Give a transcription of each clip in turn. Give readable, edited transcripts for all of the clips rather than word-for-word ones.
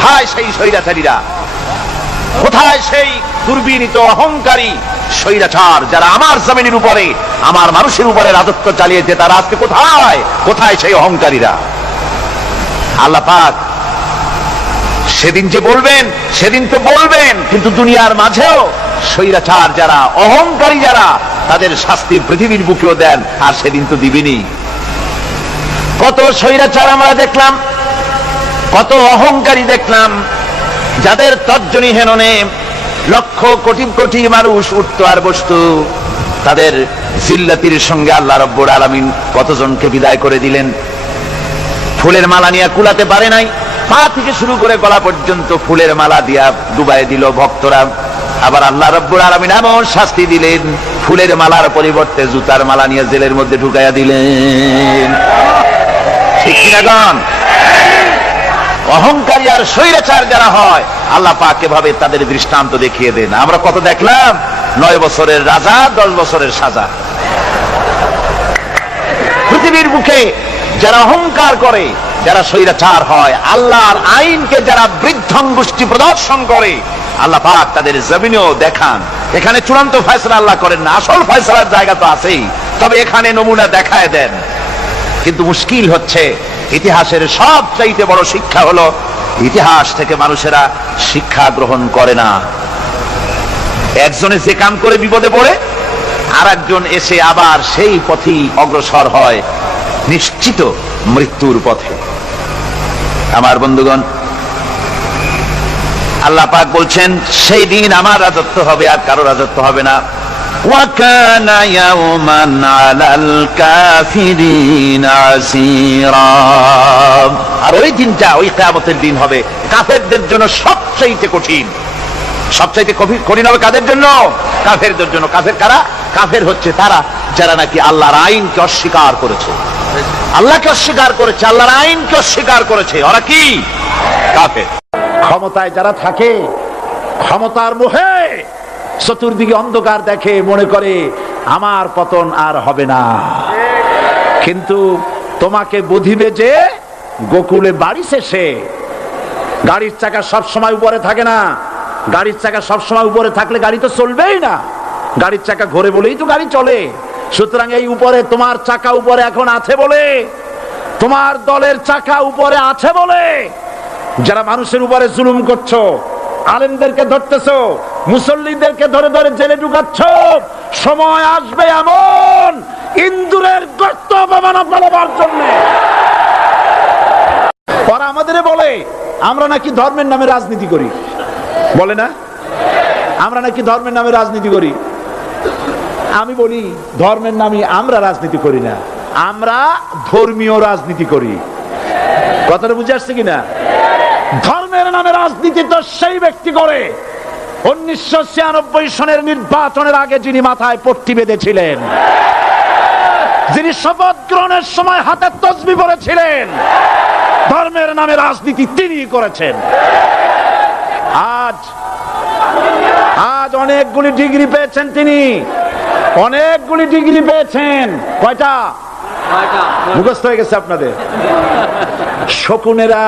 কোথায় সেই স্বৈরাচারীরা? কোথায় সেই দুর্বিনীত অহংকারী স্বৈরাচার যারা আমার জমিনের উপরে, আমার মানুষের উপরে রাজত্ব চালিয়েছে? তারা আজকে কোথায়? কোথায় সেই অহংকারীরা? আল্লাহ পাক সেদিন যে বলবেন, সেদিন তো বলবেন, কিন্তু দুনিয়ার মাঝেও স্বৈরাচার যারা, অহংকারী যারা, তাদের শাস্তি পৃথিবীর বুকেও দেন, আর সেদিন তো দিবেনি। কত স্বৈরাচার আমরা দেখলাম, কত অহংকারী দেখলাম, যাদের তর্জনী হেননে লক্ষ কোটি কোটি মানুষ উঠতো আর বসতো। তাদের জিল্লাতির সঙ্গে আল্লাহ রাব্বুল আলামিন কতজনকে বিদায় করে দিলেন। ফুলের মালা নিয়ে কুলাতে পারে নাই, পা থেকে শুরু করে গলা পর্যন্ত ফুলের মালা দিয়া ডুবাই দিল ভক্তরা। আবার আল্লাহ রাব্বুল আলামিন এমন শাস্তি দিলেন, ফুলের মালার পরিবর্তে জুতার মালা নিয়ে জেলের মধ্যে ঢুকাইয়া দিলেন। ঠিক কিনা গান? অহংকারী আর স্বৈরাচার যারা হয়, আল্লাহ পাক এভাবে তাদের দৃষ্টান্ত দেখিয়ে দেন। আমরা কত দেখলাম, 9 বছরের রাজা, 10 বছরের সাজা। পৃথিবীর বুকে যারা অহংকার করে, যারা স্বৈরাচার হয়, আল্লাহর আইনকে যারা বৃদ্ধঙ্গুষ্টি প্রদর্শন করে, আল্লাহ পাক তাদের জমিনেও দেখান। এখানে চূড়ান্ত ফয়সালা আল্লাহ করেন না, আসল ফয়সালার জায়গা তো আছেই, তবে এখানে নমুনা দেখায় দেন। কিন্তু মুশকিল হচ্ছে, ইতিহাসের সবচাইতে বড় শিক্ষা হলো, ইতিহাস থেকে মানুষেরা শিক্ষা গ্রহণ করে না। একজনে যে কাম করে বিপদে পড়ে, আর একজন এসে আবার সেই পথেই অগ্রসর হয়, নিশ্চিত মৃত্যুর পথে। আমার বন্ধুগণ, আল্লাহ পাক বলছেন সেই দিন আমার রাজত্ব হবে, আর কারো রাজত্ব হবে না। وَكَانَ يَوْمًا عَلَى الْكَافِرِينَ عَسِيرًا। আর ওই দিনটা, ওই কিয়ামতের দিন হবে কাফেরদের জন্য সবচেয়ে কঠিন। সবচেয়ে কঠিন হবে কাদের জন্য? কাফেরদের জন্য। কাফের কারা? কাফের হচ্ছে তারা যারা নাকি আল্লাহর আইনকে অস্বীকার করেছে, আল্লাহকে অস্বীকার করেছে, আল্লাহর আইনকে অস্বীকার করেছে। ওরা কি? কাফের। ক্ষমতায় যারা থাকে, ক্ষমতার মোহে চতুর্দিকে অন্ধকার দেখে, মনে করে আমার পতন আর হবে না। কিন্তু তোমাকে বুঝিবে যে গোকুলে বাড়ি শেষে। গাড়ির চাকা সব সময় উপরে থাকে না। গাড়ির চাকা সব সময় উপরে থাকলে গাড়ি তো চলবেই না। গাড়ির চাকা ঘোরে বলেই তো গাড়ি চলে। সুতরাং এই উপরে, তোমার চাকা উপরে এখন আছে বলে, তোমার দলের চাকা উপরে আছে বলে যারা মানুষের উপরে জুলুম করছো, আলেমদেরকে ধরতেছো, মুসল্লিদেরকে ধরে ধরে জেলে ঢুকাচ্ছ, সময় আসবে এমন ইন্দুরের গর্ত অপমানা পালাবার জন্য। ওরা আমাদের বলে আমরা নাকি ধর্মের নামে রাজনীতি করি, বলে না? আমরা নাকি ধর্মের নামে রাজনীতি করি। আমি বলি, ধর্মের নামে আমরা রাজনীতি করি না, আমরা ধর্মীয় রাজনীতি করি। কথাটা বুঝে আসছে কিনা? ধর্মের নামে রাজনীতি তো সেই ব্যক্তি করে 1996 সনের নির্বাচনের আগে যিনি মাথায় পট্টি বেঁধেছিলেন, যিনি শপথ গ্রহণের সময় হাতে তসবিহ পড়েছিলেন, ধর্মের নামে রাজনীতি তিনি করেছেন। আজ অনেকগুলি ডিগ্রি পেয়েছেন তিনি, অনেকগুলি ডিগ্রি পেয়েছেন। কয়টা? মুখস্থ হয়ে গেছে আপনাদের। শকুনেরা,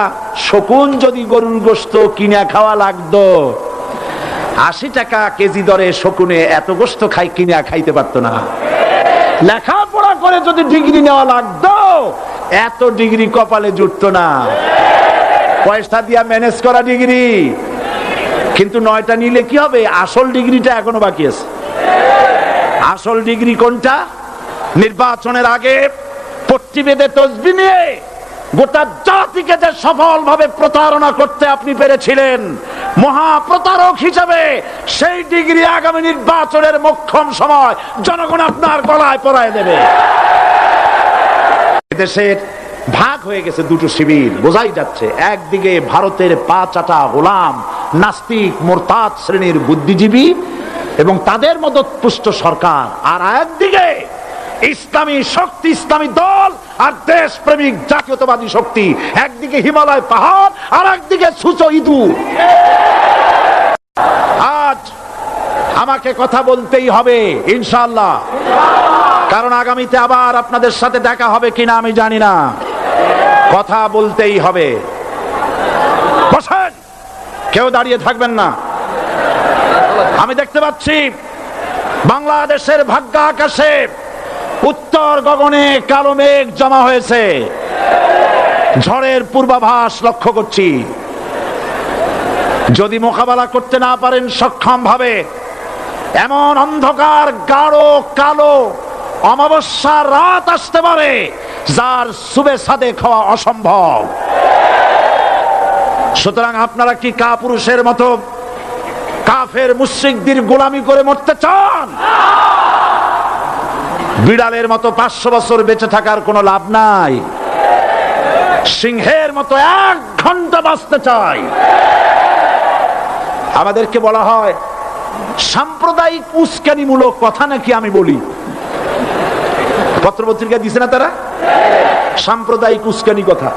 শকুন যদি গরুর গোশত কিনে খাওয়া লাগতো, 80 টাকা কেজি দরে শকুনে এত গোশত কিনে খাইতে পারতো না। লেখাপড়া করে যদি ডিগ্রি নেওয়া লাগতো, এত ডিগ্রি কপালে জুটতো না। পয়সা দিয়া ম্যানেজ করা ডিগ্রি। কিন্তু 9টা নিলে কি হবে? আসল ডিগ্রিটা এখনো বাকি আছে। আসল ডিগ্রি কোনটা? নির্বাচনের আগে পট্টি বেঁধে তসবিহ নিয়ে গোটা জাতিকে যে সফলভাবে প্রতারণা করতে আপনি পেরেছিলেন, মহাপ্রতারক হিসেবে সেই ডিগ্রি আগামী নির্বাচনের মোক্ষম সময় জনগণ আপনার গলায় পরায় দেবে। দেশের ভাগ হয়ে গেছে দুটো শিবির, বোঝাই যাচ্ছে। একদিকে ভারতের পা চাটা গোলাম, নাস্তিক, মোরতাদ শ্রেণীর বুদ্ধিজীবী এবং তাদের মদতপুষ্ট সরকার, আর একদিকে ইসলামী শক্তি, ইসলামী দল আর দেশপ্রেমিক জাতীয়তাবাদী শক্তি। একদিকে হিমালয় পাহাড়, আর একদিকে সুচো ইঁদুর। আজ আমাকে কথা বলতেই হবে ইনশাআল্লাহ, কারণ আগামীতে আবার আপনাদের সাথে দেখা হবে কিনা আমি জানি না। কথা বলতেই হবে। বসেন। কেউ দাঁড়িয়ে থাকবেন না। আমি দেখতে পাচ্ছি বাংলাদেশের ভাগ্য আকাশে উত্তর গগনে কালো মেঘ জমা হয়েছে, ঝড়ের পূর্বাভাস লক্ষ্য করছি। যদি মোকাবেলা করতে না পারেন সক্ষম ভাবে, এমন অন্ধকার গাঢ় কালো অমাবস্যার রাত আসতে পারে যার সুবে সাদে খাওয়া অসম্ভব। সুতরাং আপনারা কি কাপুরুষের মতো কাফের মুশরিকদের গোলামি করে মরতে চান? বিড়ালের মতো 500 বছর বেঁচে থাকার কোনো লাভ নাই। সিংহের মতো 1 ঘন্টা বাঁচতে চাই। আমাদেরকে বলা হয় সাম্প্রদায়িক উস্কানিমূলক কথা নাকি আমি বলি। পত্রপত্রিকা দিছে না তারা? সাম্প্রদায়িক উস্কানি কথা,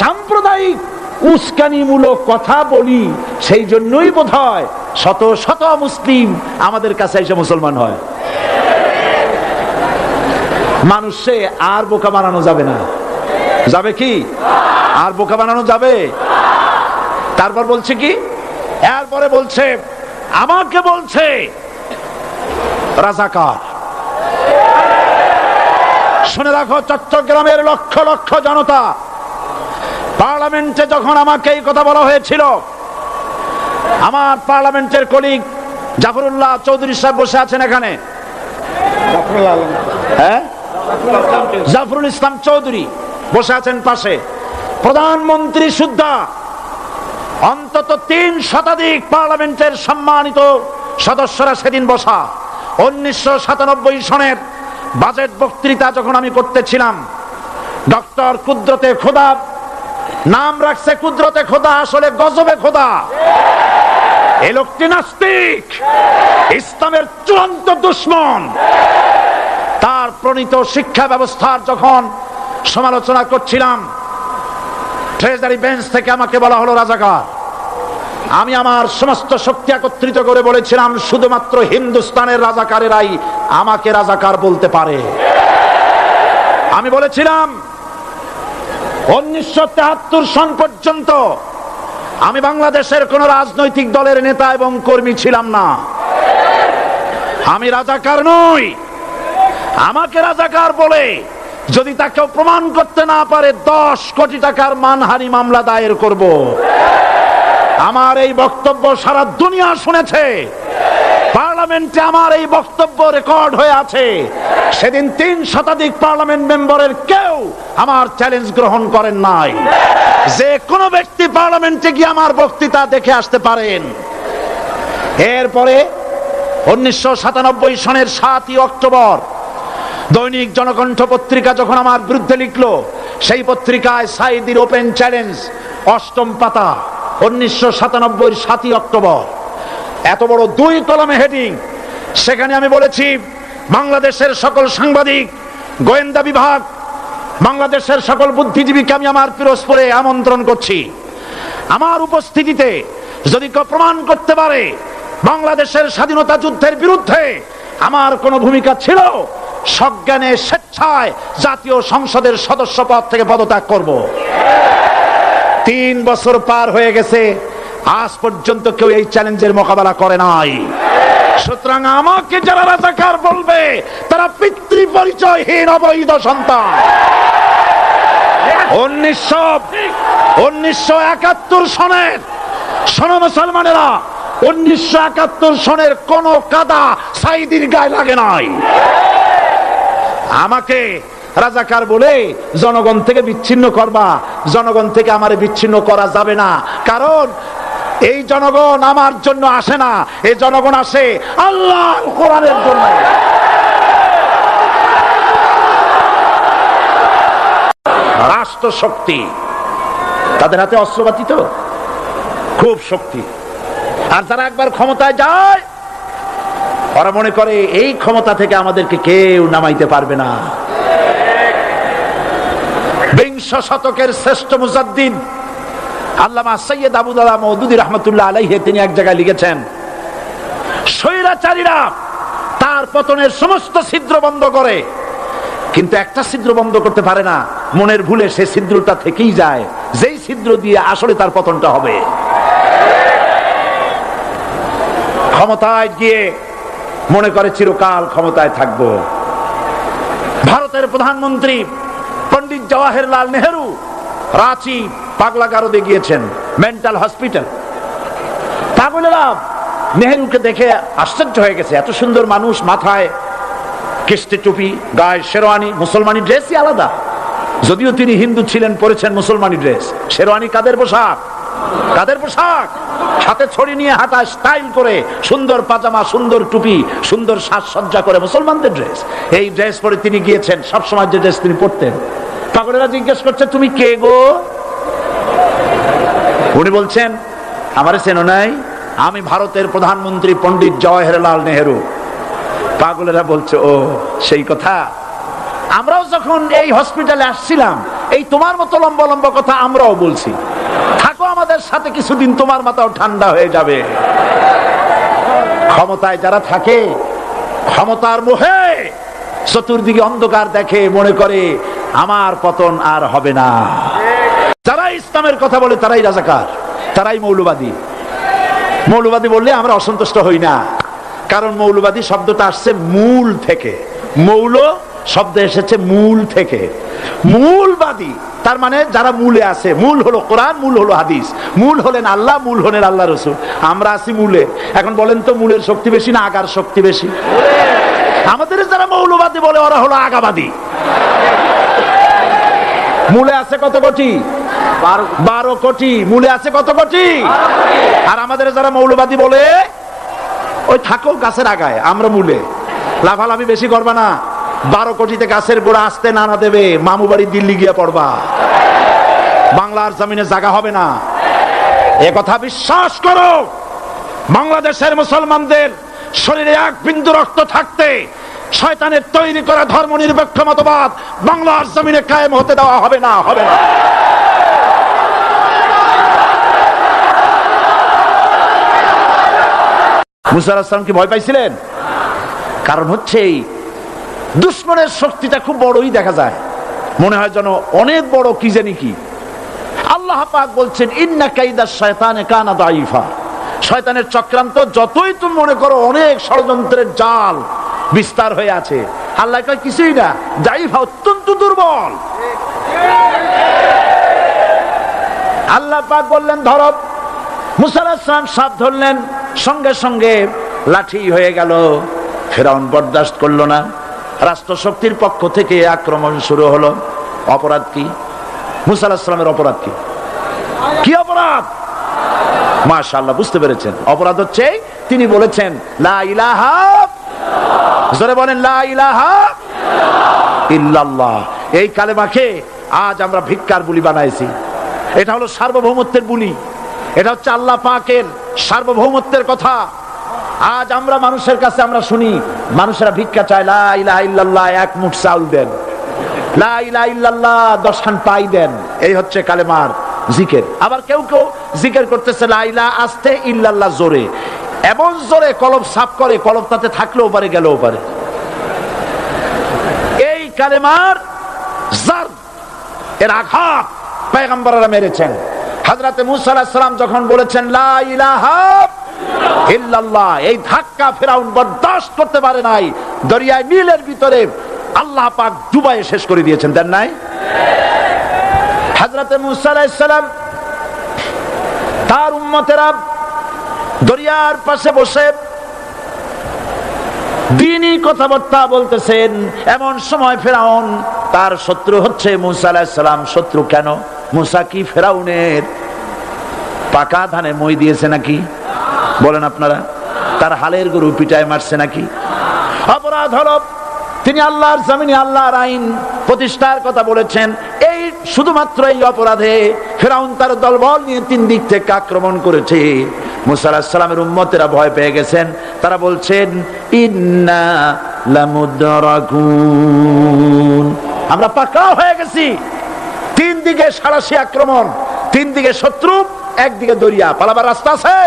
সাম্প্রদায়িক উস্কানিমূলক কথা বলি, সেই জন্যই বোধহয় শত শত মুসলিম আমাদের কাছে এসে মুসলমান হয়। মানুষে আর বোকা বানানো যাবে না। যাবে কি? আর বোকা বানানো যাবে? তারপর বলছে কি? এরপরে বলছে, আমাকে বলছে রাজাকার। শুনে রাখো চট্টগ্রামের লক্ষ লক্ষ জনতা, পার্লামেন্টে যখন আমাকে এই কথা বলা হয়েছিল, আমার পার্লামেন্টের কলিগ জাফরুল্লাহ চৌধুরী সাহেব বসে আছেন এখানে, হ্যাঁ, জাফরুল ইসলাম চৌধুরী বসে আছেন পাশে, প্রধানমন্ত্রী সুদ্ধা, অন্তত 3 শতাধিক পার্লামেন্টের সম্মানিত সদস্যরা সেদিন বসা। 1997 সনের বাজেট বক্তৃতা যখন আমি করতেছিলাম, ডক্টর কুদরতে খোদা, নাম রাখছে কুদরতে খোদা, আসলে গজবে খোদা। এই লোকটি নাস্তিক, ইসলামের চূড়ান্ত দুশমন। তার প্রণীত শিক্ষা ব্যবস্থার যখন সমালোচনা করছিলাম, ট্রেজারি বেঞ্চ থেকে আমাকে বলা হলো রাজাকার। আমি আমার সমস্ত শক্তি একত্রিত করে বলেছিলাম, শুধুমাত্র হিন্দুস্তানের রাজাকারেরাই আমাকে রাজাকার বলতে পারে। আমি বলেছিলাম 1973 সন পর্যন্ত আমি বাংলাদেশের কোন রাজনৈতিক দলের নেতা এবং কর্মী ছিলাম না। আমি রাজাকার নই। আমাকে রাজাকার বলে যদি তাকে প্রমাণ করতে না পারে 10 কোটি টাকার মানহানি মামলা দায়ের করব। আমার এই বক্তব্য সারা দুনিয়া শুনেছে, পার্লামেন্টে আমার এই বক্তব্য রেকর্ড হয়ে আছে। সেদিন 3 শতাধিক পার্লামেন্ট মেম্বারের কেউ আমার চ্যালেঞ্জ গ্রহণ করেন নাই। যে কোনো ব্যক্তি পার্লামেন্টে গিয়ে আমার বক্তৃতা দেখে আসতে পারেন। এরপরে 1997 সনের 7ই অক্টোবর দৈনিক জনকণ্ঠ পত্রিকা যখন আমার বিরুদ্ধে লিখলো, সেই পত্রিকায় সাইদির ওপেন চ্যালেঞ্জ 8ম পাতা, 1997 7ই অক্টোবর, এত বড় 2 কলমে হেডিং। সেখানে আমি বলেছি, বাংলাদেশের সকল সাংবাদিক, গোয়েন্দা বিভাগ, বাংলাদেশের সকল বুদ্ধিজীবীকে আমি আমার পিরোজপুরে আমন্ত্রণ করছি। আমার উপস্থিতিতে যদি কেউ প্রমাণ করতে পারে বাংলাদেশের স্বাধীনতা যুদ্ধের বিরুদ্ধে আমার কোনো ভূমিকা ছিল, সজ্ঞানে স্বেচ্ছায় জাতীয় সংসদের সদস্য পদ থেকে পদত্যাগ করব। 3 বছর পার হয়ে গেছে, আজ পর্যন্ত কেউ এই চ্যালেঞ্জের মোকাবেলা করে নাই। সুতরাং আমাকে যারা রাজাকার বলবে তারা পিতৃ পরিচয়হীন অবৈধ সন্তান। 1971 সনের, শোনো মুসলমানেরা, 1971 সনের কোন কাদা সাইদির গায়ে লাগে নাই। আমাকে রাজাকার বলে জনগণ থেকে বিচ্ছিন্ন করবা, জনগণ থেকে আমারে বিচ্ছিন্ন করা যাবে না। কারণ এই জনগণ আমার জন্য আসে না, এই জনগণ আসে আল্লাহ কোরআনের জন্য। রাষ্ট্র শক্তি, তাদের হাতে অস্ত্রপাতি তো খুব শক্তি। আর যারা একবার ক্ষমতায় যায়, ওরা মনে করে এই ক্ষমতা থেকে আমাদেরকে কেউ নামাইতে পারবে না। 20 শতকের শ্রেষ্ঠ মুজাদ্দিদ আল্লামা সৈয়দ আবুল আলা মওদুদী রাহমাতুল্লাহ আলাইহি তিনি এক জায়গায় লিখেছেন, স্বৈরাচারীরা তার পতনের সমস্ত ছিদ্র বন্ধ করে, কিন্তু একটা ছিদ্র বন্ধ করতে পারে না, মনের ভুলে সে ছিদ্রটা থেকেই যায়, যেই ছিদ্র দিয়ে আসলে তার পতনটা হবে। ক্ষমতায় গিয়ে মনে করে চিরকাল ক্ষমতায় থাকবো। ভারতের প্রধানমন্ত্রী পণ্ডিত জওয়াহরলাল নেহেরু রাঁচি পাগলাগারদে গিয়েছেন, মেন্টাল হসপিটাল। পাগলেরা নেহেরুকে দেখে আশ্চর্য হয়ে গেছে, এত সুন্দর মানুষ, মাথায় কিস্তি টুপি, গায়ে শেরওয়ানি, মুসলমানি ড্রেসই আলাদা, যদিও তিনি হিন্দু ছিলেন, পরেছেন মুসলমানি ড্রেস। শেরওয়ানি কাদের পোশাক? কাদের পোশাক? হাতে ছড়ি নিয়ে হাঁটা, স্টাইল করে, সুন্দর পাজামা, সুন্দর টুপি, সুন্দর সাজসজ্জা করে, মুসলমানদের ড্রেস। এই ড্রেস পরে তিনি গিয়েছেন, সবসময় যে ড্রেস তিনি পরতেন। পাগলেরা জিজ্ঞেস করছে, তুমি কে গো? উনি বলছেন, আমারে চেনো নাই? আমি ভারতের প্রধানমন্ত্রী পণ্ডিত জওয়াহরলাল নেহেরু। পাগলেরা বলছে, ও সেই কথা। আমরাও যখন এই হসপিটালে আসছিলাম, এই তোমার মতো লম্বা লম্বা কথা আমরাও বলছি, থাকো আমাদের সাথে কিছুদিন, তোমার মাথাও ঠান্ডা হয়ে যাবে। ক্ষমতায় যারা থাকে, ক্ষমতার মোহে চতুর্দিকে অন্ধকার দেখে, মনে করে আমার পতন আর হবে না। যারা ইসলামের কথা বলে তারাই রাজাকার, তারাই মৌলবাদী। মৌলবাদী বললে আমরা অসন্তুষ্ট হই না, কারণ মৌলবাদী শব্দটা আসছে মূল থেকে। মৌল শব্দ এসেছে মূল থেকে। মূলবাদী তার মানে যারা মূলে আছে। মূল হলো কোরআন, মূল হলো হাদিস, মূল হলেন আল্লাহ, মূল হলেন আল্লাহ রসুল। আমরা আছি মূলে। এখন বলেন তো, মূলের শক্তি বেশি না আগার শক্তি বেশি? আমাদের যারা মৌলবাদী বলে ওরা হলো আগাবাদী। মূলে আছে কত কোটি? 12 কোটি। মূলে আছে কত কোটি? আর আমাদের যারা মৌলবাদী বলে, ওই থাকো গাছের আগায়, আমরা মূলে। লাফালাফি বেশি করবা না, 12 কোটিতে গাছের গোড়া আসতে না দেবে, মামু বাড়ি দিল্লি গিয়ে পড়বা, বাংলার জমিনে জায়গা হবে না। এ কথা বিশ্বাস করো। বাংলাদেশের মুসলমানদের শরীরে এক বিন্দু রক্ত থাকতে শয়তানের তৈরি করা ধর্ম নিরপেক্ষ মতবাদ বাংলার জমিনে কায়েম হতে দেওয়া হবে না, হবে না। মুসা আলাইহিস সালাম কি ভয় পাইছিলেন? কারণ হচ্ছে এই দুশমনের শক্তিটা খুব বড়ই দেখা যায়, মনে হয় যেন অনেক বড় কি জানি কি। আল্লাহ পাক বলছেন, ইন্না কাইদাশ শায়তানে কানা দাঈফা। শয়তানের চক্রান্ত যতই তুমি মনে করো অনেক ষড়যন্ত্রের জাল বিস্তার হয়ে আছে, আল্লাহ কয় কিছুই না, দাঈফা, অত্যন্ত দুর্বল। আল্লাহ পাক বললেন ধরো। মুসা আলাইহিস সালাম সাপ ধরলেন, সঙ্গে সঙ্গে লাঠি হয়ে গেল। ফেরাউন বরদাস্ত করলো না, রাষ্ট্রশক্তির পক্ষ থেকে আক্রমণ শুরু হলো। অপরাধ কি? মুসা আলাইহিস সালামের অপরাধ কি? কি অপরাধ? মাশাআল্লাহ, বুঝতে পেরেছেন। অপরাধ হচ্ছে তিনি বলেছেন লা ইলাহা, জোরে বলেন লা ইলাহা ইল্লাল্লাহ। এই কালেমাকে আজ আমরা ভিক্ষার বুলি বানাইছি। এটা হলো সার্বভৌমত্বের বুলি, এটা হচ্ছে আল্লাহ পাকের সার্বভৌমত্বের কথা। আজ আমরা মানুষের কাছে আমরা শুনি, মানুষেরা ভিক্ষা চায়, লা ইলাহা ইল্লাল্লাহ, এক মুঠ চাউল দেন, লা ইলাহা ইল্লাল্লাহ 10 খান পাই দেন। এই হচ্ছে কালেমার জিকির। আবার কেউ কেউ জিকির করতেছে লা ইলাহা আস্তে, ইল্লাল্লাহ জোরে, এমন জোরে কলব সাফ করে, কলব তাতে থাকলেও পারে গেলেও পারে। এই কালেমার জার, এর আঘাত পয়গম্বররা মেরেছেন। হযরত মুসা আলাইহিস সালাম যখন বলেছেন লা ইলাহা ইল্লাল্লাহ, এই ধাক্কা ফেরাউন বরদাস্ত করতে পারে নাই। দরিয়ায় নীলের ভিতরে আল্লাহ পাক ডুবাইয়ে শেষ করে দিয়েছেন, দেন নাই? হযরত মুসা আলাইহিস সালাম তার উম্মতেরা দরিয়ার পাশে বসে দ্বীনি কথাবার্তা বলতেছেন। এমন সময় ফেরাউন, তার শত্রু হচ্ছে মুসা আলাইহিস সালাম। শত্রু কেন? মুসা কি ফেরাউনের পাকা ধানে মই দিয়েছে নাকি? বলেন আপনারা। তার হালের গরু পিটায় মারছে নাকি? অপরাধ হলো তিনি আল্লাহর জমিনে আল্লাহর আইন প্রতিষ্ঠার কথা বলেছেন। এই শুধুমাত্র এই অপরাধে ফেরাউন তার দলবল নিয়ে 3 দিক থেকে আক্রমণ করেছে। মুসা আলাইহিস সালামের উম্মতেরা ভয় পেয়ে গেছেন। তারা বলছেন ইন্না লামুদরাকুন, আমরা পাকড়াও হয়ে গেছি। 3 দিকে সারাশি আক্রমণ, 3 দিকে শত্রু, একদিকে দরিয়া, পালাবার রাস্তা আছে?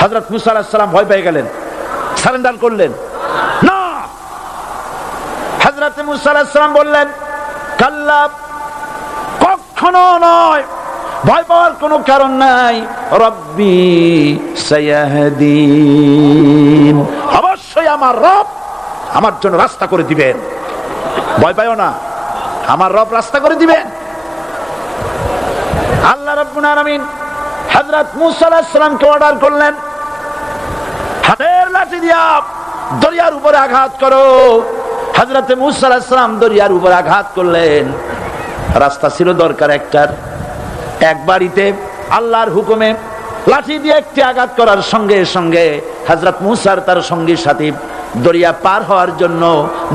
হযরত মুসা আলাইহিস সালাম ভয় পেয়ে গেলেন, সারেন্ডার করলেন না। হযরত মুসা আলাইহিস সালাম বললেন কাল্লা, কখনো নয়, ভয় পাওয়ার কোনো কারণ নাই। রব্বি সায়াহদিন, অবশ্যই আমার রব আমার জন্য রাস্তা করে দিবেন। ভয় পাইও না, আমার রব রাস্তা করে দিবেন। আল্লাহ রাব্বুল আলামিন হযরত মূসা আলাইহিস সালামকে অর্ডার করলেন, হাতের লাঠি দিয়া দরিয়ার উপরে আঘাত করো। হযরত মূসা আলাইহিস সালাম দরিয়ার উপরে আঘাত করলেন। রাস্তা ছিল দরকার একটার, এক বাড়িতে আল্লাহর হুকুমে লাঠি দিয়ে একটি আঘাত করার সঙ্গে সঙ্গে হযরত মূসার তার সঙ্গী সাথী দরিয়া পার হওয়ার জন্য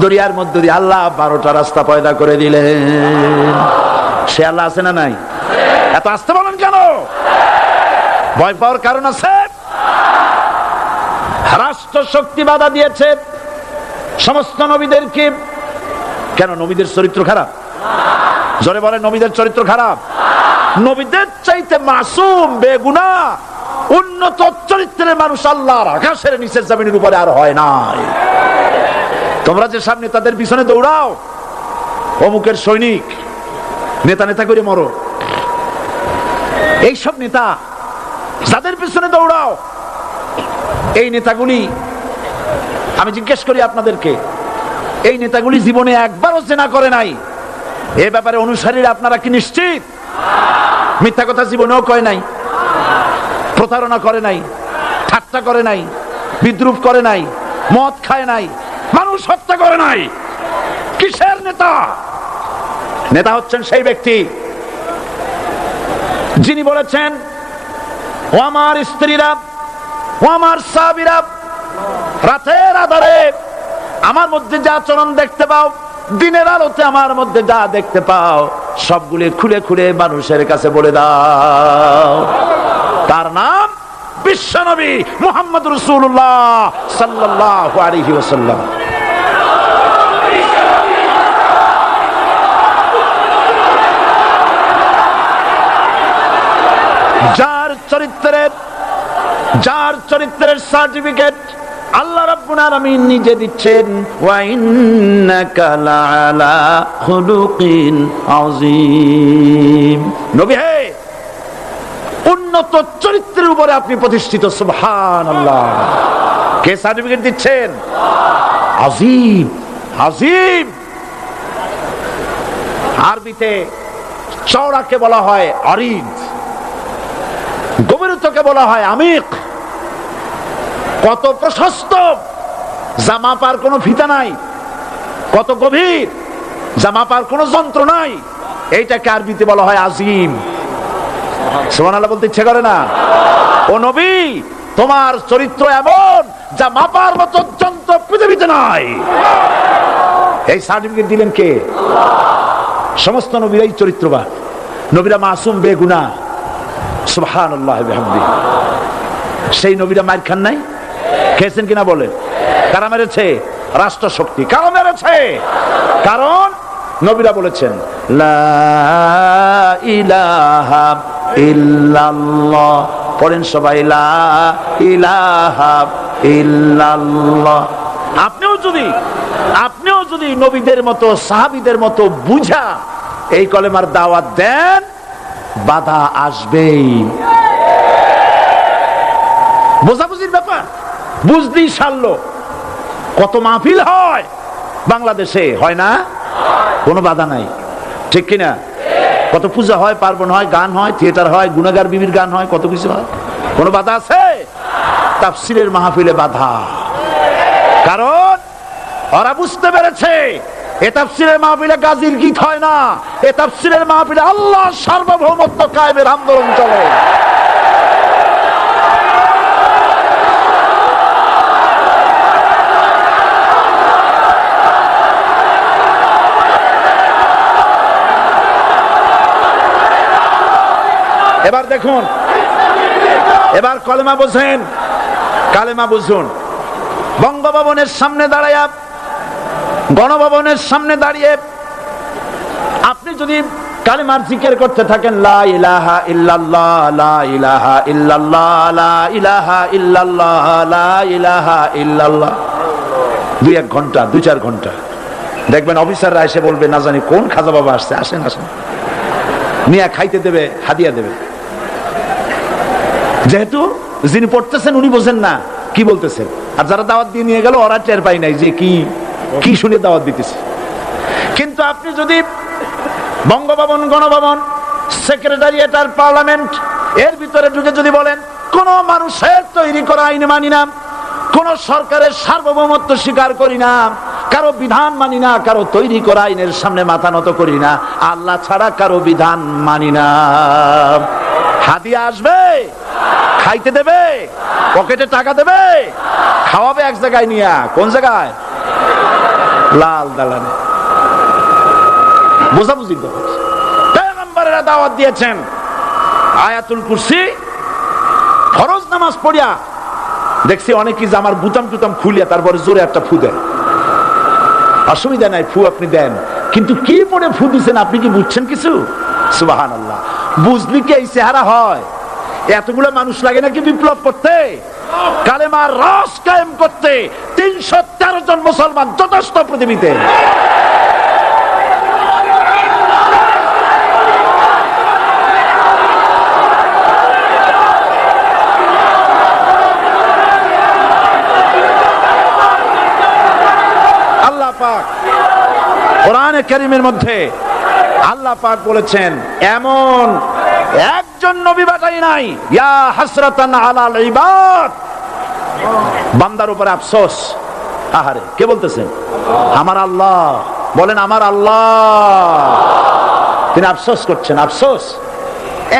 দরিয়ার মধ্যে দিয়ে আল্লাহ 12টা রাস্তা পয়দা করে দিলেন। সে আল্লাহ আছে না নাই? এত আসতে বলেন কেন? ভয় পাওয়ার কারণ আছে? রাষ্ট্র শক্তি বাধা দিয়েছে সমস্ত নবীদেরকে। কেন? নবীদের চরিত্র খারাপ? জোরে বলে, নবীদের চরিত্র খারাপ? নবীদের চাইতে মাসুম বেগুনাহ উন্নত চরিত্রের মানুষ আল্লাহর আকাশের নিচের জমিনের উপরে আর হয় নাই। তোমরা যে সামনে তাদের পিছনে দৌড়াও, অমুকের সৈনিক, নেতা নেতা করে মরো, এইসব নেতা যাদের পিছনে দৌড়াও, এই নেতাগুলি, আমি জিজ্ঞেস করি আপনাদেরকে, এই নেতাগুলি জীবনে একবারও জেনা করে নাই? এ ব্যাপারে অনুসারীরা আপনারা কি নিশ্চিত? মিথ্যা কথা জীবনেও কয় নাই, প্রতারণা করে নাই, ঠাট্টা করে নাই, বিদ্রুপ করে নাই, মদ খায় নাই, মানুষ হত্যা করে নাই। কিসের নেতা? নেতা হচ্ছেন সেই ব্যক্তি যিনি বলেছেন, ও আমার স্ত্রীরা, ও আমার সাহাবীরা, রাতের আধারে আমার মধ্যে যা আচরণ দেখতে পাও, দিনের আলোতে আমার মধ্যে যা দেখতে পাও, সবগুলি খুলে খুলে মানুষের কাছে বলে দাও। তার নাম বিশ্বনবী মুহাম্মদ রাসূলুল্লাহ সাল্লাল্লাহু আলাইহি ওয়াসাল্লাম। যার চরিত্রের সার্টিফিকেট আল্লাহ রাব্বুল আলামিন নিজে দিচ্ছেন, ওয়া ইন্নাকা লাআলা খুলুকিন আযীম। নবী হে, উন্নত চরিত্রের উপরে আপনি প্রতিষ্ঠিত। সুবহানাল্লাহ। কে সার্টিফিকেট দিচ্ছেন? আযীম, আযীম। আরবিতে চওড়াকে বলা হয় আরিদ, গভীরতাকে বলা হয় আমিক। কত প্রশস্ত, জামা পার কোনো ফিতা নাই। কত গভীর, জামা পার কোনো যন্ত্র নাই। এইটাকে আরবিতে বলা হয় আজিম। সুবহানাল্লাহ বলতে ইচ্ছে করে না? ও নবী, তোমার চরিত্র এমন যা মাপার মতো যন্ত্র পৃথিবীতে নাই। এই সার্টিফিকেট দিলেন কে? সমস্ত নবীরাই চরিত্রবান, নবীরা মাসুম বেগুনাহ। সুবহানাল্লাহ বিহামদিহি। সেই নবীরা মার খান নাই? খেয়েছেন কিনা বলে? কারা মেরেছে? রাষ্ট্র শক্তি। কারা মেরেছে? কারণ নবীরা বলেছেন লা ইলাহা ইল্লাল্লাহ। পড়েন সবাই, লা ইলাহা ইল্লাল্লাহ। আপনিও যদি নবীদের মতো, সাহাবীদের মতো বুঝা এই কলেমার দাওয়াত দেন, বাধা আসবেই। বোঝাবুঝির ব্যাপার, বুঝতেই সারলো। কত মাহফিল হয় বাংলাদেশে, হয় না? কোনো বাধা নাই, ঠিক কিনা? কত পূজা হয়, পার্বণ হয়, গান হয়, থিয়েটার হয়, গুনাগার বিবির গান হয়, কত কিছু হয়। কোনো বাধা আছে? তাফসীরের মাহফিলে বাধা। কারণ ওরা বুঝতে পেরেছে এ তাফসীরের মাহফিলে গাজীর গীত হয় না, এ তাফসীরের মাহফিলে আল্লাহর সার্বভৌমত্ব কায়েমের আন্দোলন চলে। এবার দেখুন, এবার কলেমা বোঝেন, কালেমা বুঝুন। বঙ্গভবনের সামনে দাঁড়ায়া, গণভবনের সামনে দাঁড়িয়ে আপনি যদি কালেমার জিকির করতে থাকেন, লা ইলাহা ইল্লাল্লাহ, লা ইলাহা ইল্লাল্লাহ, লা ইলাহা ইল্লাল্লাহ, লা ইলাহা ইল্লাল্লাহ, 2-1 ঘন্টা, 2-4 ঘন্টা, দেখবেন অফিসাররা এসে বলবে, না জানি কোন খাজা বাবা আসছে, আসেন আসেন। নিয়ে খাইতে দেবে, হাদিয়া দেবে। যেহেতু যিনি পড়তেছেন উনি বোঝেন না কি বলতেছেন, আর যারা দাওয়াত দিয়ে নিয়ে গেল ওরা টের পাই নাই যে কি কি শুনে দাওয়াত দিতেছে। কিন্তু আপনি যদি বঙ্গভবন, গণভবন, সেক্রেটারিয়েট আর পার্লামেন্ট এর ভিতরে ঢুকে যদি বলেন কোন মানুষের তৈরি করা আইন মানি না, কোন সরকারের সার্বভৌমত্ব স্বীকার করি না, কারো বিধান মানি না, কারো তৈরি করা আইনের সামনে মাথা নত করি না, আল্লাহ ছাড়া কারো বিধান মানি না, হাদিয়া আসবে, খাইতে দেবে, পকেটে টাকা দেবে, খাওয়াবে এক জায়গায় নিয়ে। কোন জায়গায়? লাল দালানে। বোঝাবুঝি পয়গম্বরেরা দাওয়াত দিয়েছেন আয়াতুল কুরসি ফরজ নামাজ পড়িয়া। দেখছি অনেকেই জামার বুতাম টুতাম খুলিয়া তারপরে জোরে একটা ফু দেন। অসুবিধা নাই, ফু আপনি দেন, কিন্তু কি পড়ে ফু দিচ্ছেন আপনি কি বুঝছেন কিছু? সুবহানাল্লাহ। বুঝলি কি এই চেহারা হয়? এতগুলো মানুষ লাগে নাকি বিপ্লব করতে, কালেমার রস কায়েম করতে? 313 জন মুসলমান যথেষ্ট পৃথিবীতে। আল্লাহ পাক কোরআনে কারীমের মধ্যে আল্লাহ পাক বলেছেন এমন একজন নবী পাঠাই নাই। ইয়া হাসরাতান আলাল ইবাদ, বান্দার উপরে আফসোস। আহারে, কে বলতেছেন? আমার আল্লাহ। বলেন আমার আল্লাহ। তিনি আফসোস করছেন, আফসোস।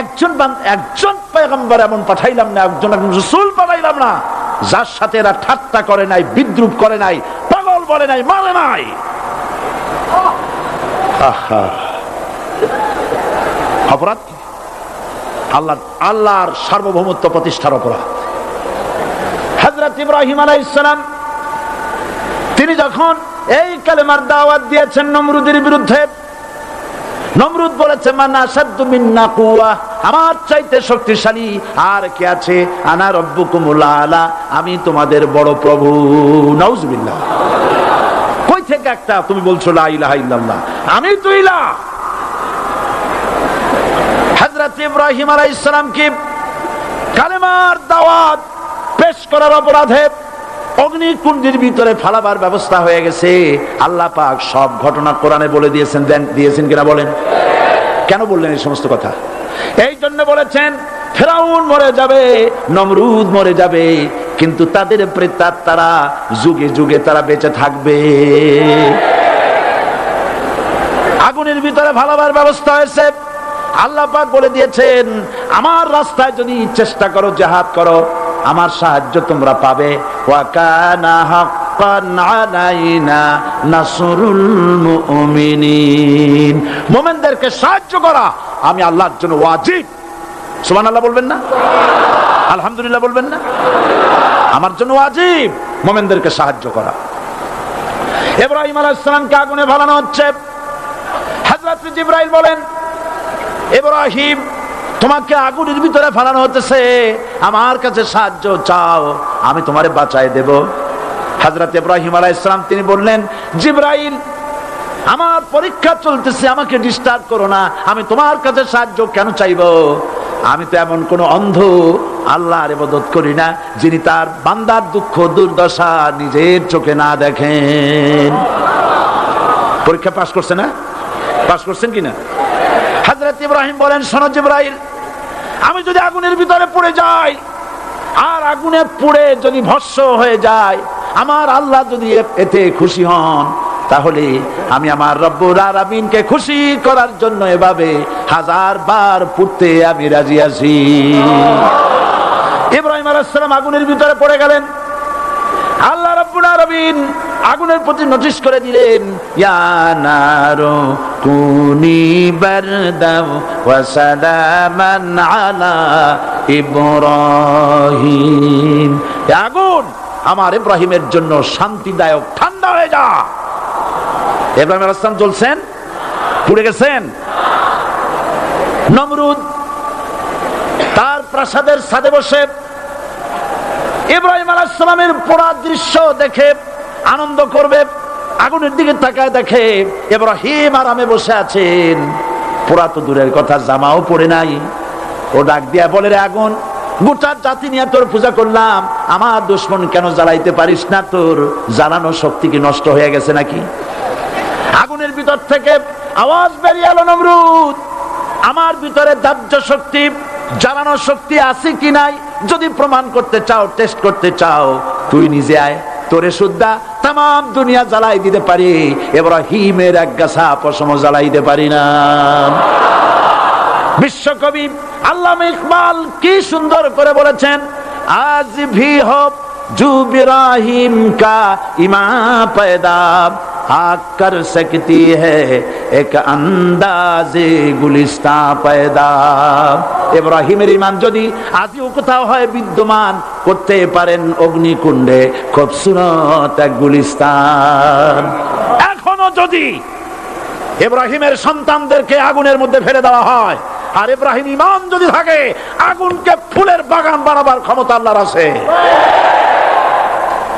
একজন পয়গম্বর এমন পাঠাইলাম না, একজন রাসূল পাঠাইলাম না যার সাথে এরা ঠাট্টা করে নাই, বিদ্রুপ করে নাই, পাগল বলে নাই, মারে নাই। আহা, অপরাধ আল্লাহর সার্বভৌমত্ব প্রতিষ্ঠার অপরাধ। হযরত ইব্রাহিম আলাইহিস সালাম তিনি যখন এই কালেমার দাওয়াত দিয়েছেন নমরুদের বিরুদ্ধে, নমরুদ বলেছে মান আশাদ্দু মিন্না কুওয়া, আমার চাইতে শক্তিশালী আর কে আছে? আনা রাব্বুকুমুল আলা, আমি তোমাদের বড় প্রভু। নাউজুবিল্লাহ। কই থেকে একটা তুমি বলছো লা ইলাহা ইল্লাল্লাহ, আমি তো ইলাহ। হযরত ইব্রাহিম আলাইহিস সালাম কি কালেমার দাওয়াত পেশ করার অপরাধে অগ্নিকুণ্ডের ভিতরে ফালাবার ব্যবস্থা হয়ে গেছে। আল্লাহ পাক সব ঘটনা কোরআনে বলে দিয়েছেন কিনা বলেন? কেন বললেন এই সমস্ত কথা? এই জন্য বলেছেন ফেরাউন মরে যাবে, নমরুদ মরে যাবে, কিন্তু তাদের প্রেতাত্মারা যুগে যুগে তারা বেঁচে থাকবে। আগুনের ভিতরে ফালাবার ব্যবস্থা হয়েছে। আল্লাহ পাক বলে দিয়েছেন আমার রাস্তায় যদি চেষ্টা করো, জিহাদ করো, আমার সাহায্য তোমরা পাবে। ওয়া কানা হাক্কান আলাইনা নাসরুল মুমিনিন, মুমিনদেরকে সাহায্য করা আমি আল্লাহর জন্য ওয়াজিব। সুবহানাল্লাহ বলবেন না? আলহামদুলিল্লাহ বলবেন না? আমার জন্য ওয়াজিব মুমিনদেরকে সাহায্য করা। ইব্রাহিম আলাইহিস সালামকে আগুনে ফেলানো হচ্ছে। হযরত জিবরাইল বলেন ইব্রাহিম তোমাকে আগুনের ভিতরে ফেলানো হতেছে, আমার কাছে সাহায্য চাও, আমি তোমারে বাঁচায় দেব। হযরত ইব্রাহিম আলাইহিস সালাম তিনি বললেন জিবরাইল আমার পরীক্ষা চলতেছে, আমাকে ডিস্টার্ব করো না, আমি তোমার কাছে সাহায্য কেন চাইবো? আমি তো এমন কোন অন্ধ আল্লাহর ইবাদত করি না যিনি তার বান্দার দুঃখ দুর্দশা নিজের চোখে না দেখেন। পরীক্ষা পাস করছে না? পাস করছেন কিনা? হযরত ইব্রাহিম বলেন শোনো জিবরাইল, আমি যদি আগুনের ভিতরে পড়ে যাই আর আগুনে পুড়ে যদি ভস্ম হয়ে যায়, আমার আল্লাহ যদি এতে খুশি হন, তাহলে আমি আমার রব্বুল আলামিনকে খুশি করার জন্য এভাবে 1000 বার পুড়তে আমি রাজি আছি। ইব্রাহিম আলাইহিস সালাম আগুনের ভিতরে পড়ে গেলেন। আল্লাহ রাব্বুল আলামিন আগুনের প্রতি নোটিশ করে দিলেন ইয়া নারু কুনি বারদাও ওয়া সালামান আলা ইব্রাহিম, আগুন আমার ইব্রাহিমের জন্য শান্তিদায়ক, ঠান্ডা হয়ে যা। ইব্রাহিম আলাইহিস সালাম জ্বলছেন, পুড়ে গেছেন। নমরুদ তার প্রাসাদের ছাদে বসে ইব্রাহিম আলাইহিস সালামের পোড়া দৃশ্য দেখে আনন্দ করবে, আগুনের দিকে তাকায় দেখে ইব্রাহিম আরামে বসে আছেন। পোড়া তো দূরের কথা, জামাও পরে নাই। ও ডাক দিয়া বলে, রে আগুন, গোটা জাতি নিয়ে তোর পূজা করলাম, আমার দুশমন কেন জ্বালাইতে পারিস না? তোর জ্বালানো শক্তি কি নষ্ট হয়ে গেছে নাকি? আগুনের ভিতর থেকে আওয়াজ বেরিয়ে এলো, নমরুদ, আমার ভিতরে দাহ্য শক্তি, জ্বালানো শক্তি আছে কি নাই যদি প্রমাণ করতে চাও, টেস্ট করতে চাও, তুই নিজে আয়, তোরে সুদ্ধা তাম দুনিয়া জ্বালাই দিতে পারি, ইব্রাহিমের এক গাছা পশম জ্বালাই দিতে পারি না। বিশ্বকবি আল্লামা ইকবাল কি সুন্দর করে বলেছেন, আজ ভি হো জু ইব্রাহিম কা ইমা पैदा आग कर सकती है एक अंदाजे गुलिस्तां पैदा। ইব্রাহিমের ঈমান যদি আজও কোথাও হয় বিদ্যমান, করতে পারেন অগ্নিকুণ্ডে খুবসুরত এক গুলিস্তান। এখনো যদি ইব্রাহিমের সন্তানদেরকে আগুনের মধ্যে ফেলে দেওয়া হয়, আর ইব্রাহিম ঈমান যদি থাকে, আগুনকে ফুলের বাগান বানাবার ক্ষমতা আল্লাহর আছে।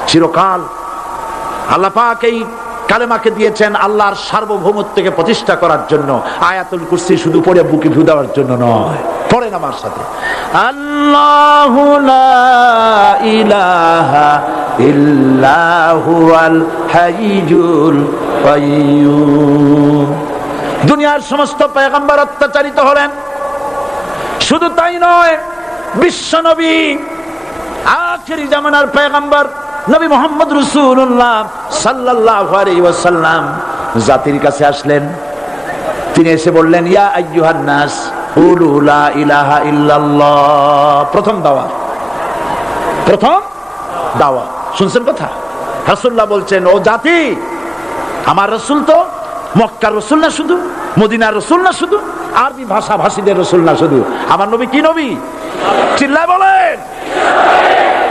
চিরকাল আল্লাহ পাক এই কালেমাকে দিয়েছেন আল্লাহর সার্বভৌমত্বকে প্রতিষ্ঠা করার জন্য। আয়াতুল কুরসি শুধু পড়ে বুকে ফু দেওয়ার জন্য নয়। পড়েন আমার সাথে, আল্লাহু লা ইলাহা ইল্লা হুয়াল হাইয়ুল কাইয়্যুম। দুনিয়ার সমস্ত পয়গম্বর অত্যাচারিত হলেন, শুধু তাই নয়, বিশ্ব নবী আখিরি জামানার পয়গম্বর নবী মুহাম্মদ রাসূলুল্লাহ সাল্লাল্লাহু আলাইহি ওয়াসাল্লাম জাতির কাছে আসলেন। তিনি এসে বললেন, ইয়া আইয়ুহান নাস কুলু লা ইলাহা ইল্লাল্লাহ। প্রথম দাওয়া শুনছেন কথা? রাসূলুল্লাহ বলছেন, ও জাতি, আমার রাসূল তো মক্কার রাসূল না শুধু, মদিনার রাসূল না শুধু, আরবি ভাষাভাষীদের রাসূল না শুধু, আমার নবী কি নবী? চিল্লায় বলেন।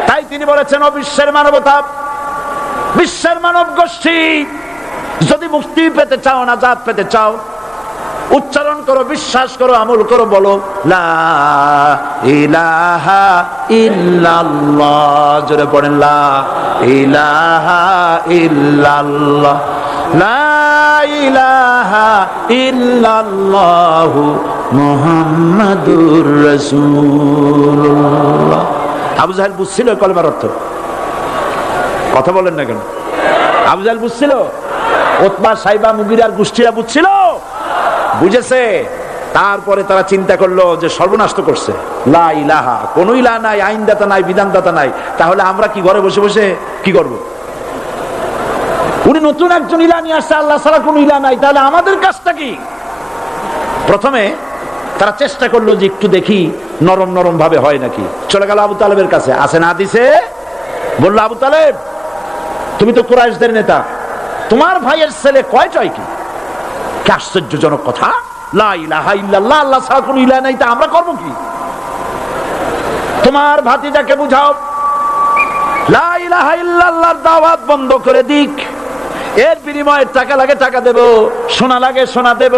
তাই তিনি বলেছেন, ও বিশ্বের মানবতা, বিশ্বের মানব গোষ্ঠী, যদি মুক্তি পেতে চাও, নাজাত পেতে চাও, উচ্চারণ করো, বিশ্বাস করো, আমল করো, বলো লা ইলাহা ইল্লাল্লাহ। জোরে পড়েন, লা ইলাহা ইল্লাল্লাহ, লা ইলাহা ইল্লাল্লাহু মুহাম্মাদুর রাসূলুল্লাহ। আবু জাহেল বুঝছিল কলেমার অর্থ? কথা বলেন না কেন? আবু জাহেল বুঝছিল? উতবা, সাইবা, মুগিরার গোষ্ঠীরা বুঝছিল? বুঝেছে। তারপরে তারা চিন্তা করলো যে সর্বনাশ তো করছে, লা ইলাহা, কোন ইলাহ নাই, আইনদাতা নাই, বিধানদাতা নাই, তাহলে আমরা কি ঘরে বসে বসে কি করব? উনি নতুন একজন ইলাহ নিয়ে আসছে, আল্লাহ ছাড়া কোন ইলাহ নাই, তাহলে আমাদের কাজটা কি? প্রথমে তারা চেষ্টা করলো যে একটু দেখি নরম নরম ভাবে হয় নাকি। চলে গেল আবু তালেবের কাছে, আসে না হাদিসে, বললো, আবু তালেব, তুমি তো কুরাইশদের নেতা, তোমার ভাইয়ের ছেলে কয়টাই কি? কি আশ্চর্যজনক কথা, লা ইলাহা ইল্লাল্লাহ, আল্লাহ ছাড়া কোনো ইলাহ নাই, তা আমরা করবো কি? তোমার ভাতিজাকে বুঝাও লা ইলাহা ইল্লাল্লাহর দাওয়াত বন্ধ করে দিক, এর বিনিময়ে টাকা লাগে টাকা দেব, সোনা লাগে সোনা দেব,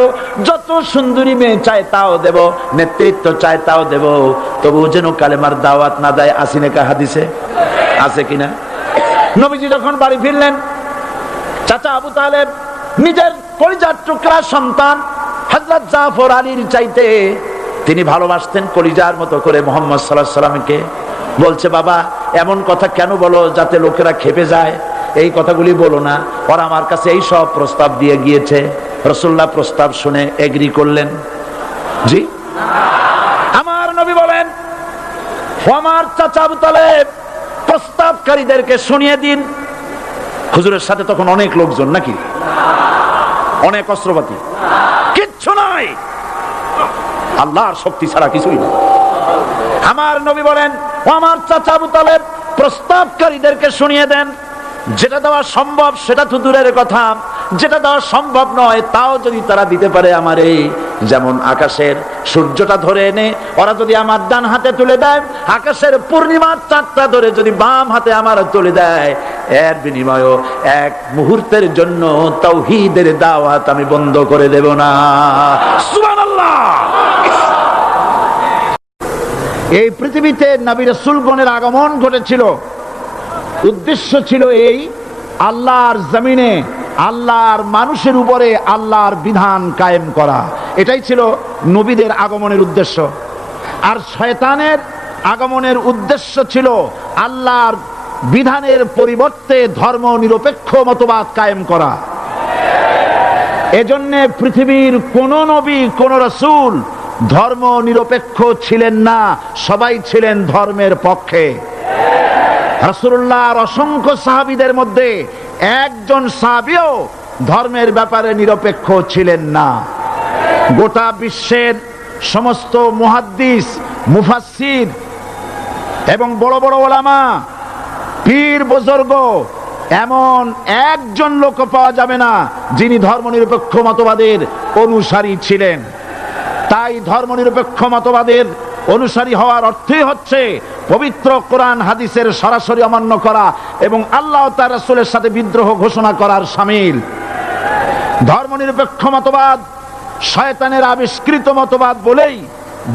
যত সুন্দরী মেয়ে চায় তাও দেব, নেতৃত্ব চায় তাও দেব, তবু যেন কালেমার দাওয়াত না দেয়। আসিনে কা হাদিসে আছে কিনা? নবীজি যখন বাড়ি ফিরলেন, চাচা আবু তালেব নিজের কলিজার টুকরা সন্তান হযরত জাফর আলীর চাইতে তিনি ভালোবাসতেন কলিজার মতো করে মুহাম্মদ সাল্লাল্লাহু আলাইহি ওয়াসাল্লামকে। বলছে, বাবা, এমন কথা কেন বলো যাতে লোকেরা খেপে যায়? এই কথাগুলি বলো না, ওরা আমার কাছে এই সব প্রস্তাব দিয়ে গিয়েছে। রাসূলুল্লাহ প্রস্তাব শুনে এগ্রি করলেন। জি, আমার নবী বলেন, ও আমার চাচা আবু তালেব, প্রস্তাবকারীদেরকে শুনিয়ে দিন। হুজুরের সাথে তখন অনেক লোকজন নাকি, অনেক অস্ত্রপাতি, কিচ্ছু নাই, আল্লাহর শক্তি ছাড়া কিছুই না। আমার নবী বলেন, ও আমার চাচা আবু তালেব, প্রস্তাবকারীদেরকে শুনিয়ে দেন, যেটা দেওয়া সম্ভব সেটা তো দূরের কথা, যেটা দেওয়া সম্ভব নয় তাও যদি তারা দিতে পারে আমারে, যেমন আকাশের সূর্যটা ধরে এনে ওরা যদি আমার ডান হাতে তুলে দেয়, আকাশের পূর্ণিমার চাঁদটা ধরে যদি বাম হাতে আমার তুলে দেয়, এর বিনিময়ে এক মুহূর্তের জন্য তাওহীদের দাওয়াত আমি বন্ধ করে দেব না। সুবহানাল্লাহ। এই পৃথিবীতে নবী রাসূলগণের আগমন ঘটেছিল, উদ্দেশ্য ছিল এই, আল্লাহর জমিনে আল্লাহর মানুষের উপরে আল্লাহর বিধান কায়েম করা, এটাই ছিল নবীদের আগমনের উদ্দেশ্য। আর শয়তানের আগমনের উদ্দেশ্য ছিল আল্লাহর বিধানের পরিবর্তে ধর্ম নিরপেক্ষ মতবাদ কায়েম করা। এজন্য পৃথিবীর কোন নবী, কোন রাসূল ধর্ম নিরপেক্ষ ছিলেন না, সবাই ছিলেন ধর্মের পক্ষে। রাসূলুল্লাহর অসংখ্য সাহাবীদের মধ্যে একজন সাহাবীও ধর্মের ব্যাপারে নিরপেক্ষ ছিলেন না। গোটা বিশ্বের সমস্ত মুহাদ্দিস, মুফাসসির এবং বড় বড় উলামা, পীর বুজুর্গ, এমন একজন লোক পাওয়া যাবে না যিনি ধর্মনিরপেক্ষ মতবাদের অনুসারী ছিলেন। তাই ধর্মনিরপেক্ষ মতবাদের অনুসারী হওয়ার অর্থই হচ্ছে পবিত্র কোরআন হাদিসের সরাসরি অমান্য করা এবং আল্লাহ ও তার রাসূলের সাথে বিদ্রোহ ঘোষণা করার শামিল। ধর্মনিরপেক্ষ মতবাদ শয়তানের আবিষ্কৃত মতবাদ বলেই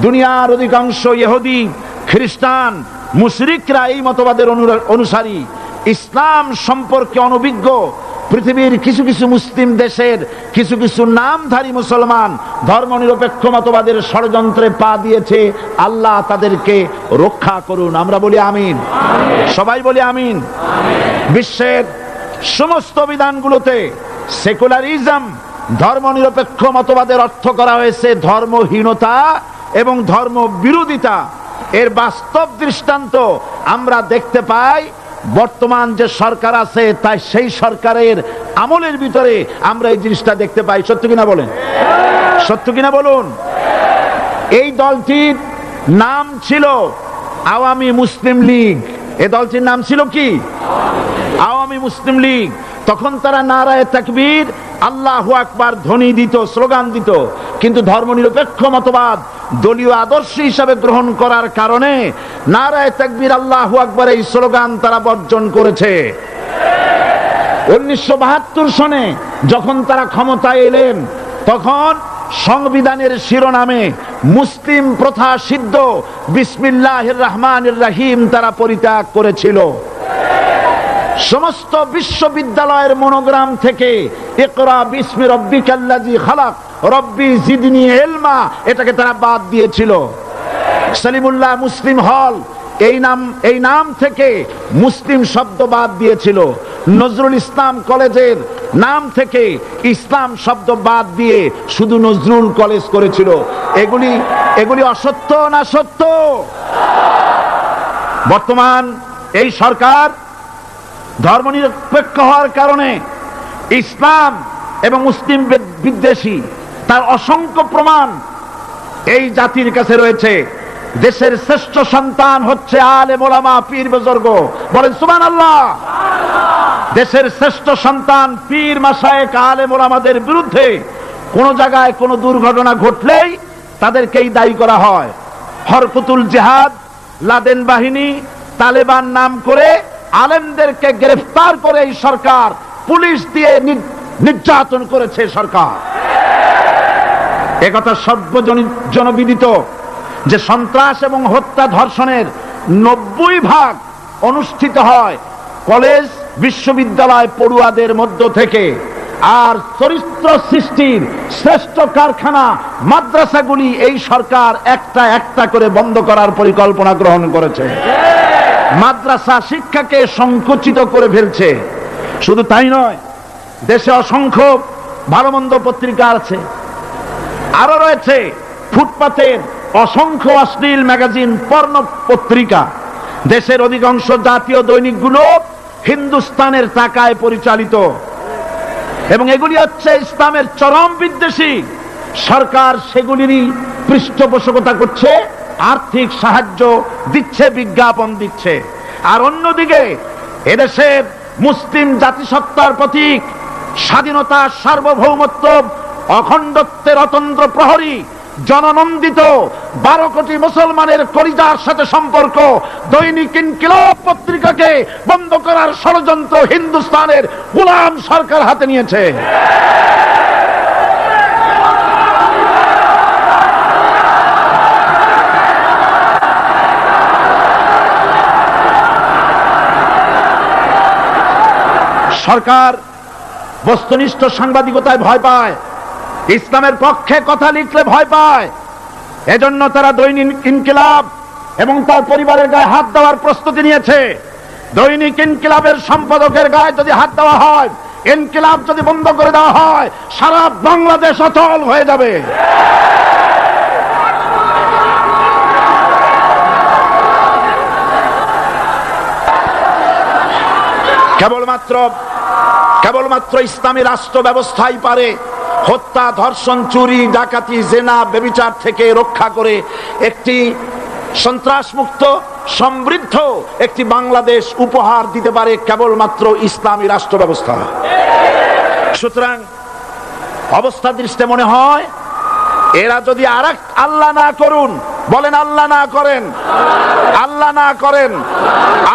দুনিয়ার অধিকাংশ ইহুদি, খ্রিস্টান, মুশরিকরা এই মতবাদের অনুসারী। ইসলাম সম্পর্কে অনভিজ্ঞ পৃথিবীর কিছু কিছু মুসলিম দেশের কিছু কিছু নামধারী মুসলমান ধর্মনিরপেক্ষ মতবাদের ষড়যন্ত্রে পা দিয়েছে। আল্লাহ তাদেরকে রক্ষা করুন, আমরা বলি আমিন। সবাই বলি আমিন। বিশ্বের সমস্ত বিধানগুলোতে সেকুলারিজম, ধর্মনিরপেক্ষ মতবাদের অর্থ করা হয়েছে ধর্মহীনতা এবং ধর্ম বিরোধিতা। এর বাস্তব দৃষ্টান্ত আমরা দেখতে পাই বর্তমান যে সরকার আছে, তাই সেই সরকারের আমলের ভিতরে আমরা এই জিনিসটা দেখতে পাই। সত্য কিনা বলেন? সত্য কিনা বলুন? এই দলটির নাম ছিল আওয়ামী মুসলিম লীগ। এই দলটির নাম ছিল কি? আওয়ামী মুসলিম লীগ। তখন তারা নারায়ে তাকবীর, আল্লাহু আকবার ধ্বনি দিত, স্লোগান দিত। কিন্তু ধর্মনিরপেক্ষ মতবাদ দলীয় আদর্শ হিসাবে গ্রহণ করার কারণে নারায়ে তাকবীর, আল্লাহু আকবার এই স্লোগান তারা বর্জন করেছে। 1972 সনে যখন তারা ক্ষমতায় এলেন, তখন সংবিধানের শিরোনামে মুসলিম প্রথা সিদ্ধ বিসমিল্লাহির রহমানির রহিম তারা পরিত্যাগ করেছিল। সমস্ত বিশ্ববিদ্যালয়ের মনোগ্রাম থেকে ইকরা বিসমি রাব্বিকাল্লাযী খালাক রব্বি জিদনি ইলমা এটাকে তারা বাদ দিয়েছিল। সলিমুল্লাহ মুসলিম হল এই নাম থেকে মুসলিম শব্দ বাদ দিয়েছিল। নজরুল ইসলাম কলেজের নাম থেকে ইসলাম শব্দ বাদ দিয়ে শুধু নজরুল কলেজ করেছিল। এগুলি অসত্য না সত্য? বর্তমান এই সরকার ধর্মনিরপেক্ষ হওয়ার কারণে ইসলাম এবং মুসলিম বিদ্বেষী, তার অসংখ্য প্রমাণ এই জাতির কাছে রয়েছে। দেশের শ্রেষ্ঠ সন্তান হচ্ছে আলেম ওলামা, পীর বুজুর্গ। বলেন সুবহানাল্লাহ। দেশের শ্রেষ্ঠ সন্তান পীর মাশায়েখ আলেম ওলামাদের বিরুদ্ধে কোন জায়গায় কোন দুর্ঘটনা ঘটলেই তাদেরকেই দায়ী করা হয়। হরকতুল জিহাদ, লাদেন বাহিনী, তালেবান নাম করে আলেমদেরকে গ্রেফতার করে এই সরকার পুলিশ দিয়ে নির্যাতন করেছে সরকার। একথা সর্বজনবিদিত যে সন্ত্রাস এবং হত্যা, ধর্ষণের 90% অনুষ্ঠিত হয় কলেজ বিশ্ববিদ্যালয় পড়ুয়াদের মধ্য থেকে। আর চরিত্র সৃষ্টির শ্রেষ্ঠ কারখানা মাদ্রাসাগুলি এই সরকার একটা একটা করে বন্ধ করার পরিকল্পনা গ্রহণ করেছে। মাদ্রাসা শিক্ষাকে সংকুচিত করে ফেলছে। শুধু তাই নয়, দেশে অসংখ্য ভালো মন্দ পত্রিকা আছে, আরো রয়েছে ফুটপাতের অসংখ্য অশ্লীল ম্যাগাজিন, পর্ণ পত্রিকা। দেশের অধিকাংশ জাতীয় দৈনিকগুলো হিন্দুস্তানের টাকায় পরিচালিত এবং এগুলি হচ্ছে ইসলামের চরম বিদ্বেষী। সরকার সেগুলিরই পৃষ্ঠপোষকতা করছে, আর্থিক সাহায্য দিচ্ছে, বিজ্ঞাপন দিচ্ছে। আর অন্যদিকে এদেশের মুসলিম জাতিসত্তার প্রতীক, স্বাধীনতা, সার্বভৌমত্ব, অখণ্ডত্বের অতন্ত্র প্রহরী, জননন্দিত 12 কোটি মুসলমানের কলিজার সাথে সম্পর্ক দৈনিক ইনকিলাব পত্রিকাকে বন্ধ করার ষড়যন্ত্র হিন্দুস্তানের গোলাম সরকার হাতে নিয়েছে। সরকার বস্তুনিষ্ঠ সাংবাদিকতায় ভয় পায়, ইসলামের পক্ষে কথা লিখলে ভয় পায়। এজন্য তারা দৈনিক ইনকিলাব এবং তার পরিবারের গায়ে হাত দেওয়ার প্রস্তুতি নিয়েছে। দৈনিক ইনকিলাবের সম্পাদকের গায়ে যদি হাত দেওয়া হয়, ইনকিলাব যদি বন্ধ করে দেওয়া হয়, সারা বাংলাদেশ অচল হয়ে যাবে। কেবলমাত্র ইসলামী রাষ্ট্র ব্যবস্থাই পারে হত্যা, ধর্ষণ, চুরি, ডাকাতি, জেনা, ব্যভিচার থেকে রক্ষা করে একটি সন্ত্রাসমুক্ত সমৃদ্ধ একটি বাংলাদেশ উপহার দিতে পারে কেবলমাত্র ইসলামী রাষ্ট্র ব্যবস্থা। সুতরাং অবস্থা দৃষ্টে মনে হয় এরা যদি আরেক আল্লাহ না করুন, বলেন আল্লাহ না করেন, আল্লাহ না করেন,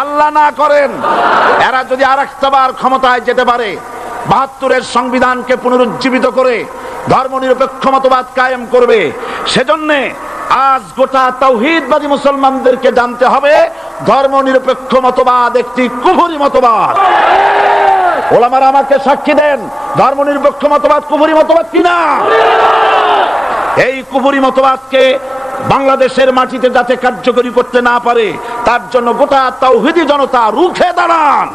আল্লাহ না করেন, এরা যদি আরেকবার ক্ষমতায় যেতে পারে, ৭২-এর সংবিধানকে পুনরুজ্জীবিত করে ধর্মনিরপেক্ষ মতবাদ কায়েম করবে, সেজন্যে আজ গোটা তাওহীদবাদী মুসলমানদেরকে জানতে হবে ধর্মনিরপেক্ষ মতবাদ একটি কুফরি মতবাদ। ওলামারা আমাকে সাক্ষী দেন, ধর্মনিরপেক্ষ মতবাদ কুফরি মতবাদ কিনা? এই কুফরি মতবাদকে বাংলাদেশের মাটিতে যাতে কার্যকরী করতে না পারে তার জন্য গোটা তাওহীদি জনতা রুখে দাঁড়ান।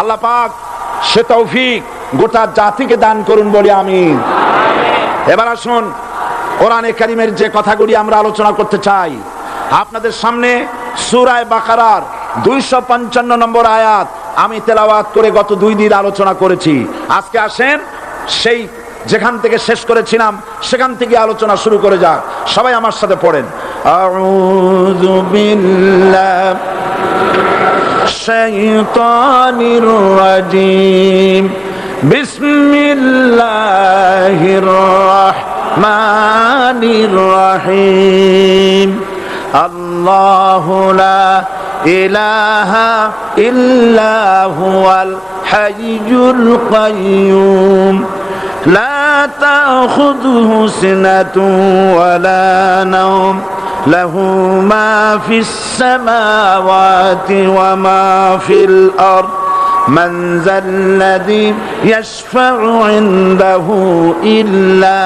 আল্লাহ পাক সে তৌফিক গোটা জাতিকে দান করুন বলি আমিন। এবার আসুন কোরআনে কারীমের যে কথাগুলি আমরা আলোচনা করতে চাই, আপনাদের সামনে সূরা বাকারার 255 নম্বর আয়াত আমি তেলাওয়াত করে গত 2 দিন আলোচনা করেছি। আজকে আসেন সেই যেখান থেকে শেষ করেছিলাম সেখান থেকে আলোচনা শুরু করে যাক। সবাই আমার সাথে পড়েন, আউযু বিল্লাহি শাইতানির রাজীম, বিসমিল্লাহির রাহমানির রহিম, আল্লাহু লা ইলাহা ইল্লা হুয়াল হাইয়ুল কাইয়্যুম, لا تأخذه سنة ولا نوم، له ما في السماوات وما في الأرض، من ذا الذي يشفع عنده إلا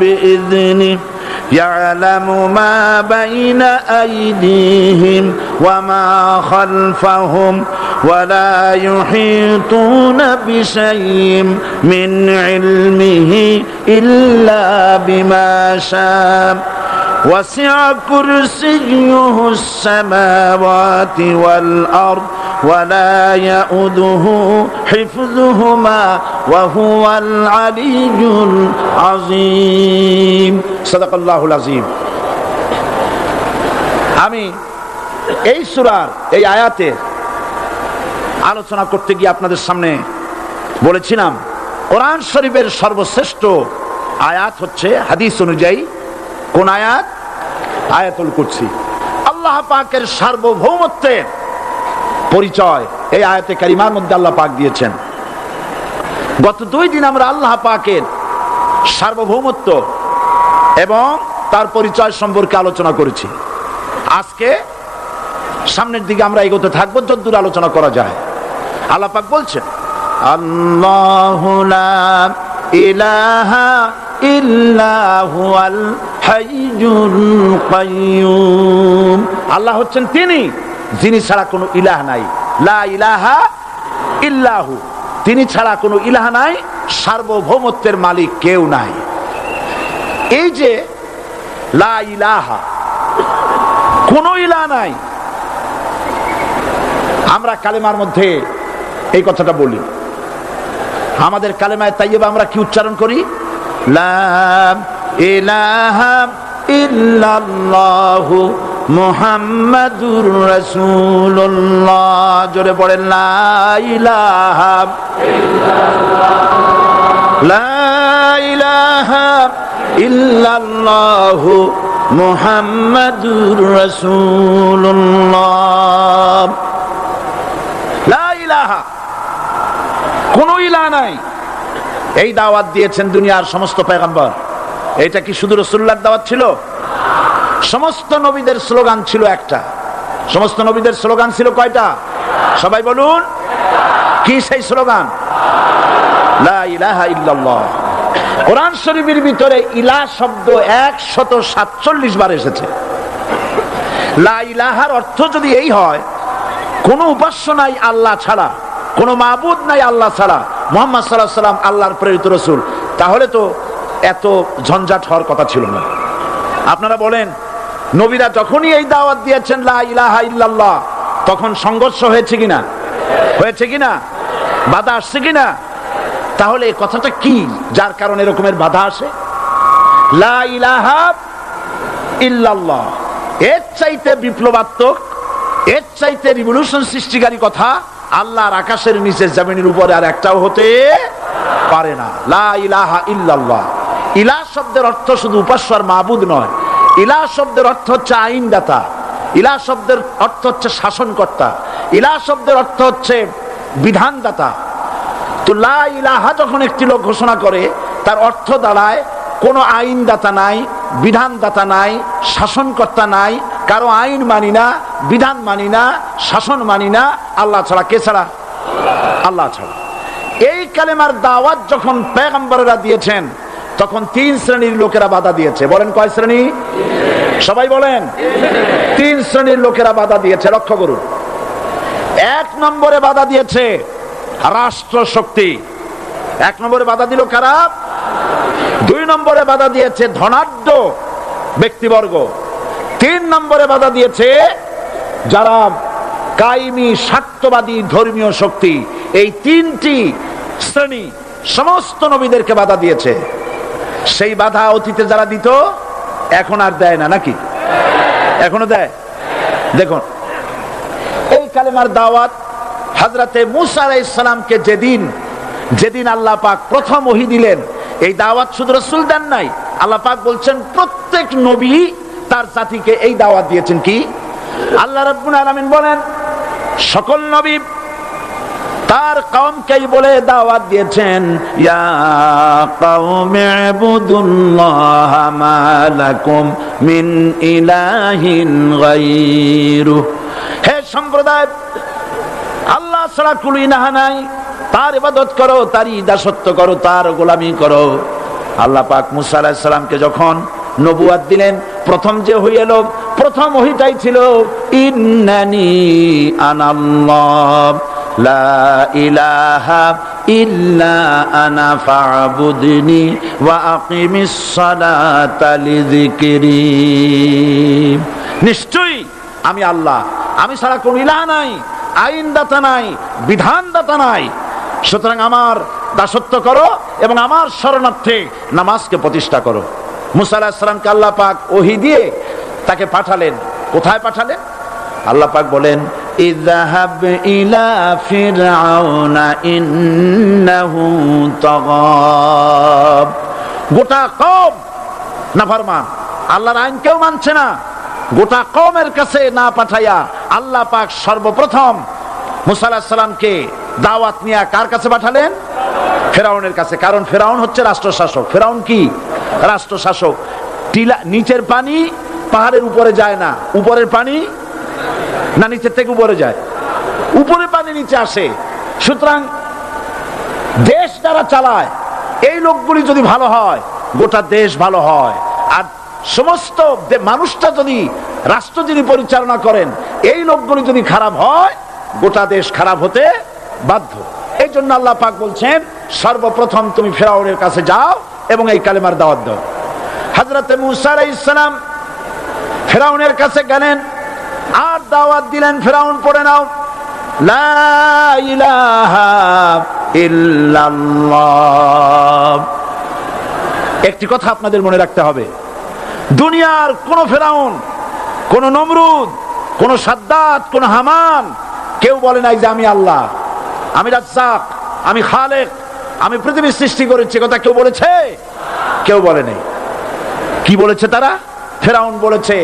بإذنه، يعلم ما بين أيديهم وما خلفهم، ولا يحيطون بشيء من علمه إلا بما شاء، وسع كرسيه السماوات والأرض، ولا يؤوده حفظهما وهو العلي العظيم। صدق الله العظيم। আমি এই সূরার এই আয়াতে আলোচনা করতে গিয়ে আপনাদের সামনে বলেছিলাম কোরআন শরীফের সর্বশ্রেষ্ঠ আয়াত হচ্ছে হাদিস অনুযায়ী কোন আয়াত? আয়াতুল কুরসি। আল্লাহ পাকের সার্বভৌমত্বের পরিচয় এই আয়াতে কারিমার মধ্যে আল্লাহ পাক দিয়েছেন। গত 2 দিন আমরা আল্লাহ পাকের সার্বভৌমত্ব এবং তার পরিচয় সম্পর্কে আলোচনা করেছি। আজকে সামনের দিকে আমরা এগোতে থাকবো যতদূর আলোচনা করা যায়। আল্লাহ পাক বলছেন, আল্লাহু লা ইলাহা ইল্লা হুয়াল হাইয়ুল কাইয়্যুম। আল্লাহ হচ্ছেন তিনি যিনি ছাড়া কোনো ইলাহ নাই, লা ইলাহা ইল্লাহু, তিনি ছাড়া কোনো ইলাহ নাই, সার্বভৌমত্বের মালিক কেউ নাই। এই যে লা ইলাহা, কোনো ইলাহ নাই, আমরা কালেমার মধ্যে এই কথাটা বলি। আমাদের কালেমায়ে তাইয়্যিবা আমরা কি উচ্চারণ করি? লা ইলাহা ইল্লাল্লাহু মুহাম্মাদুর রাসূলুল্লাহ। জোরে পড়েন, লা ইলাহা ইল্লাল্লাহ, লা ইলাহা ইল্লাল্লাহু মুহাম্মাদুর রাসূলুল্লাহ। লা ইলাহা, কোন ইলাহ নাই। এই দাওয়াত দিয়েছেন দুনিয়ার সমস্ত পয়গম্বর। এটা কি শুধু রাসূলুল্লাহর দাওয়াত ছিল? সমস্ত নবীদের স্লোগান ছিল একটা। সমস্ত নবীদের স্লোগান ছিল কয়টা? সবাই বলুন, কি সেই স্লোগান? লা ইলাহা ইল্লাল্লাহ। কোরআন শরীফের ভিতরে ইলাহ শব্দ 147 বার এসেছে। লা ইলাহার অর্থ যদি এই হয়, কোন উপাস্য নাই আল্লাহ ছাড়া, কোন মাবুদ নাই আল্লাহ ছাড়া, মুহাম্মদ সাল্লাল্লাহু আলাইহি সাল্লাম আল্লাহর প্রেরিত রাসূল, তাহলে তো এত ঝঞ্ঝাট হওয়ার কথা ছিল না। আপনারা বলেন, নবীরা যখনই এই দাওয়াত দিয়েছেন লা ইলাহা ইল্লাল্লাহ, তখন সংঘর্ষ হয়েছে কিনা? হয়েছে কিনা? বাধা আসছে কিনা? তাহলে এই কথাটা কি যার কারণে এরকমের বাধা আসে? লা ইলাহা ইল্লাল্লাহ, এর চাইতে বিপ্লবাত্মক, এর চাইতে রিভলিউশন সৃষ্টিকারী কথা আল্লাহর আকাশের নিচে জমিনের উপরে আর একটাও হতে পারে না। লা ইলাহা ইল্লাল্লাহ। ইলাহ শব্দের অর্থ শুধু উপাস্য আর মাবুদ নয়। ইলাহ শব্দের অর্থ হচ্ছে আইনদাতা, ইলাহ শব্দের অর্থ হচ্ছে শাসনকর্তা, ইলাহ শব্দের অর্থ হচ্ছে বিধানদাতা। তো লা ইলাহা যখন একটি লোক ঘোষণা করে, তার অর্থ দাঁড়ায় কোনো আইনদাতা নাই, বিধানদাতা নাই, শাসনকর্তা নাই, কারো আইন মানি না, বিধান মানি না, শাসন মানি না, আল্লাহ ছাড়া। কে ছাড়া? আল্লাহ ছাড়া। এই কালেমার দাওয়াত যখন পয়গম্বররা দিয়েছেন, তখন 3 শ্রেণীর লোকেরা বাধা দিয়েছে। বলেন কয় শ্রেণী? সবাই বলেন। 3 শ্রেণীর লোকেরা বাধা দিয়েছে। লক্ষ্য করুন। 1 নম্বরে বাধা দিয়েছে রাষ্ট্র শক্তি। 1 নম্বরে বাধা দিল কারা? 2 নম্বরে বাধা দিয়েছে ধনাঢ্য ব্যক্তিবর্গ। 3 নম্বরে বাধা দিয়েছে যারা কায়েমি স্বার্থবাদী ধর্মীয় শক্তি। এই 3টি শ্রেণী সমস্ত নবীদেরকে বাধা দিয়েছে। সেই বাধা অতীতে যারা দিত, এখন আর দেয় না নাকি? এখনো দেয়। দেখুন, এই কালেমার দাওয়াত হযরতে মূসা আলাইহিস সালামকে যেদিন আল্লাহ পাক প্রথম ওহী দিলেন, এই দাওয়াত শুধু রাসূল দেন নাই, আল্লাহ পাক বলছেন প্রত্যেক নবী তার জাতিকে এই দাওয়াত দিয়েছেন। কি? আল্লাহ রাব্বুল আলামিন বলেন, সকল নবী তার কওমকেই বলে দাওয়াত দিয়েছেন, ইয়া কওমি ইবুদুল্লাহা মা লাকুম মিন ইলাহিন গায়রু। হে সম্প্রদায়, আল্লাহ ছাড়া কোনো ইলাহ নাই, তার ইবাদত করো, তারই দাসত্ব করো, তার গোলামি করো। আল্লাহ পাক মূসা আলাইহিস সালামকে যখন নবুয়ত দিলেন, প্রথম যে ওহী এলো, প্রথম ওহীটাই ছিল ইন্নানি আনাল্লাহ লা ইলাহা ইল্লা আনা ফা'বুদনি ওয়া আকিমিস সালাতা লিযিকরি। নিশ্চয়ই আমি আল্লাহ, আমি ছাড়া কোনো ইলাহ নাই, আইনদাতা নাই, বিধানদাতা নাই, সুতরাং আমার দাসত্ব করো এবং আমার শরণার্থে নামাজকে প্রতিষ্ঠা করো। মূসা আলাইহিস সালামকে আল্লাহ পাক ওহী দিয়ে তাকে পাঠালেন। কোথায় পাঠালেন? আল্লাহ পাক বলেন, ইযহাব ইলা ফিরআউনা ইন্নাহু তাগাব। গোটা কওম নাফরমান, আল্লাহর আইন কেউ মানছে না। গোটা কওমের কাছে না পাঠাইয়া আল্লাহ পাক সর্বপ্রথম মূসা আলাইহিস সালামকে দাওয়াত নিয়ে কার কাছে পাঠালেন? ফেরাউনের কাছে। কারণ ফেরাউন হচ্ছে রাষ্ট্রশাসক। ফেরাউন কি? রাষ্ট্রশাসক। নিচের পানি পাহাড়ের উপরে যায় না, উপরের পানি না নিচের থেকে উপরে যায়? উপরে পানি নিচে আসে। সুতরাং দেশ যারা চালায়, এই লোকগুলি যদি ভালো হয়, গোটা দেশ ভালো হয়। আর সমস্ত মানুষটা যদি, রাষ্ট্র যিনি পরিচালনা করেন, এই লোকগুলি যদি খারাপ হয়, গোটা দেশ খারাপ হতে বাধ্য। এই জন্য আল্লাহ পাক বলছেন, সর্বপ্রথম তুমি ফেরাউনের কাছে যাও এবং এই কালেমার দাওয়াত দাও। হযরতে মূসা আলাইহিস সালাম ফেরাউনের কাছে গেলেন আর দাওয়াত দিলেন, ফেরাউন পড়ে নাও লা ইলাহা ইল্লাল্লাহ। একটি কথা আপনাদের মনে রাখতে হবে, দুনিয়ার কোন ফেরাউন, কোন নমরুদ, কোন সাদ্দাত, কোন হামান কেউ বলে নাই যে আমি আল্লাহ, আমি রাজ্জাক, আমি খালেক, আমি পৃথিবীর সৃষ্টি করেছি। কথা কেউ বলেছে? কেউ বলে নাই। কি বলেছে তারা? ফেরাউন বলেছে,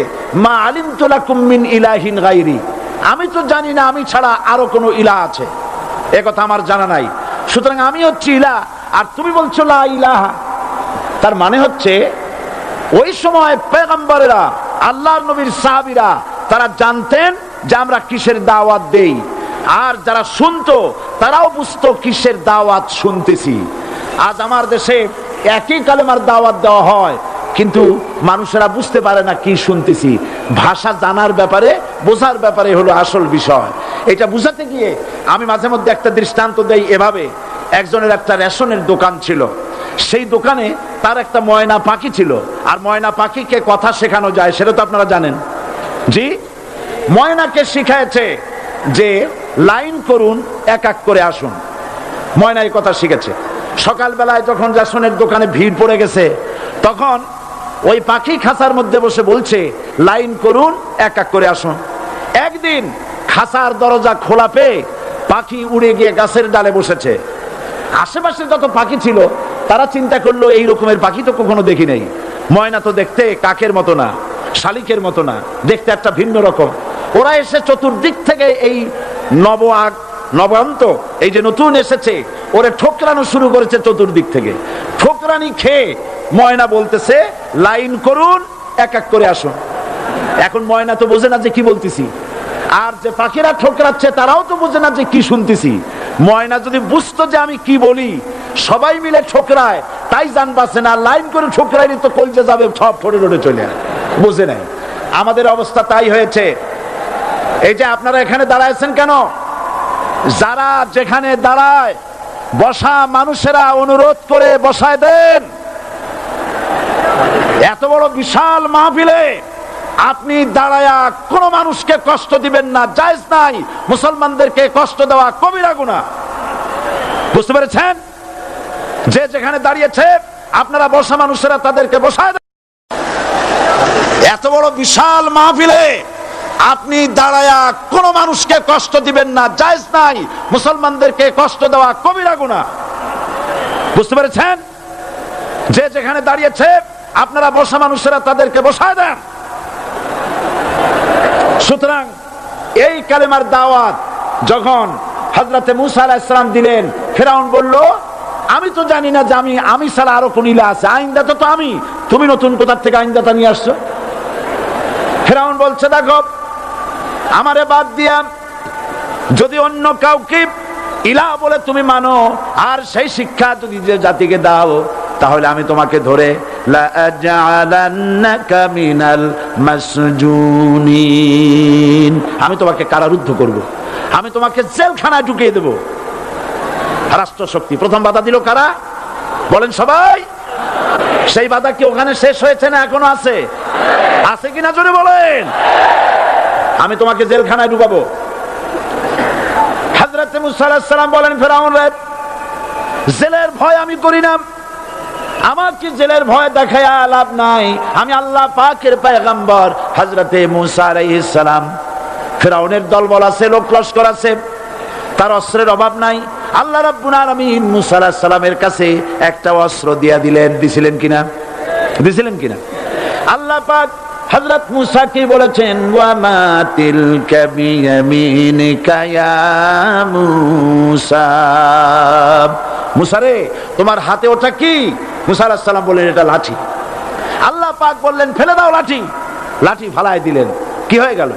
মা আলিমতু লাকুম মিন ইলাহিন গায়রি, আমি তো জানি না আমি ছাড়া আরো কোনো ইলাহ আছে, এ কথা আমার জানা নাই, সুতরাং আমি হচ্ছি ইলাহ, আর তুমি বলছো লা ইলাহা। তার মানে হচ্ছে ওই সময় পয়গম্বরেরা, আল্লাহর নবীর সাহাবীরা, তারা জানতেন যে আমরা কিসের দাওয়াত দেই। আর যারা শুনতো তারাও বুঝতো কিসের দাওয়াত শুনতেছি। আজ আমার দেশে একই কালেমার দাওয়াত দেওয়া হয়, কিন্তু মানুষেরা বুঝতে পারে না কি শুনতেছি। ভাষা জানার ব্যাপারে, বোঝার ব্যাপারে হলো আসল বিষয়। এটা বুঝাতে গিয়ে আমি মাঝে মধ্যে একটা দৃষ্টান্ত দেই এভাবে। একজনের একটা রেশনের দোকান ছিল, সেই দোকানে তার একটা ময়না পাখি ছিল। আর ময়না পাখিকে কথা শেখানো যায়, সেটা তো আপনারা জানেন। জি, ময়নাকে শিখাইছে যে লাইন করুন, এক এক করে আসুন। ময়না এই কথা শিখেছে। সকালবেলায় যখন রেশনের দোকানে ভিড় পড়ে গেছে, তখন ওই পাখি খাঁচার মধ্যে বসে বলছে লাইন করুন, এক এক করে আসুন। একদিন খাঁচার দরজা খোলা পেয়ে পাখি উড়ে গিয়ে গাছের ডালে বসেছে। আশেপাশে যত পাখি ছিল তারা চিন্তা করলো এই রকমের পাখি তো কখনো দেখি নাই। ময়না তো দেখতে কাকের মতো না, শালিকের মতো না, দেখতে একটা ভিন্ন রকম। ওরা এসে চতুর্দিক থেকে এই নবান্ত এই যে নতুন এসেছে ওরে ঠোকরানো শুরু করেছে চতুর্দিক থেকে। ঠোকরানি খেয়ে ময়না বলতেছে লাইন করুন, এক এক করে আসুন। এখন ময়না তো বোঝে না যে কি বলতেছি, আর যে পাখিরা ঠোকরাচ্ছে তারাও তো বোঝে না যে কি শুনতেছি। ময়না যদি বুঝতো যে আমি কি বলি, সবাই মিলে ঠোকরায়, তাই জান বাঁচে না। লাইন করে ঠোকরাইনি তো কলজে যাবে, সব ফোড়ে রোডে চলে যায়, বোঝে নাই। আমাদের অবস্থা তাই হয়েছে। এই যে আপনারা এখানে দাঁড়াইছেন কেন? যারা যেখানে দাঁড়ায় বসা মানুষেরা অনুরোধ করে বসায় দেন। এত বড় বিশাল মাহফিলে আপনি দাঁড়ায়া কোন মানুষকে কষ্ট দিবেন না, জায়েজ নাই। মুসলমানদেরকে কষ্ট দেওয়া কবিরা গুনাহ। বুঝতে পেরেছেন? যে যেখানে দাঁড়িয়েছে আপনারা বসা মানুষেরা তাদেরকে বসায় দেন। এত বড় বিশাল মাহফিলে আপনি দাঁড়ায়া কোন মানুষকে কষ্ট দিবেন না, জায়েজ নাই। মুসলমানদেরকে কষ্ট দেওয়া কবিরা গুনাহ। বুঝতে পেরেছেন? যে যেখানে দাঁড়িয়েছে আপনারা বসা মানুষেরা তাদেরকে বসায় দেন। সুতরাং এই কালেমার দাওয়াত যখন হযরতে মূসা আলাইহিস সালাম দিলেন, ফিরআউন বলল আমি তো জানি না যে আমি ছাড়া আরো কোন ইলাহ আছে, আইনদাতা তো আমি, তুমি নতুন কোথা থেকে আইনদাতা নিয়ে আসছো? ফিরআউন বলছে দেখো, আমারে বাদ দিয়া যদি অন্য কাউকে ইলাহ বলে তুমি মানো, আর সেই শিক্ষা যদি যে জাতিকে দাও, তাহলে আমি তোমাকে ধরে আমি তোমাকে কারারুদ্ধ করব, আমি তোমাকে জেলখানায় ঢুকিয়ে দেব। রাষ্ট্রশক্তি প্রথম বাধা দিল কারা? বলেন সবাই। সেই বাধা কি ওখানে শেষ হয়েছে না এখনো আছে? আছে কিনা জোরে বলেন। আমি তোমাকে জেলখানায় ঢুকাবো। হযরত মূসা আলাইহিস সালাম বলেন ফিরআউন রে, জেলের ভয় আমি করি না, আমার কি জেলের ভয় দেখায়া লাভ নাই। আমি আল্লাহ পাকের পয়গম্বর হযরতে মূসা আলাইহিস সালাম। ফিরআউনের দলবল আছে, লোক লস্কর আছে, তার অস্ত্রের অভাব নাই। আল্লাহ রাব্বুল আলামিন মূসা আলাইহিস সালামের কাছে একটা অস্ত্র দিয়া দিলেন। দিছিলেন কিনা? দিছিলেন কিনা? আল্লাহ পাক হযরত মূসা কি বলেছেন? ওয়া মা তিলকা বিয়ামিনিকা ইয়া মূসা। মূসা রে, তোমার হাতে ওটা কি? মূসা আলাইহিস সালাম বললেন এটা লাঠি। আল্লাহ পাক বললেন ফেলে দাও লাঠি। লাঠি ফালাই দিলেন। কি হয়ে গেল?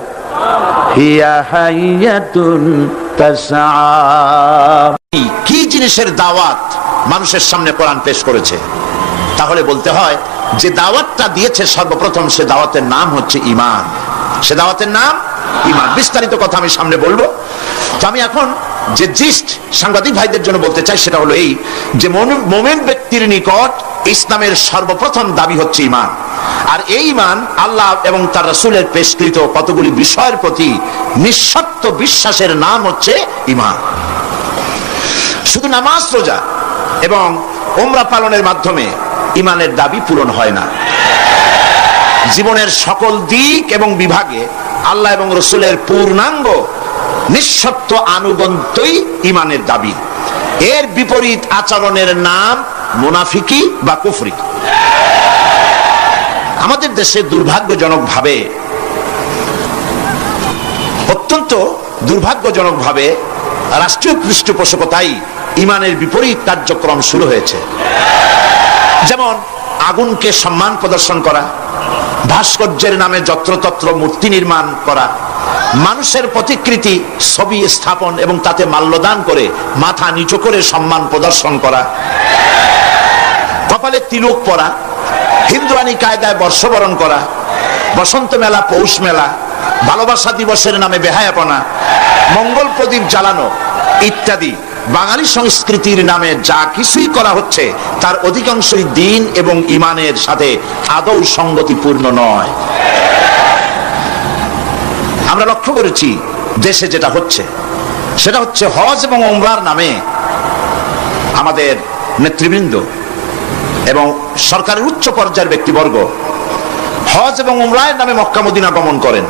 হিয়া হাইয়াতুন তাসআ। কি জিনিসের দাওয়াত মানুষের সামনে কোরআন পেশ করেছে? তাহলে বলতে হয় যে দাওয়াতটা দিয়েছে সর্বপ্রথম, সে দাওয়াতের নাম হচ্ছে ঈমান। সে দাওয়াতের নাম ঈমান। বিস্তারিত কথা আমি সামনে বলবো। তো আমি এখন যে জিস্ট সাংবাদিক ভাইদের জন্য বলতে চাই সেটা হলো এই, যে মুমিন ব্যক্তির নিকট ইসলামের সর্বপ্রথম দাবি হচ্ছে ঈমান। আর এই ঈমান আল্লাহ এবং তার রাসূলের পেশকৃত কতগুলি বিষয়ের প্রতি নিঃশর্ত বিশ্বাসের নাম হচ্ছে ঈমান। শুধু নামাজ, রোজা এবং উমরা পালনের মাধ্যমে ঈমানের দাবি পূরণ হয় না। জীবনের সকল দিক এবং বিভাগে আল্লাহ এবং রাসূলের পূর্ণাঙ্গ নিঃশর্ত আনুগত্যই ঈমানের দাবি। এর বিপরীত আচরণের নাম মুনাফিকি বা কুফরি। আমাদের দেশে দুর্ভাগ্যজনকভাবে, অত্যন্ত দুর্ভাগ্যজনকভাবে রাষ্ট্রীয় পৃষ্ঠপোষকতায় ঈমানের বিপরীত কার্যক্রম শুরু হয়েছে। যেমন আগুনকে সম্মান প্রদর্শন করা, ভাস্কর্যের নামে যত্রতত্র মূর্তি নির্মাণ করা, মানুষের প্রতিকৃতি ছবি স্থাপন এবং তাতে মাল্যদান করে মাথা নিচু করে সম্মান প্রদর্শন করা, কপালে তিলক পরা, হিন্দুয়ানি কায়দায় বর্ষবরণ করা, বসন্ত মেলা, পৌষ মেলা, ভালোবাসা দিবসের নামে বেহায়াপনা, মঙ্গল প্রদীপ জ্বালানো ইত্যাদি বাঙালি সংস্কৃতির নামে যা কিছুই করা হচ্ছে তার অধিকাংশই দ্বীন এবং ঈমানের সাথে আদৌ সঙ্গতিপূর্ণ নয়। আমরা লক্ষ্য করেছি দেশে যেটা হচ্ছে সেটা হচ্ছে হজ এবং উমরার নামে আমাদের নেতৃবৃন্দ এবং সরকারের উচ্চ পর্যায়ের ব্যক্তিবর্গ হজ এবং উমরার নামে মক্কা মদিনা গমন করেন,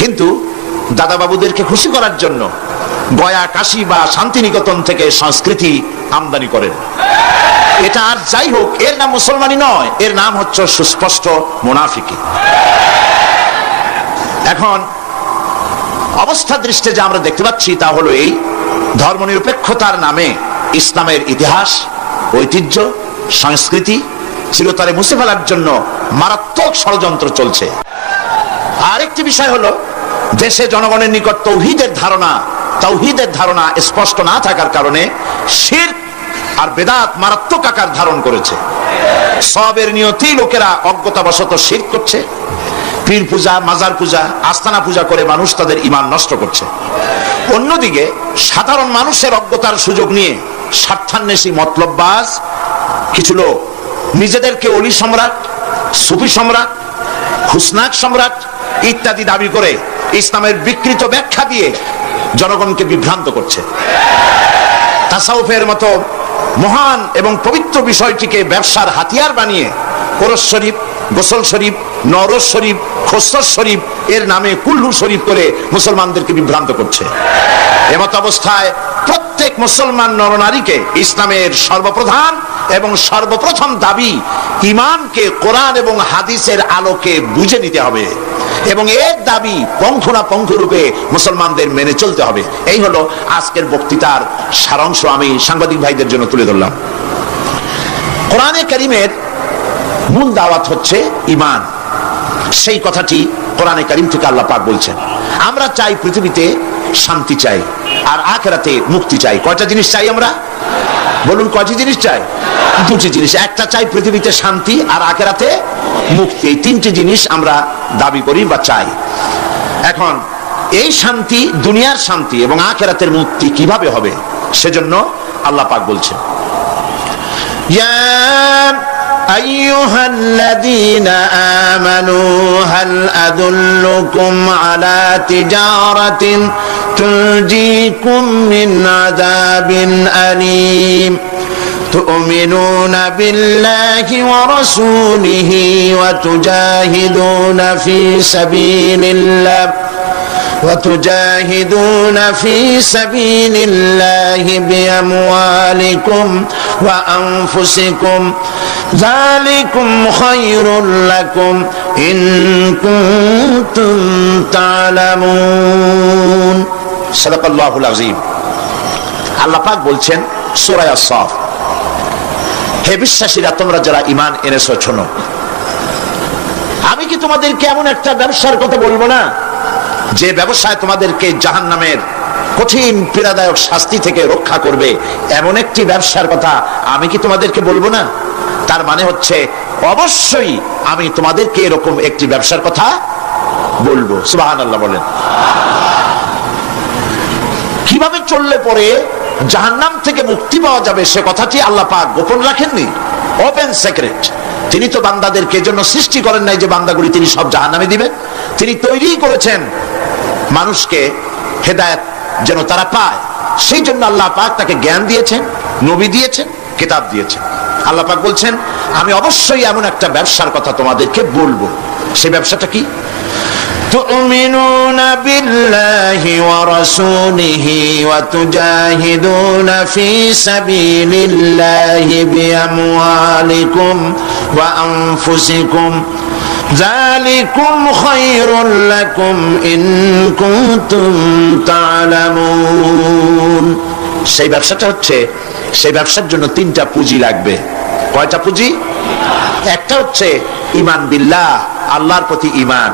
কিন্তু দাদা বাবুদেরকে খুশি করার জন্য গয়া, কাশী বা শান্তিনিকেতন থেকে সংস্কৃতি আমদানি করেন। এটা আর যাই হোক, এর নাম মুসলমানি নয়, এর নাম হচ্ছে সুস্পষ্ট মুনাফিকি। এখন অবস্থা দৃষ্টে যা আমরা দেখতে পাচ্ছি তা হলো এই, ধর্মনিরপেক্ষতার নামে ইসলামের ইতিহাস, ঐতিহ্য, সংস্কৃতি চিরতরে মুছে ফেলার জন্য মারাত্মক ষড়যন্ত্র চলছে। আরেকটি বিষয় হলো দেশে জনগণের নিকট তাওহীদের ধারণা স্পষ্ট না থাকার কারণে শিরক আর বেদাত মারাত্মক আকার ধারণ করেছে। সওয়াবের নিয়তি লোকেরা অজ্ঞতাবশত শিরক করছে, পীর পূজা, মাজার পূজা, আস্তানা পূজা করে মানুষ তাদের ঈমান নষ্ট করছে। অন্যদিকে সাধারণ মানুষের অজ্ঞতার সুযোগ নিয়ে স্বার্থান্বেষী মতলববাজ কিছু লোক নিজেদেরকে অলি সম্রাট, সুফি সম্রাট, খুসনাক সম্রাট ইত্যাদি দাবি করে ইসলামের বিকৃত ব্যাখ্যা দিয়ে জনগণকে বিভ্রান্ত করছে। তাসাউফের মতো মহান এবং পবিত্র বিষয়টিকে ব্যবসার হাতিয়ার বানিয়ে কোরআন শরীফ, গোসল শরীফ, নওরোজ শরীফ, খসরত শরীফ এর নামে কুল্লু শরীফ করে মুসলমানদেরকে বিভ্রান্ত করছে। এমত অবস্থায় প্রত্যেক মুসলমান নরনারীকে ইসলামের সর্বপ্রধান এবং সর্বপ্রথম দাবি ঈমানকে কোরআন এবং হাদিসের আলোকে বুঝে নিতে হবে এবং এর দাবি পঙ্খু রূপে মুসলমানদের মেনে চলতে হবে। এই হলো আজকের বক্তৃতার সারাংশ আমি সাংবাদিক ভাইদের জন্য তুলে ধরলাম। কোরআনে কারীমের মূল দাওয়াত হচ্ছে ঈমান। সেই কথাটি কোরআনে কারীম থেকে আল্লাহ পাক বলছেন। আমরা চাই পৃথিবীতে শান্তি চাই আর আখিরাতে মুক্তি চাই। কয়টা জিনিস চাই আমরা? বলুন, কয়টি জিনিস চাই? দুটি জিনিস। একটা চাই পৃথিবীতে শান্তি আর আখিরাতে মুক্তি। এই তিনটি জিনিস আমরা দাবি করি বা চাই। এখন এই শান্তি, দুনিয়ার শান্তি এবং আখিরাতের মুক্তি কিভাবে হবে সেজন্য আল্লাহ পাক বলছেন, ইয়া أيها الذين آمنوا هل أدلكم على تجارة تنجيكم من عذاب أليم تؤمنون بالله ورسوله وتجاهدون في سبيل الله بأموالكم وأنفسكم ذلكم خير لكم إن كنتم تعلمون صدق الله العظيم। আল্লাহ পাক বলছেন সূরা আস-সাফ, হে বিশ্বাসীরা, তোমরা যারা ঈমান এনেছো শোনো, আমি কি তোমাদেরকে এমন একটা ব্যবসার কথা বলবো না যে ব্যবসায় তোমাদেরকে জাহান্নামের কঠিন পীড়াদায়ক শাস্তি থেকে রক্ষা করবে? এমন একটি ব্যবসার কথা আমি কি তোমাদেরকে বলবো না? তার মানে হচ্ছে অবশ্যই আমি তোমাদেরকে এরকম একটি ব্যবসার কথা বলবো। সুবহানাল্লাহ বলেন। কিভাবে চললে পরে জাহান্নাম থেকে মুক্তি পাওয়া যাবে সে কথাটি আল্লাহ পাক গোপন রাখেননি, ওপেন সিক্রেট। তিনি তো বান্দাদেরকে জন্য সৃষ্টি করেন নাই যে বান্দাগুলি তিনি সব জাহান্নামে দিবেন। তিনি তৈরি করেছেন মানুষকে হেদায়েত যেন তারা পায়, সেই জন্য আল্লাহ পাক তাকে জ্ঞান দিয়েছেন, নবী দিয়েছেন, কিতাব দিয়েছেন। আল্লাহ পাক বলছেন আমি অবশ্যই এমন একটা ব্যবসার কথা তোমাদেরকে বলবো। সেই ব্যবসাটা কি? تؤمنون بالله ورسوله وتجاهدون في سبيل الله بأموالكم وأنفسكم ذلكم خير لكم إن كنتم تعلمون। সেই ব্যবসাটা হচ্ছে, সেই ব্যবসার জন্য তিনটা পুঁজি লাগবে। কয়টা পুঁজি? একটা হচ্ছে ঈমান বিল্লাহ, আল্লাহর প্রতি ঈমান।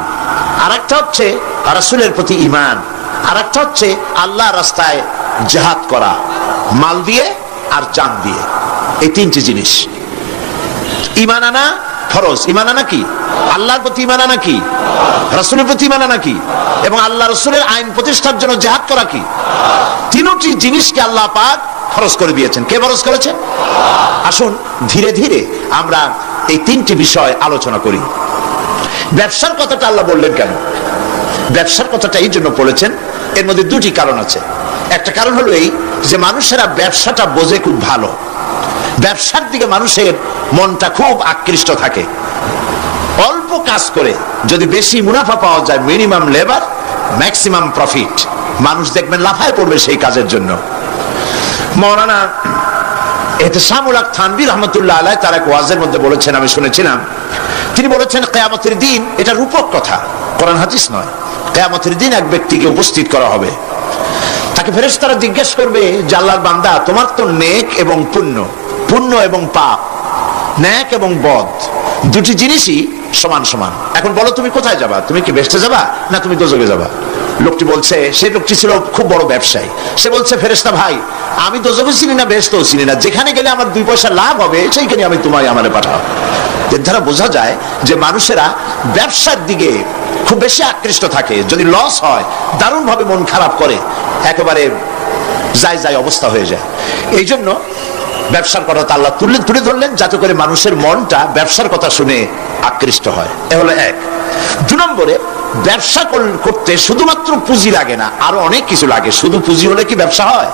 আর একটা হচ্ছে রাসূলের প্রতি ঈমান, আর একটা হচ্ছে আল্লাহর রাস্তায় জিহাদ করা, মাল দিয়ে আর জান দিয়ে। এই তিনটি জিনিস। ঈমান আনা ফরজ। ঈমান আনা কি? আল্লাহর প্রতি ঈমান আনা কি? রাসূলের প্রতি ঈমান আনা কি? এবং আল্লাহ রাসূলের আইন প্রতিষ্ঠার জন্য জিহাদ করা কি? তিনটি জিনিসকে আল্লাহ পাক ফরজ করে দিয়েছেন। কে ফরজ করেছেন? আসুন ধীরে ধীরে আমরা এই তিনটি বিষয় আলোচনা করি। ব্যবসার কথাটা আল্লাহ বললেন কেন? ব্যবসার কথাটা এই জন্য বলেছেন, এর মধ্যে দুটি কারণ আছে। একটা কারণ হলো এই যে মানুষেরা ব্যবসাটা বোঝে খুব ভালো, ব্যবসার দিকে মানুষের মনটা খুব আকৃষ্ট থাকে। অল্প কাজ করে যদি বেশি মুনাফা পাওয়া যায়, মিনিমাম লেবার ম্যাক্সিমাম প্রফিট, মানুষ দেখবেন লাফায় পড়বে সেই কাজের জন্য। মাওলানা ইহতিসামুল হক থানভী রহমাতুল্লাহ আলাইহি তার এক ওয়াজের মধ্যে বলেছেন, আমি শুনেছিলাম, তিনি বলেছেন কিয়ামতের দিন, এটা রূপক কথা, কোরআন হাদিস নয়, কিয়ামতের দিন এক ব্যক্তিকে উপস্থিত করা হবে, তাকে ফেরেশতারা জিজ্ঞেস করবে যে আল্লাহর বান্দা, তোমার তো নেক এবং পুণ্য, পুণ্য এবং পাপ, নেক এবং বদ দুটি জিনিসই সমান সমান, এখন বলো তুমি কোথায় যাবা? তুমি কি বেহেশতে যাবা না তুমি দোজখে যাবা? লোকটি বলছে, সেই লোকটি ছিল খুব বড় ব্যবসায়ী, সে বলছে ফেরেশতা ভাই, আমি দোজখও চিনি না বেহেশতও চিনি না, যেখানে গেলে আমার 2 পয়সা লাভ হবে সেইখানে আমি তোমায় আমারে পাঠাও। এর দ্বারা বোঝা যায় যে মানুষেরা ব্যবসার দিকে খুব বেশি আকৃষ্ট থাকে, যদি লস হয় দারুণ ভাবে মন খারাপ করে, একেবারে যায় অবস্থা হয়ে যায়। এই জন্য ব্যবসার কথা আল্লাহ তুলে ধরলেন যাতে করে মানুষের মনটা ব্যবসার কথা শুনে আকৃষ্ট হয়। এ হলো এক। 2 নম্বরে, ব্যবসা করতে শুধুমাত্র পুঁজি লাগে না, আরো অনেক কিছু লাগে। শুধু পুঁজি হলে কি ব্যবসা হয়?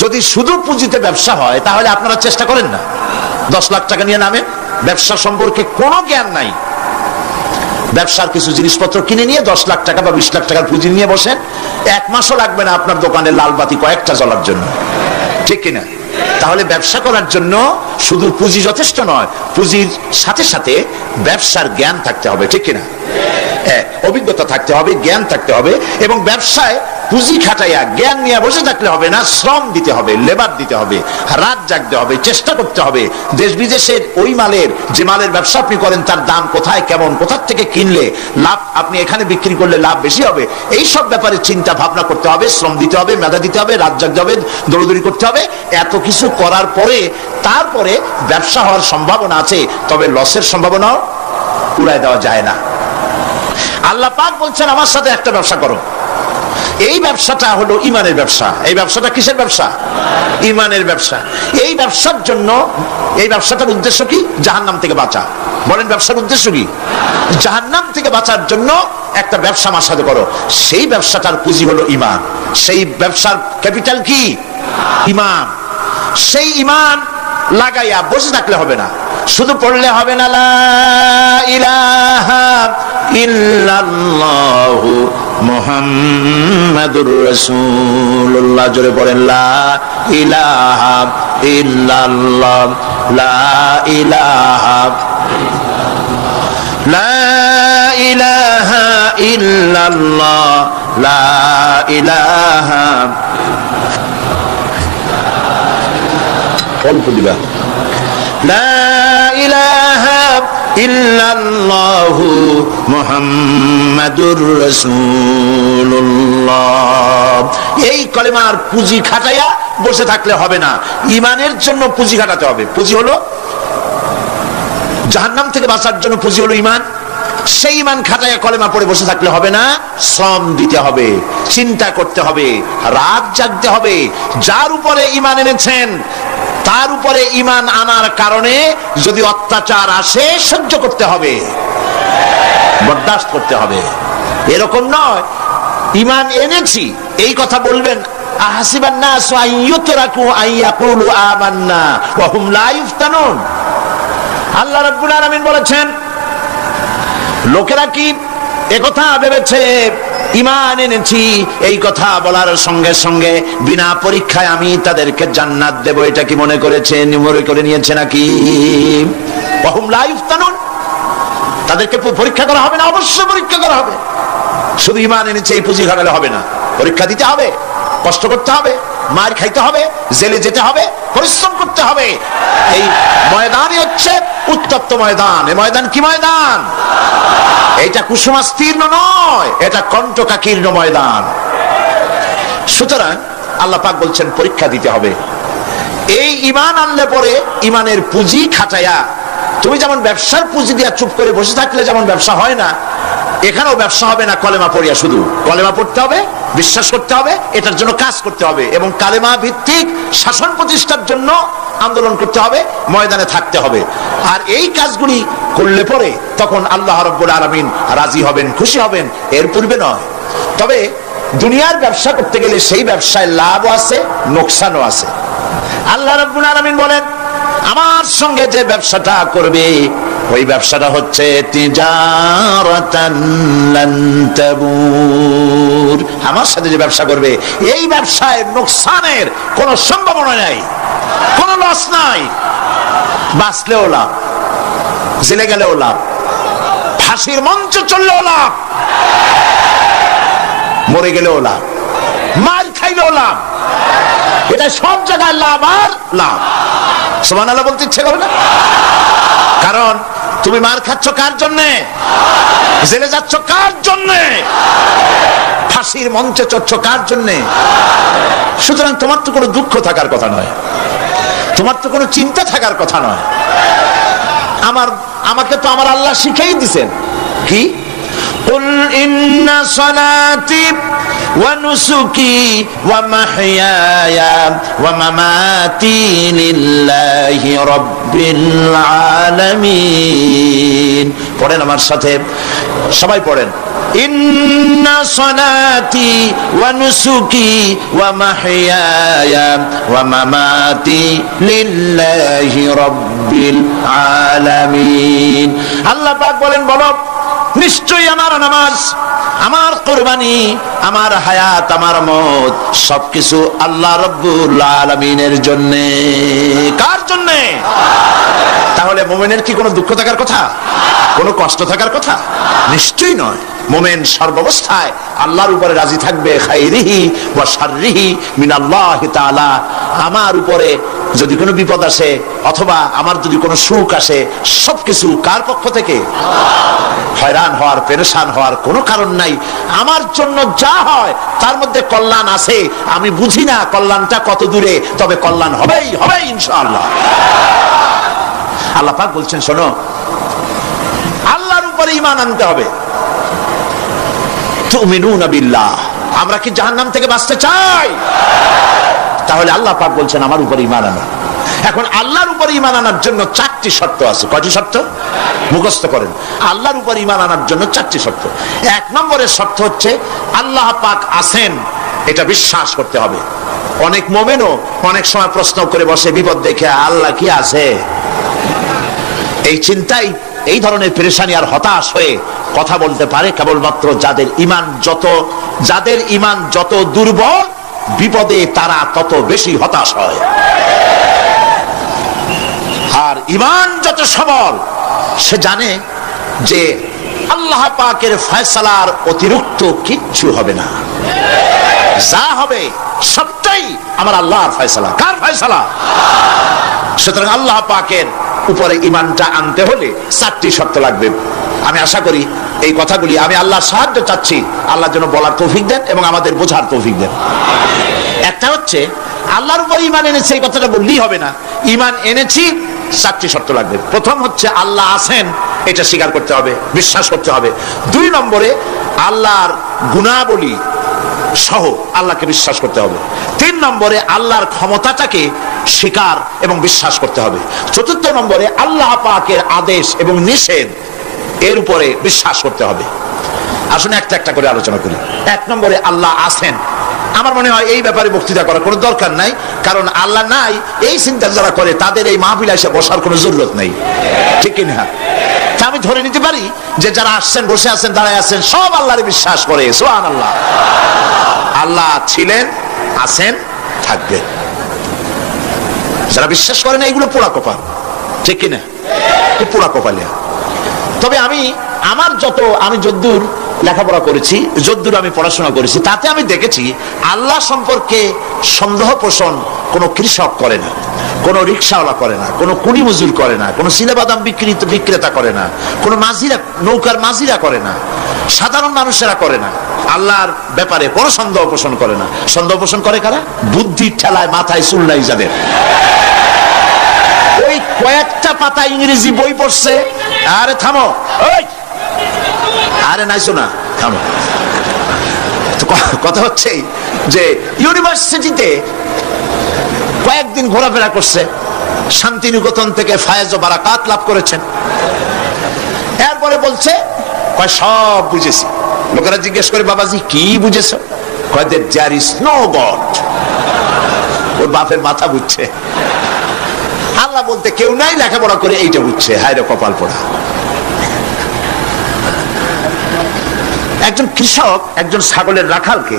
যদি শুধু পুঁজিতে ব্যবসা হয় তাহলে আপনারা চেষ্টা করেন না, 10 লাখ টাকা নিয়ে নামেন, ব্যবসা সম্পর্কে কোনো জ্ঞান নাই, ব্যবসার কিছু জিনিসপত্র কিনে নিয়ে 10 লাখ টাকা বা 20 লাখ টাকার পুঁজি নিয়ে বসেন, 1 মাসও লাগবে না আপনার দোকানে লাল বাতি কয়েকটা জ্বলার জন্য, ঠিক কিনা? তাহলে ব্যবসা করার জন্য শুধু পুঁজি যথেষ্ট নয়, পুঁজির সাথে সাথে ব্যবসার জ্ঞান থাকতে হবে, ঠিক কিনা? অভিজ্ঞতা থাকতে হবে, জ্ঞান থাকতে হবে, এবং ব্যবসায় পুঁজি খাটাইয়া জ্ঞান নিয়ে বসে থাকলে হবে না, শ্রম দিতে হবে, লেবার দিতে হবে, রাত জাগতে হবে, চেষ্টা করতে হবে। দেশ বিদেশের ওই মালের, যে মালের ব্যবসা আপনি করেন তার দাম কোথায়, কেমন, কোথা থেকে কিনলে লাভ, আপনি এখানে বিক্রি করলে লাভ বেশি হবে, এই সব ব্যাপারে চিন্তা ভাবনা করতে হবে, শ্রম দিতে হবে, মেধা দিতে হবে, রাত জাগতে হবে, দৌড়দৌড়ি করতে হবে। এত কিছু করার পরে তারপরে ব্যবসা হওয়ার সম্ভাবনা আছে, তবে লসের সম্ভাবনাও উড়ায় দেওয়া যায় না। আল্লাহ পাক বলছেন আমার সাথে একটা ব্যবসা করো, এই ব্যবসাটা হলো ঈমানের ব্যবসা। এই ব্যবসাটা কিসের ব্যবসা? ঈমানের ব্যবসা। এই ব্যবসার জন্য, এই ব্যবসাটার উদ্দেশ্য কি? জাহান্নাম থেকে বাঁচা। বলেন ব্যবসার উদ্দেশ্য কি? জাহান্নাম থেকে বাঁচার জন্য একটা ব্যবসা আমার সাথে করো। সেই ব্যবসাটার পুঁজি হলো ঈমান। সেই ব্যবসার ক্যাপিটাল কি? ঈমান। সেই ঈমান লাগাইয়া বসে থাকলে হবে না, শুধু পড়লে হবে না লা ইলাহা ইল্লাল্লাহু মুহাম্মাদুর রাসূলুল্লাহ। জোরে পড়েন লা ইলাহা ইল্লাল্লাহ, লা ইলাহা, লা ইলাহা ইল্লাল্লাহ, লা ইলাহা, অল্প দিবা, লা ইলাহা ইল্লাল্লাহু মুহাম্মাদুর রাসূলুল্লাহ। এই কলেমার পুঁজি খাটাইয়া বসে থাকলে হবে না, ঈমানের জন্য পুঁজি খাটাতে হবে। পুঁজি হলো জাহান্নাম থেকে বাঁচার জন্য, পুঁজি হলো ঈমান। সেই ঈমান খাটাইয়া কলেমা পড়ে বসে থাকলে হবে না, শ্রম দিতে হবে, চিন্তা করতে হবে, রাত জাগতে হবে। যার উপরে ঈমান এনেছেন তার উপরে ঈমান আনার কারণে যদি অত্যাচার আসে সহ্য করতে হবে, বরদাস্ত করতে হবে। এরকম নয় ঈমান এনেছি এই কথা বলবেন, আহাসিবান নাস আন ইউতরাকু আন ইয়াকুলু আমান্না ওয়া হুম লা ইফতানুন। আল্লাহ রাব্বুল আলামিন বলেছেন, লোকেরা কি একথা ভেবেছে ঈমান এনেছি এই কথা বলার সঙ্গে সঙ্গে বিনা পরীক্ষায় আমি তাদেরকে জান্নাত দেব, এটা কি মনে করেছেন, মনে করে নিয়েছে নাকি? ওয়া হুম লা ইফতানুন। তাদেরকে পরীক্ষা করা হবে না? অবশ্যই পরীক্ষা করা হবে। শুধু ঈমান এনেছে এই পুঁজি খাটালে হবে না, পরীক্ষা দিতে হবে, কষ্ট করতে হবে, মার খাইতে হবে, জেলে যেতে হবে, পরিশ্রম করতে হবে। এই ময়দানই হচ্ছে উত্তপ্ত ময়দান। এই ময়দান কি ময়দান? এটা কুসুমাস্তীর্ণ নয়, এটা কণ্টকাকীর্ণ ময়দান। সুতরাং আল্লাহ পাক বলছেন পরীক্ষা দিতে হবে। এই ঈমান আনলে পরে ঈমানের পুঁজি খাটায়া, তুমি যেমন ব্যবসার পুঁজি দিয়া চুপ করে বসে থাকলে যেমন ব্যবসা হয় না, এখানেও ব্যবসা হবে না কলেমা পড়িয়া। শুধু কলেমা পড়তে হবে, বিশ্বাস করতে হবে, এটার জন্য কাজ করতে হবে এবং কালেমা ভিত্তিক শাসন প্রতিষ্ঠার জন্য আন্দোলন করতে হবে, ময়দানে থাকতে হবে। আর এই কাজগুলি করলে পরে তখন আল্লাহ রাব্বুল আলামিন রাজি হবেন, খুশি হবেন, এর পূর্বে নয়। তবে দুনিয়ার ব্যবসা করতে গেলে সেই ব্যবসায় লাভও আছে, লোকসানও আছে। আল্লাহ রাব্বুল আলামিন বলেন, আমার সঙ্গে যে ব্যবসাটা করবে ওই ব্যবসাটা হচ্ছে তিজারাতান লান তাবুর। আমার সাথে যে ব্যবসা করবে এই ব্যবসায় লোকসানের কোনো সম্ভাবনা নাই, কোনো লস নাই। বাঁচলেও লাভ, জেলে গেলেও লাভ, ফাঁসির মঞ্চে চললেও লাভ, মরে গেলেও লাভ, মার খাইলেও লাভ। এটা সব জায়গায় লাভ আর লাভ। সুবহানাল্লাহ বলতে ইচ্ছে করে না? কারণ তুমি মার খাচ্ছ কার জন্যে? জেলে যাচ্ছ কার জন্যে? ফাঁসির মঞ্চে চড়ছ কার জন্যে? সুতরাং তোমার তো কোনো দুঃখ থাকার কথা নয়, তোমার তো কোনো চিন্তা থাকার কথা নয়। আমাকে তো আমার আল্লাহ শিখেই দিছেন কি? قل إن صلاتي ونسكي ومحياي ومماتي لله رب العالمين। পড়েন আমার সাথে, সবাই পড়েন। إن صلاتي ونسكي ومحياي ومماتي لله رب العالمين। আল্লাহ পাক বলেন, বলো নিশ্চয়ই আমার নামাজ, আমার কুরবানি, আমার হায়াত, আমার মওত সবকিছু আল্লাহ রাব্বুল আলামিনের জন্য। কার জন্য? তাহলে মুমিনের কি কোনো দুঃখ থাকার কথা, কোনো কষ্ট থাকার কথা? নিশ্চয়ই নয়। মুমিন সর্বাবস্থায় আল্লাহর উপরে রাজি থাকবে, খাইরিহি ওয়া শাররিহি মিনাল্লাহি তাআলা। আমার উপরে যদি কোনো বিপদ আসে অথবা আমার যদি কোনো সুখ আসে, সবকিছু কার পক্ষ থেকে? হয়রান হওয়ার, পেরেশান হওয়ার কোনো কারণ নাই। আমার জন্য যা হয় তার মধ্যে কল্যাণ আছে। আমি বুঝি না কল্যাণটা কত দূরে, তবে কল্যাণ হবেই হবে ইনশাআল্লাহ। আল্লাহ পাক বলছেন, শোনো, আল্লাহর উপরে ঈমান আনতে হবে। তুমিনুনা বিল্লাহ। আমরা কি জাহান্নাম থেকে বাঁচতে চাই? তাহলে আল্লাহ পাক বলছেন আমার উপরে ঈমান আনো। এখন আল্লাহর উপরে ঈমান আনার জন্য 4টি শর্ত আছে। কয়টি শর্ত? মুখস্থ করেন। আল্লাহর উপরে ঈমান আনার জন্য 4টি শর্ত। 1 নম্বরের শর্ত হচ্ছে আল্লাহ পাক আছেন, এটা বিশ্বাস করতে হবে। অনেক মুমিনও অনেক সময় প্রশ্ন করে বসে বিপদ দেখে, আল্লাহ কি আছে? এই চিন্তাই, এই ধরনের পেরেশানি আর হতাশ হয়ে কথা বলতে পারে কেবলমাত্র যাদের ঈমান যত দুর্বল, বিপদে তারা তত বেশি হতাশ হয়। আর ঈমান যত সবল, সে জানে যে আল্লাহ পাকের ফয়সালার অতিরিক্ত কিচ্ছু হবে না। যা হবে সবটাই আমার আল্লাহর ফয়সালা। কার ফয়সালা? সুতরাং আল্লাহ পাকের উপরে ঈমানটা আনতে হলে 4টি শর্ত লাগবে। আমি আশা করি এই কথাগুলি আমি আল্লাহর সাহায্য চাচ্ছি, আল্লাহ যেন বলার তৌফিক দেন এবং আমাদের বোঝার তৌফিক দেন। একটা হচ্ছে আল্লাহর উপর ঈমান এনেছি, এই কথাটা বললেই হবে না। ঈমান এনেছি, 4টি শর্ত লাগবে। প্রথম হচ্ছে আল্লাহ আছেন, এটা স্বীকার করতে হবে, বিশ্বাস করতে হবে। 2 নম্বরে আল্লাহর গুণাবলী সহ আল্লাহকে বিশ্বাস করতে হবে। 3 নম্বরে আল্লাহর ক্ষমতাটাকে স্বীকার এবং বিশ্বাস করতে হবে। 4 নম্বরে আল্লাহ পাকের আদেশ এবং নিষেধ, এর উপরে বিশ্বাস করতে হবে। আসুন একটা একটা করে আলোচনা করি। 1 নম্বরে আল্লাহ আছেন। আমার মনে হয় এই ব্যাপারে বক্তৃতা করার কোনো দরকার নাই, কারণ আল্লাহ নাই এই চিন্তা যারা করে তাদের এই মাহফিলে এসে বসার কোনো জরুরত নেই, ঠিক কি না? আমি ধরে নিতে পারি যে যারা আসছেন, বসে আছেন, দাঁড়ায় আছেন, সব আল্লাহরে বিশ্বাস করে। সুবহানাল্লাহ। আল্লাহ ছিলেন, আছেন, থাকবেন। যারা বিশ্বাস করে না এগুলো পোড়া কপাল, ঠিক কিনা? পোড়া কপালিয়া। তবে আমি যতদূর লেখাপড়া করেছি, যদ্দূর আমি পড়াশোনা করেছি, তাতে আমি দেখেছি আল্লাহ সম্পর্কে সন্দেহ পোষণ কোনো কৃষক করে না, কোনো রিক্সাওয়ালা করে না, কোনো কুলি মজুর করে না, কোনো সিলেবাদাম বিক্রেতা করে না, কোনো মাঝিরা, নৌকার মাঝিরা করে না, সাধারণ মানুষেরা করে না। আল্লাহর ব্যাপারে কোনো সন্দেহ পোষণ করে না। সন্দেহ পোষণ করে কারা? বুদ্ধির ঠেলায় মাথায় চুল নাই যাদের। ওই কয়েকটা পাতা ইংরেজি বই পড়ছে, আরে থামো, ওই আরে নাইছো না, থামো। কথা হচ্ছে যে ইউনিভার্সিটিতে কয়েকদিন ঘোরাফেরা করছে, শান্তিনিকেতন থেকে ফায়েজ ও বারাকাত লাভ করেছেন। এরপরে বলছে সব বুঝেছি। লোকেরা জিজ্ঞেস করে, বাবাজি কি বুঝেছ? There is no God. ওর বাপের মাথা বুঝছে, আল্লাহ বলতে কেউ নাই, লেখাপড়া করে এইটা বুঝছে। হায় রে কপাল পোড়া। একজন কৃষক একজন ছাগলের রাখালকে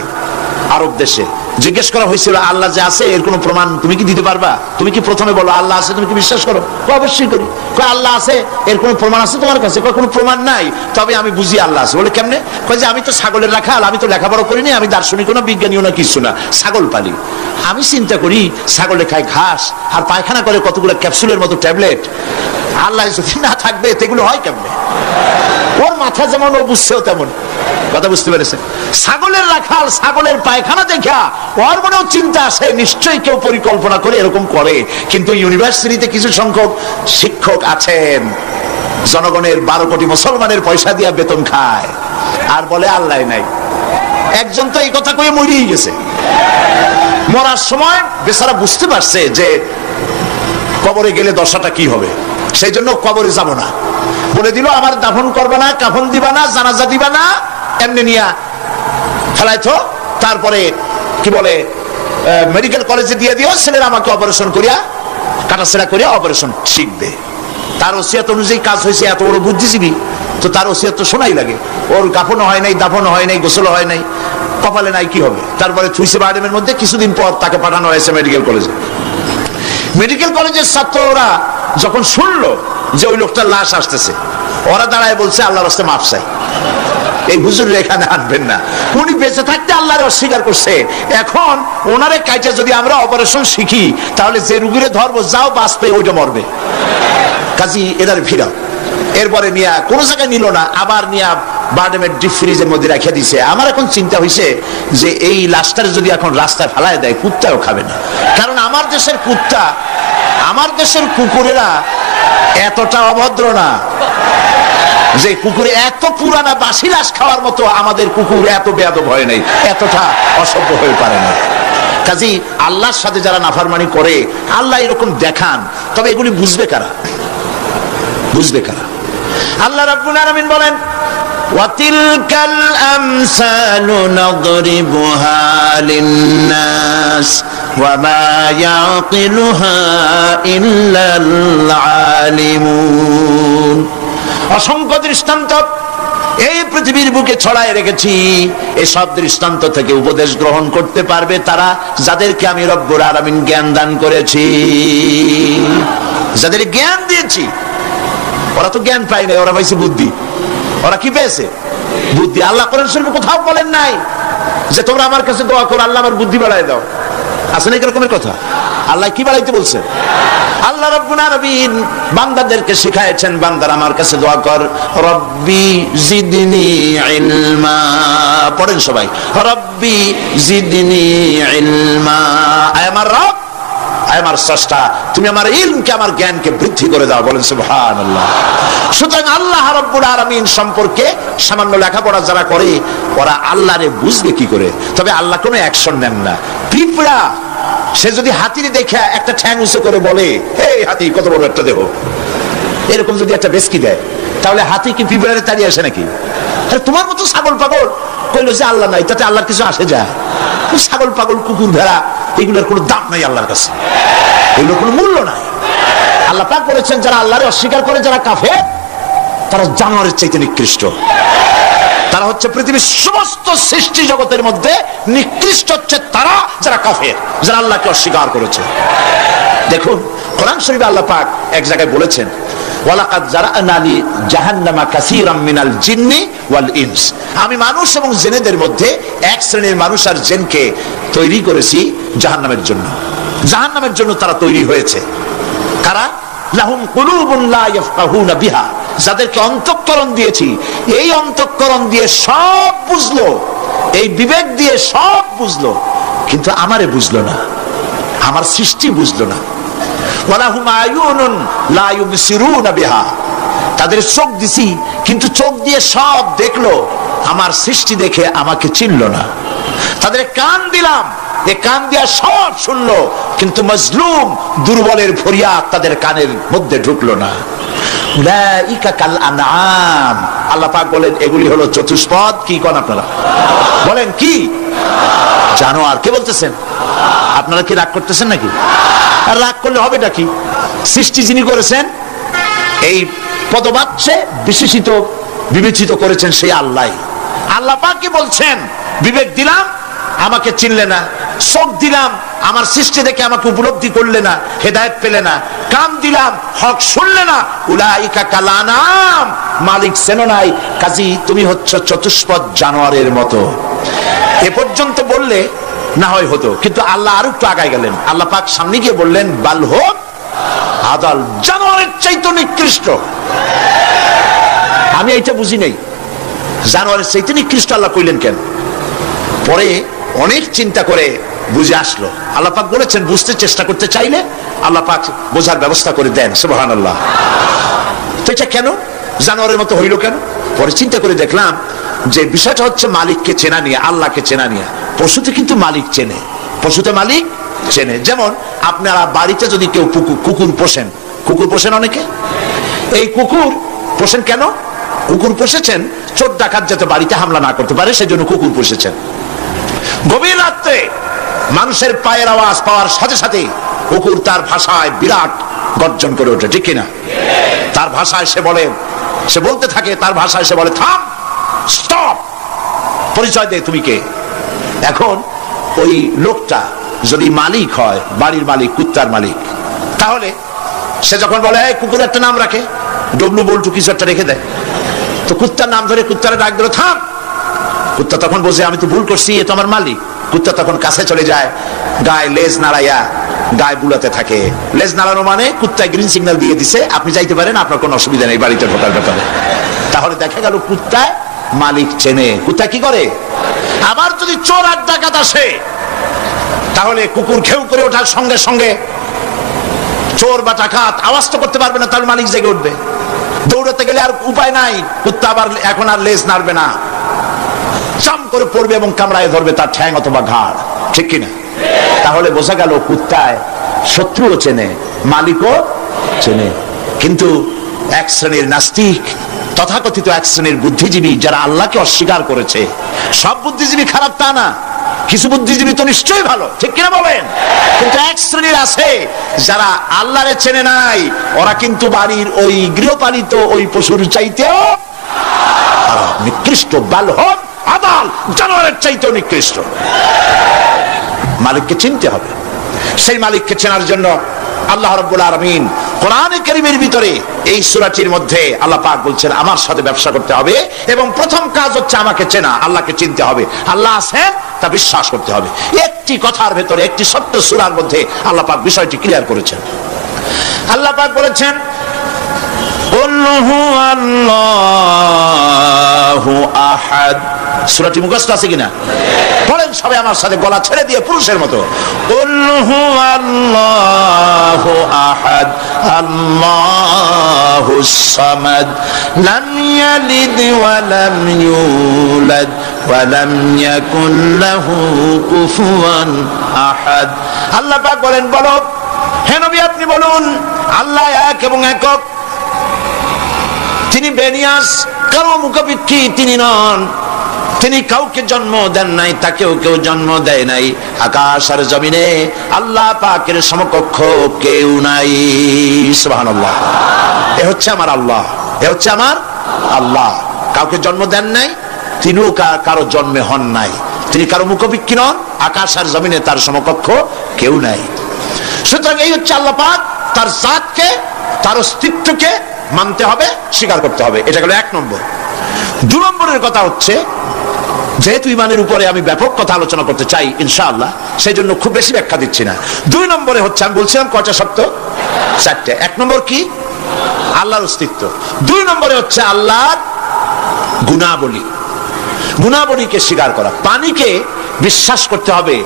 আরব দেশে জিজ্ঞেস করা হয়েছিল, আল্লাহ যে আছে এর কোন প্রমাণ তুমি কি দিতে পারবা? তুমি কি প্রথমে বলো আল্লাহ আছে, তুমি কি বিশ্বাস করো? অবশ্যই করি। আল্লাহ আছে, এর কোন প্রমাণ আছে তোমার কাছে? কোনো প্রমাণ নাই, তবে আমি বুঝি আল্লাহ আছে। বলে কেমনে? যে আমি তো ছাগলের রাখাল, আমি তো লেখাপড়া করিনি, আমি দার্শনিকও না, বিজ্ঞানীও না, কিছু না, ছাগল পালি। আমি চিন্তা করি ছাগলে খায় ঘাস আর পায়খানা করে কতগুলো ক্যাপসুলের মতো ট্যাবলেট, আল্লাহ যদি না থাকবে এগুলো হয় কেমনে? ওর মাথা যেমন ও বুঝছেও তেমন। কথা বুঝতে পেরেছেন? ছাগলের রাখাল ছাগলের পায়খানা দেখা ওর মনেও চিন্তা আসে, নিশ্চয়ই কেউ পরিকল্পনা করে এরকম করে। কিন্তু ইউনিভার্সিটিতে কিছু সংখ্যক শিক্ষক আছেন জনগণের 12 কোটি মুসলমানের পয়সা দিয়ে বেতন খায় আর বলে আল্লাহ নাই। একজন তো এই কথা কয়ে মরেই গেছে। মরার সময় বেচারা বুঝতে পারছে যে কবরে গেলে দশাটা কি হবে, সেই জন্য কবরে যাব না। বলে দিল আমার দাফন করবে না, কাফন দিবা না, জানাজা দিবা না, এমনি নিয়া ফেলাইতো। তারপরে কি বলে মেডিকেল কলেজে দিয়ে দিও, ছেলেরা আমাকে অপারেশন করিয়া কাটাছেড়া করিয়া অপারেশন শিখবে। তার ওসিয়ত অনুযায়ী কাজ হয়েছে। এত বড় বুদ্ধিজীবী, তো তার ওসিয়ত তো শোনাই লাগে। ওর কাফনও হয় নাই, দাফনও হয় নাই, গোসলও হয় নাই, কপালে নাই, কি হবে? তারপরে থুইছে বাড়ির মধ্যে। কিছুদিন পর তাকে পাঠানো হয়েছে মেডিকেল কলেজে। মেডিকেল কলেজের ছাত্ররা যখন শুনলো যে ওই লোকটার লাশ আসতেছে, ওরা দাঁড়ায় বলছে আল্লাহর রাস্তায় মাফ চাই, এই হুজুর এখানে আনবেন না। উনি বেঁচে থাকতে আল্লাহর অস্বীকার করছে। এখন ওনারে কাইটা যদি আমরা অপারেশন শিখি, তাহলে যে রুগীরে ধরবো যাও বাঁচবে, ওইটা মরবে। কাজী এদারে ফিরাও। এরপরে নিয়া কোনো জায়গায় নিল না, আবার নিয়া বার্ডেমের ডিপ ফ্রিজের মধ্যে রেখে দিছে। আমার এখন চিন্তা হয়েছে যে এই লাশটারে যদি এখন রাস্তায় ফেলায় দেয়, কুত্তাও খাবে না। কারণ আমার দেশের কুত্তা, আমার দেশের কুকুরেরা এতটা অভদ্র না যে কুকুরে এত পুরানা বাসি লাশ খাওয়ার মতো আমাদের কুকুর এত বেয়াদব হয় নাই, এতটা অসভ্য হয়ে পারে না। কাজী আল্লাহর সাথে যারা নাফরমানি করে, আল্লাহ এরকম দেখান, তবে এগুলি বুঝবে কারা? বুঝবে কারা? আল্লাহ রাব্বুল আলামিন বলেন, ওয়াতিলকাল আমসালু নাদরিবুহা লিন-নাস ওয়া মা ইয়াকিলুহা ইল্লাল আলিমুন। অসংখ্য দৃষ্টান্ত এই পৃথিবীর বুকে ছড়ায় রেখেছি। এসব দৃষ্টান্ত থেকে উপদেশ গ্রহণ করতে পারবে তারা যাদেরকে আমি রব্বুল আলামিন জ্ঞান দান করেছি, যাদের জ্ঞান দিয়েছি। ওরা তো জ্ঞান পায় নাই, ওরা পাইছে বুদ্ধি। ওরা কি পেয়েছে? বুদ্ধি। আল্লাহ কোরআন শরীফে কোথাও বলেন নাই যে তোমরা আমার কাছে দোয়া করো, আল্লাহ আমার বুদ্ধি বাড়ায় দাও। আছে না এরকমের কথা? আল্লাহ কি বাড়াইতে বলছে? আল্লাহ রাব্বুল আলামিন বান্দাদেরকে শিখায়েছেন, বান্দারা আমার কাছে দোয়া কর, রব্বি জিদনি ইলমা। পড়েন সবাই, রব্বি জিদনি ইলমা। আয় আমার রব, আয় আমার স্রষ্টা, তুমি আমার ইলমকে, আমার জ্ঞানকে বৃদ্ধি করে দাও। বলেন সুবহানাল্লাহ। সুতরাং আল্লাহ রাব্বুল আলামিন সম্পর্কে সামান্য লেখাপড়া যারা করে, ওরা আল্লাহরে বুঝবে কি করে? তবে আল্লাহ কোনো অ্যাকশন নেন না। পিঁপড়া সে যদি হাতির দেখে একটা ঠ্যাং উঁচু করে বলে, হে হাতি কত বড় একটা দেহ, এরকম যদি একটা বেসকি দেয়, তাহলে হাতি কি পিঁপড়ারে তাড়িয়ে আসে নাকি? তোমার মতো ছাগল পাগল কইলো যে আল্লাহ নাই, তাতে আল্লাহর কিছু আসে যায়? ছাগল পাগল কুকুর ভেড়া এগুলোর কোনো দাম নাই আল্লাহর কাছে, এগুলোর কোনো মূল্য নাই। আল্লাহ পাক বলেছেন যারা আল্লাহরে অস্বীকার করে, যারা কাফের, তারা জানোয়ারের চাইতে নিকৃষ্ট। তারা হচ্ছে পৃথিবীর সমস্ত সৃষ্টি জগতের মধ্যে নিকৃষ্ট হচ্ছে তারা, যারা কাফের, যারা আল্লাহকে অস্বীকার করেছে। দেখুন কোরআন শরীফে আল্লাহ পাক এক জায়গায় বলেছেন ওয়ালাকাদ জারা'না লি জাহান্নামা কাসীরাম মিনাল জিন্নি ওয়াল ইনস, আমি মানুষ এবং জিনেদের মধ্যে এক শ্রেণীর মানুষ আর জিনকে তৈরি করেছি জাহান্নামের জন্য। জাহান্নামের জন্য তারা তৈরি হয়েছে। কারা? লাহুম কুলুবুন লা ইয়াফকাহুনা বিহা, যাদেরকে অন্তঃকরণ দিয়েছি, এই অন্তঃকরণ দিয়ে সব বুঝলো, এই বিবেক দিয়ে সব বুঝলো, কিন্তু আমারে বুঝলো না, আমার সৃষ্টি বুঝলো না। ওয়ালাহুম আয়ুনুন লা ইউবসিরুনা বিহা, তাদের চোখ দিছি কিন্তু চোখ দিয়ে সব দেখলো, আমার সৃষ্টি দেখে আমাকে চিনলো না। তাদের কান দিলাম, এ কান দিয়া সব শুনলো, কিন্তু মজলুম দুর্বলের ফরিয়াদ তাদের কানের মধ্যে ঢুকলো না। উলাইকা কাল আনআম, আল্লাহ পাক বলেন এগুলি হলো চতুষ্পদ। কি কোন আপনারা বলেন? কি জানোয়ার? কে বলতেছেন? আপনারা কি রাগ করতেছেন নাকি? আর রাগ করলে হবেটা কি? সৃষ্টি যিনি করেছেন, এই পদবাচ্যে বিশেষিত বিবেচিত করেছেন সেই আল্লাহ। আল্লাহ পাক কি বলছেন? বিবেক দিলাম, আমাকে চিনলে না। চোখ দিলাম, আমার সৃষ্টি দেখে আমাকে উপলব্ধি করলে না, হেদায়েত পেলে না। কান দিলাম, হক শুনলে না। উলাইকা কাল আনআম, মালিক চেনো নাই, কাজী তুমি হচ্ছে চতুষ্পদ জানোয়ারের মতো। এ পর্যন্ত বললে না হয় হতো, কিন্তু আল্লাহ আরো একটু আগায় গেলেন। আল্লাহ পাক সামনে গিয়ে বললেন বাল হুম আদাল, জানোয়ারের চাইতে নিকৃষ্ট। আমি এইটা বুঝি নাই, জানোয়ারের চাইতে নিকৃষ্ট আল্লাহ কইলেন কেন? পরে অনেক চিন্তা করে বুঝে আসলো। আল্লাহ পাক বলেছেন বুঝতে চেষ্টা করতে চাইলে আল্লাহ পাক বোঝার ব্যবস্থা করে দেন। সুবহানাল্লাহ। তো এটা কেন জানোয়ারের মতো হইল কেন? পরে চিন্তা করে দেখলাম যে বিষয়টা হচ্ছে মালিককে চেনা নিয়ে, আল্লাহকে চেনা নিয়ে। পশুতে কিন্তু মালিক চেনে, পশুতে মালিক চেনে। যেমন আপনারা বাড়িতে যদি কেউ কুকুর পোষেন, কুকুর পোষেন অনেকে, এই কুকুর পোষেন কেন? কুকুর পোষেছেন চোর ডাকাত যাতে বাড়িতে হামলা না করতে পারে, সেজন্য কুকুর পোষেছেন। গভীর রাত্রে মানুষের পায়ের আওয়াজ পাওয়ার সাথে সাথে কুকুর তার ভাষায় বিরাট গর্জন করে ওঠে, ঠিক কিনা? তার ভাষায় সে বলে, সে বলতে থাকে, তার ভাষায় সে বলে থাম, স্টপ, পরিচয় দে তুমি কে। এখন ওই লোকটা যদি মালিক হয়, বাড়ির মালিক, কুত্তার মালিক, তাহলে সে যখন বলে কুকুর একটা নাম রাখে, ডব্লু বল্টু কিছু একটা রেখে দেয়, তো কুত্তার নাম ধরে কুত্তারে ডাক দিল থাম। কুত্তা তখন বোঝে আমি তো ভুল করছি, এ তো আমার মালিক। কুত্তা তখন কাছে চলে যায়, গায়ে লেজ নাড়াইয়া গায়ে বুলাতে থাকে। লেজ নাড়ানো মানে কুত্তায় গ্রিন সিগন্যাল দিয়ে দিছে, আপনি যাইতে পারেন, আপনার কোনো অসুবিধা নেই বাড়িতে ঢোকার ব্যাপারে। তাহলে দেখা গেল কুত্তায় মালিক চেনে। কুত্তা কি করে? আবার যদি চোর আর ডাকাত আসে, তাহলে কুকুর ঘেউ করে ওঠার সঙ্গে সঙ্গে চোর বা ডাকাত আওয়াজ তো করতে পারবে না, তার মালিক জেগে উঠবে। দৌড়াতে গেলে আর উপায় নাই, কুত্তা আবার এখন আর লেজ নাড়বে না, চাম করে পড়বে এবং কামড়ায় ধরবে তার ঠ্যাং অথবা ঘাড়, ঠিক কিনা? তাহলে বোঝা গেল কুত্তায় শত্রুও চেনে, মালিকও চেনে। কিন্তু এক শ্রেণীর নাস্তিক, তথাকথিত এক শ্রেণীর বুদ্ধিজীবী যারা আল্লাহকে অস্বীকার করেছে, সব বুদ্ধিজীবী খারাপ তা না, কিছু বুদ্ধিজীবী তো নিশ্চয়ই ভালো, ঠিক কিনা বলেন? কিন্তু এক শ্রেণীর আছে যারা আল্লাহরে চেনে নাই, ওরা কিন্তু বাড়ির ওই গৃহপালিত ওই পশুর চাইতেও নিকৃষ্ট, বালহন আদাল, জানোয়ারের চাইতেও নিকৃষ্ট। মালিককে চিনতে হবে। সেই মালিককে চেনার জন্য আল্লাহ রাব্বুল আলামিন কোরআনে কারীমের ভিতরে এই সূরাটির মধ্যে আল্লাহ পাক বলছেন আমার সাথে ব্যবসা করতে হবে, এবং প্রথম কাজ হচ্ছে আমাকে চেনা, আল্লাহকে চিনতে হবে। আল্লাহ আছেন তা বিশ্বাস করতে হবে। একটি কথার ভেতরে, একটি ছোট্ট সূরার মধ্যে আল্লাহ পাক বিষয়টি ক্লিয়ার করেছেন। আল্লাহ পাক বলেছেন কুল হুয়াল্লাহু আহাদ। সূরাটি মুখস্থ আছে কিনা? পড়েন সবাই আমার সাথে, গলা ছেড়ে দিয়ে পুরুষের মতো। কুল হুয়াল্লাহু আহাদ আল্লাহুস সামাদ লাম ইয়ালিদ ওয়া লাম ইউলাদ ওয়া লাম ইয়াকুল লাহু কুফুয়ান আহাদ। আল্লাহ পাক বলেন, বলো হে নবী আপনি বলুন আল্লাহ এক এবং একক, তিনি বেনিয়াস, কারো মুখাপেক্ষী তিনি নন, তিনি কাউকে জন্ম দেন নাই, তাকেও কেউ জন্ম দেয় নাই। আকাশ আর জমিনে আল্লাহ পাকের সমকক্ষ কেউ নাই। সুবহানাল্লাহ। এ হচ্ছে আমার আল্লাহ, এ হচ্ছে আমার আল্লাহ। কাউকে জন্ম দেন নাই, তিনিও কারো জন্মে হন নাই, তিনি কারো মুখাপেক্ষী নন, আকাশ আর জমিনে তার সমকক্ষ কেউ নাই। সুতরাং এই হচ্ছে আল্লাহ পাক, তার জাতকে, তার অস্তিত্বকে মানতে হবে, স্বীকার করতে হবে। এটা গেল 1 নম্বর। 2 নম্বরের কথা হচ্ছে, যেহেতু ইমানের উপরে আমি ব্যাপক কথা আলোচনা করতে চাই ইনশাআল্লাহ, সেই জন্য খুব বেশি ব্যাখ্যা দিচ্ছি না। 2 নম্বরে হচ্ছে, আমি বলছিলাম কয়টা শর্ত? 4টে। 1 নম্বর কি? আল্লাহর অস্তিত্ব। 2 নম্বরে হচ্ছে আল্লাহর গুণাবলী, গুণাবলীকে স্বীকার করা। পানিকে বিশ্বাস করতে হবে,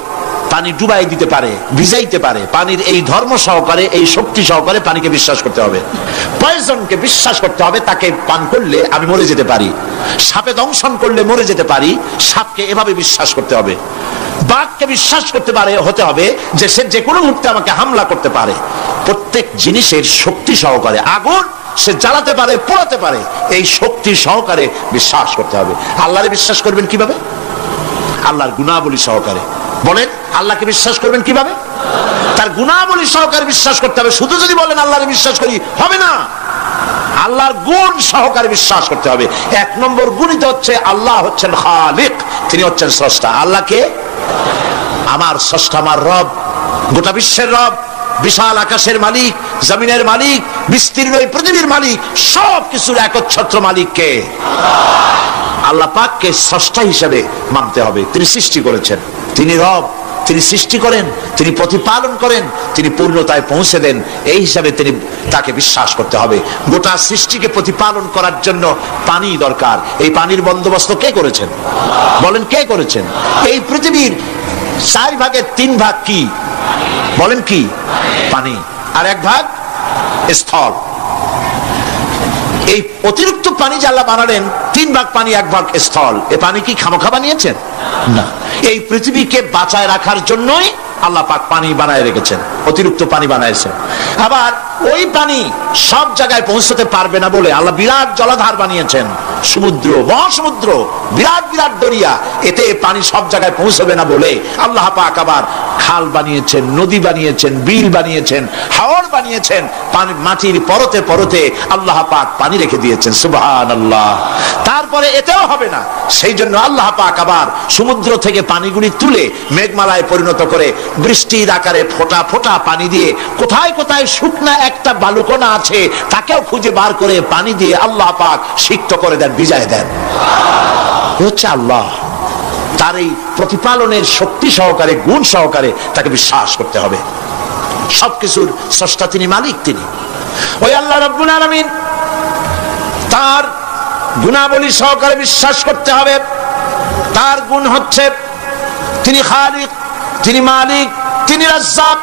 পানি ডুবাই দিতে পারে, ভিজাইতে পারে। পানির এই ধর্ম সহকারে, এই শক্তি সহকারে পানিকে বিশ্বাস করতে হবে। পয়জনকে বিশ্বাস করতে হবে, তাকে পান করলে আমি মরে যেতে পারি। সাপে দংশন করলে মরে যেতে পারি, সাপকে এভাবে বিশ্বাস করতে হবে। বাঘকে বিশ্বাস করতে পারে হতে হবে যে সে যে কোনো মুহূর্তে আমাকে হামলা করতে পারে। প্রত্যেক জিনিসের শক্তি সহকারে, আগুন সে জ্বালাতে পারে, পোড়াতে পারে, এই শক্তি সহকারে বিশ্বাস করতে হবে। আল্লাহরে বিশ্বাস করবেন কিভাবে? আল্লাহর গুণাবলী সহকারে। বলেন, আল্লাহকে বিশ্বাস করবেন কিভাবে? তার গুণাবলী সহকারে বিশ্বাস করতে হবে। শুধু যদি বলেন আল্লাহরে বিশ্বাস করি, হবে না। আল্লাহর গুণ সহকারে বিশ্বাস করতে হবে। 1 নম্বর গুণিত হচ্ছে আল্লাহ হচ্ছেন খালিক, তিনি হচ্ছেন স্রষ্টা। আল্লাহকে আমার স্রষ্টা, আমার রব, গোটা বিশ্বের রব, বিশাল আকাশের মালিক, জমিনের মালিক, বিস্তীর্ণ এই পৃথিবীর মালিক, সব কিছুর একচ্ছত্র মালিককে আল্লাহ পাককে স্রষ্টা হিসেবে মানতে হবে। তিনি সৃষ্টি করেছেন, তিনি রব, তিনি সৃষ্টি করেন, তিনি প্রতিপালন করেন, তিনি পূর্ণতায় পৌঁছে দেন। এই হিসাবে তিনি তাকে বিশ্বাস করতে হবে। গোটা সৃষ্টিকে প্রতিপালন করার জন্য পানি দরকার। এই পানির বন্দোবস্ত কে করেছেন? বলেন, কে করেছেন? এই পৃথিবীর 4 ভাগের 3 ভাগ কি? বলেন কি? পানি। আর 1 ভাগ স্থল। এই অতিরিক্ত পানি যে আল্লাহ বানালেন, 3 ভাগ পানি 1 ভাগ স্থল, এ পানি কি খামোখা বানিয়েছেন? না। এই পৃথিবীকে বাঁচায় রাখার জন্যই আল্লাহ পাক পানি বানায় রেখেছেন, অতিরিক্ত পানি বানাইছেন। আবার ওই পানি সব জায়গায় পৌঁছতে পারবে না বলে আল্লাহ বিরাট জলাধার বানিয়েছেন, সমুদ্র, মহাসমুদ্র, বিরাট বিরাট দরিয়া। এতে পানি সব জায়গায় পৌঁছবে না বলে আল্লাহ পাক আবার খাল বানিয়েছেন, নদী বানিয়েছেন, বিল বানিয়েছেন, হাওর বানিয়েছেন। পানি মাটির পরতে পরতে আল্লাহ পাক পানি রেখে দিয়েছেন। সুবহানাল্লাহ। তারপরে এতেও হবে না, সেই জন্য আল্লাহ পাক আবার সমুদ্র থেকে পানিগুলি তুলে মেঘমালায় পরিণত করে বৃষ্টির আকারে ফোঁটা ফোঁটা পানি দিয়ে, কোথায় কোথায় শুকনা একটা বালুকণা আছে তাকেও খুঁজে বার করে পানি দিয়ে আল্লাহ পাক সিক্ত করে দেন, ভিজায় দেন। হচ্ছে আল্লাহ। তার এই প্রতিপালনের শক্তি সহকারে, গুণ সহকারে তাকে বিশ্বাস করতে হবে। সবকিছুর স্রষ্টা তিনি, মালিক তিনি। ওই আল্লাহ রাব্বুল আলামিন, তার গুণাবলী সহকারে বিশ্বাস করতে হবে। তার গুণ হচ্ছে তিনি খালিক, তিনি মালিক, তিনি রাজ্জাক।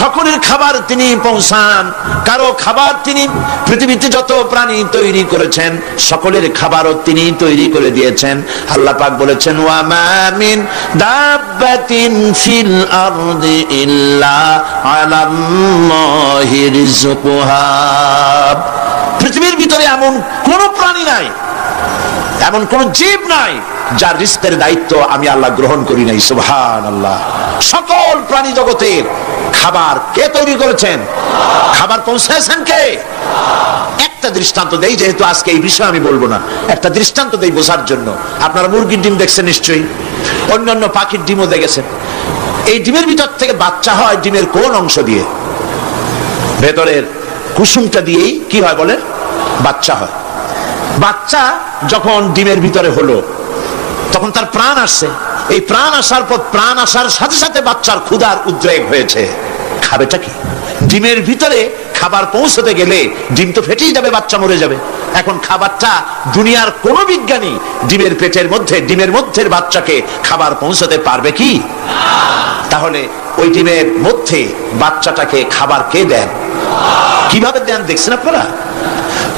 সকলের খাবার তিনি পৌঁছান। কারো খাবার তিনি, পৃথিবীতে যত প্রাণী তৈরি করেছেন সকলের খাবারও তিনি তৈরি করে দিয়েছেন। আল্লাহ পাক বলেছেন, ওয়া মা মিন দাব্বাতিন ফিল আরদি ইল্লা আলাল্লাহি রিজকুহা। পৃথিবীর ভিতরে এমন কোন প্রাণী নাই, এমন কোন জীব নাই যার রিস্কের দায়িত্ব আমি আল্লাহ গ্রহণ করি নাই। সুবহানাল্লাহ। সকল প্রাণী জগতের খাবার কে তৈরি করেছেন? খাবার পৌঁছাইছেন কে? একটা দৃষ্টান্ত দেই, যেহেতু আজকে এই বিষয় আমি বলবো না, একটা দৃষ্টান্ত দেই বোঝার জন্য। আপনারা মুরগির ডিম দেখছেন নিশ্চয়ই, অন্যান্য পাখির ডিমও দেখেছেন। এই ডিমের ভিতর থেকে বাচ্চা হয় ডিমের কোন অংশ দিয়ে? ভেতরের কুসুমটা দিয়েই কি হয় বলেন? বাচ্চা হয়। বাচ্চা যখন ডিমের ভিতরে হলো তখন তার প্রাণ আসছে। এই প্রাণ আসার পর, প্রাণ আসার সাথে সাথে বাচ্চার ক্ষুধার উদ্রেক হয়েছে। খাবেটা কি? ডিমের ভিতরে খাবার পৌঁছতে গেলে ডিম তো ফেটেই যাবে, বাচ্চা মরে যাবে। এখন খাবারটা দুনিয়ার কোন বিজ্ঞানী ডিমের পেটের মধ্যে, ডিমের মধ্যের বাচ্চাকে খাবার পৌঁছতে পারবে কি? তাহলে ওই ডিমের মধ্যে বাচ্চাটাকে খাবার কে দেন? কিভাবে দেন দেখছেন আপনারা?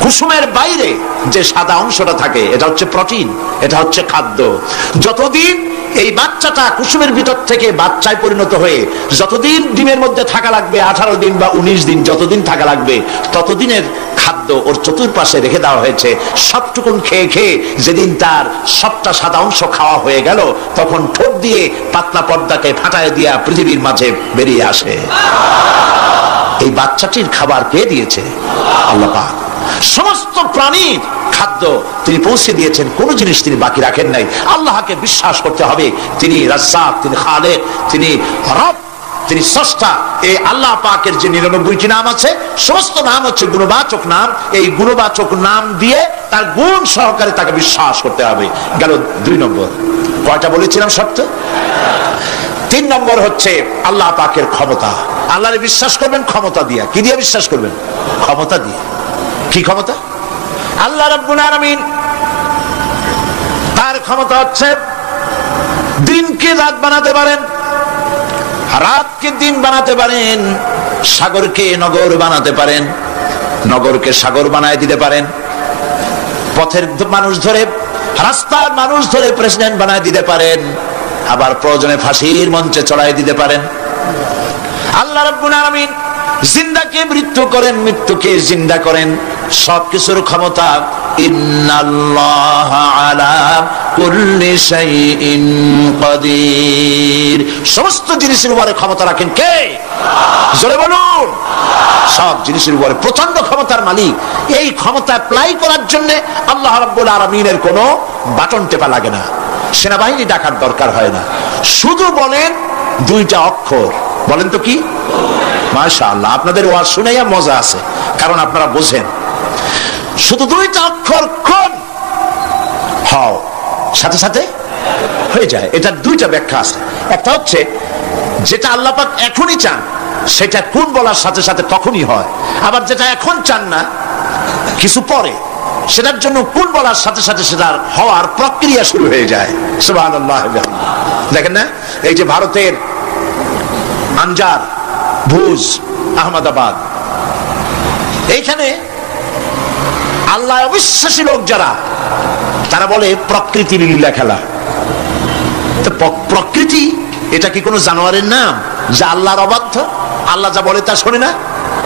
কুসুমের বাইরে যে সাদা অংশটা থাকে এটা হচ্ছে প্রোটিন, এটা হচ্ছে খাদ্য। যতদিন এই বাচ্চাটা কুসুমের ভিতর থেকে বাচ্চায় পরিণত হয়ে যতদিন ডিমের মধ্যে থাকা লাগবে, 18 দিন বা 19 দিন যতদিন থাকা লাগবে, ততদিনের খাদ্য ওর চতুর্পাশে রেখে দেওয়া হয়েছে। সবটুকুন খেয়ে খেয়ে যেদিন তার সবটা সাদা অংশ খাওয়া হয়ে গেল, তখন ঠোঁট দিয়ে পাতলা পর্দাকে ফাটায় দিয়া পৃথিবীর মাঝে বেরিয়ে আসে। এই বাচ্চাটির খাবার কে দিয়েছে? আল্লাহ পাক। সমস্ত প্রাণীর খাদ্য তিনি পৌঁছে দিয়েছেন, কোন জিনিস তিনি বাকি রাখেন নাই। আল্লাহকে বিশ্বাস করতে হবে, তিনি রাজ্জাক, তিনি খালেক, তিনি রব। তিনি স্রষ্টা। এই আল্লাহ পাকের যে 99টি নাম আছে, সমস্ত নাম হচ্ছে গুণবাচক নাম। এই গুণবাচক নাম দিয়ে তার গুণ সহকারে তাকে বিশ্বাস করতে হবে। গেল 2 নম্বর। কয়টা বলেছিলাম? সত্য। 3 নম্বর হচ্ছে আল্লাহ পাকের ক্ষমতা। আল্লাহরে বিশ্বাস করবেন ক্ষমতা দিয়ে। কি দিয়ে বিশ্বাস করবেন? ক্ষমতা দিয়ে। কি ক্ষমতা? আল্লাহ রাব্বুল আলামিন তার ক্ষমতা হচ্ছে দিনকে রাত বানাতে পারেন, রাতকে দিন বানাতে পারেন, সাগরকে নগর বানাতে পারেন, নগরকে সাগর বানায় দিতে পারেন, পথের মানুষ ধরে, রাস্তার মানুষ ধরে প্রেসিডেন্ট বানায় দিতে পারেন, আবার প্রয়োজনে ফাঁসির মঞ্চে চড়াই দিতে পারেন। আল্লাহ রাব্বুল আলামিন জিন্দাকে মৃত্যু করেন, মৃত্যুকে জিন্দা করেন, সবকিছুর ক্ষমতা। ইন্নাল্লাহা আলা কুল্লি শাইইন কাদির। সমস্ত জিনিসের উপরে ক্ষমতা রাখেন কে? জোরে বলুন। সব জিনিসের উপরে প্রচন্ড ক্ষমতার মালিক। এই ক্ষমতা অ্যাপ্লাই করার জন্য আল্লাহ রাব্বুল আলামিনের কোনো বাটন টেপা লাগে না, সেনাবাহিনী ডাকার দরকার হয় না। শুধু বলেন 2টা অক্ষর। বলেন তো কি? মাশাআল্লাহ, আপনাদের ওয়াজ শুনেই মজা আছে, কারণ আপনারা বোঝেন। শুধু 2টা অক্ষর, কোন হও, সাথে সাথে হয়ে যায়। এটার 2টা ব্যাখ্যা আছে। একটা হচ্ছে যেটা আল্লাহ পাক এখনই চান, সেটা কোন বলার সাথে সাথে তখনই হয়। আবার যেটা এখন চান না, কিছু পরে, সেটার জন্য কোন বলার সাথে সাথে সেটার হওয়ার প্রক্রিয়া শুরু হয়ে যায়। সুবহানাল্লাহ। দেখেন না, এই যে ভারতের আনজার, ভুজ, আহমেদাবাদ, এইখানে আল্লাহ অবিশ্বাসী লোক যারা, তারা বলে প্রকৃতির লীলা খেলা। তো প্রকৃতি এটা কি কোনো জানোয়ারের নাম যা আল্লাহর অবাধ্য? আল্লাহ যা বলে তা শোনে না,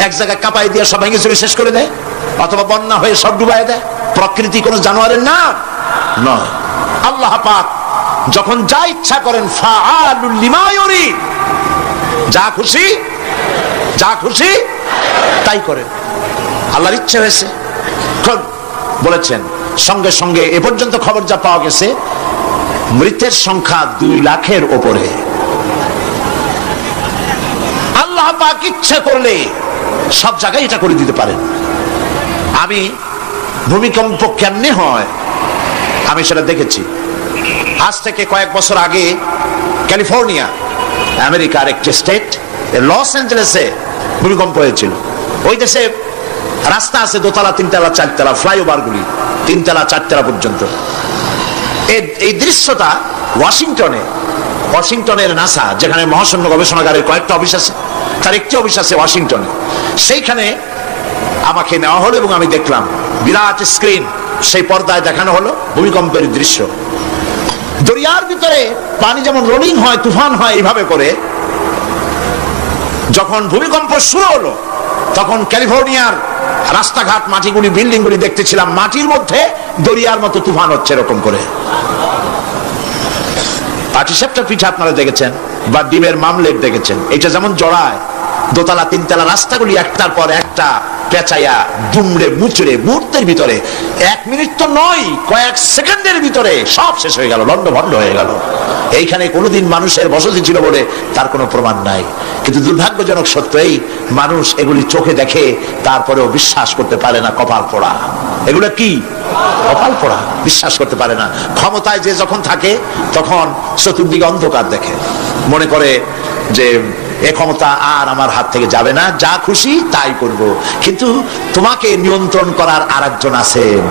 এক জায়গায় কাঁপাই দিয়ে সব ভেঙে চুরে শেষ করে দেয়, অথবা বন্যা হয়ে সব ডুবাই দেয়। প্রকৃতি কোনো জানোয়ারের নাম নয়। আল্লাহ পাক যখন যা ইচ্ছা করেন, ফাআলুল লিমা ইউরিদ, যা খুশি তাই করেন। আল্লাহর ইচ্ছে হয়েছে বলেছেন। সঙ্গে সঙ্গে এ পর্যন্ত খবর যা পাওয়া গেছে, মৃতের সংখ্যা 2 লাখের উপরে। আল্লাহ পাক ইচ্ছে করলে সব জায়গায় এটা করে দিতে পারেন। আমি ভূমিকম্প কেমনে হয় আমি সেটা দেখেছি। আজ থেকে কয়েক বছর আগে ক্যালিফোর্নিয়া, আমেরিকার একটি স্টেট, লস অ্যাঞ্জেলেসে ভূমিকম্প হয়েছিল। ওই দেশে রাস্তা আছে 2 তলা, 3 তলা, 4 তলা, ফ্লাইওভার গুলি 3 তলা, 4 তলা পর্যন্ত। এই দৃশ্যটা ওয়াশিংটনের নাসা, যেখানে মহাশূন্য গবেষণাগারের কয়েকটা অফিস আছে, তার একটি অফিস আছে ওয়াশিংটনে। সেইখানে আমাকে নেওয়া হলো এবং আমি দেখলাম বিরাট স্ক্রিন, সেই পর্দায় দেখানো হলো ভূমিকম্পের দৃশ্য। দরিয়ার ভিতরে পানি যেমন রোলিং হয়, তুফান হয়, এইভাবে করে যখন ভূমিকম্প শুরু হলো, তখন ক্যালিফোর্নিয়ার রাস্তাঘাট, মাটিগুলি, বিল্ডিংগুলি দেখতেছিলাম মাটির মধ্যে দরিয়ার মতো তুফান হচ্ছে এরকম করে। পাটিসাপটা পিঠা আপনারা দেখেছেন, বা ডিমের মামলেট দেখেছেন। এটা যেমন জড়ায় 2 তলা, 3 তলা রাস্তাগুলি একটার পর একটা পেঁচাইয়া, দুমড়ে মুচড়ে, মুহূর্তের ভিতরে, 1 মিনিট তো নয়, কয়েক সেকেন্ডের ভিতরে সব শেষ হয়ে গেল, লন্ডভন্ড হয়ে গেল। এইখানে কোনোদিন মানুষের বসতি ছিল বলে তার কোনো প্রমাণ নাই। কিন্তু দুর্ভাগ্যজনক সত্য, এই মানুষ এগুলি চোখে দেখে, তারপরেও বিশ্বাস করতে পারে না। কপাল পোড়া। এগুলো কি? কপাল পোড়া, বিশ্বাস করতে পারে না। ক্ষমতায় যে যখন থাকে, তখন চতুর্দিকে অন্ধকার দেখে, মনে করে যে এ ক্ষমতা আর আমার হাত থেকে যাবে না, যা খুশি তাই করব। কিন্তু তোমাকে নিয়ন্ত্রণ করার আরেকজন আছেন,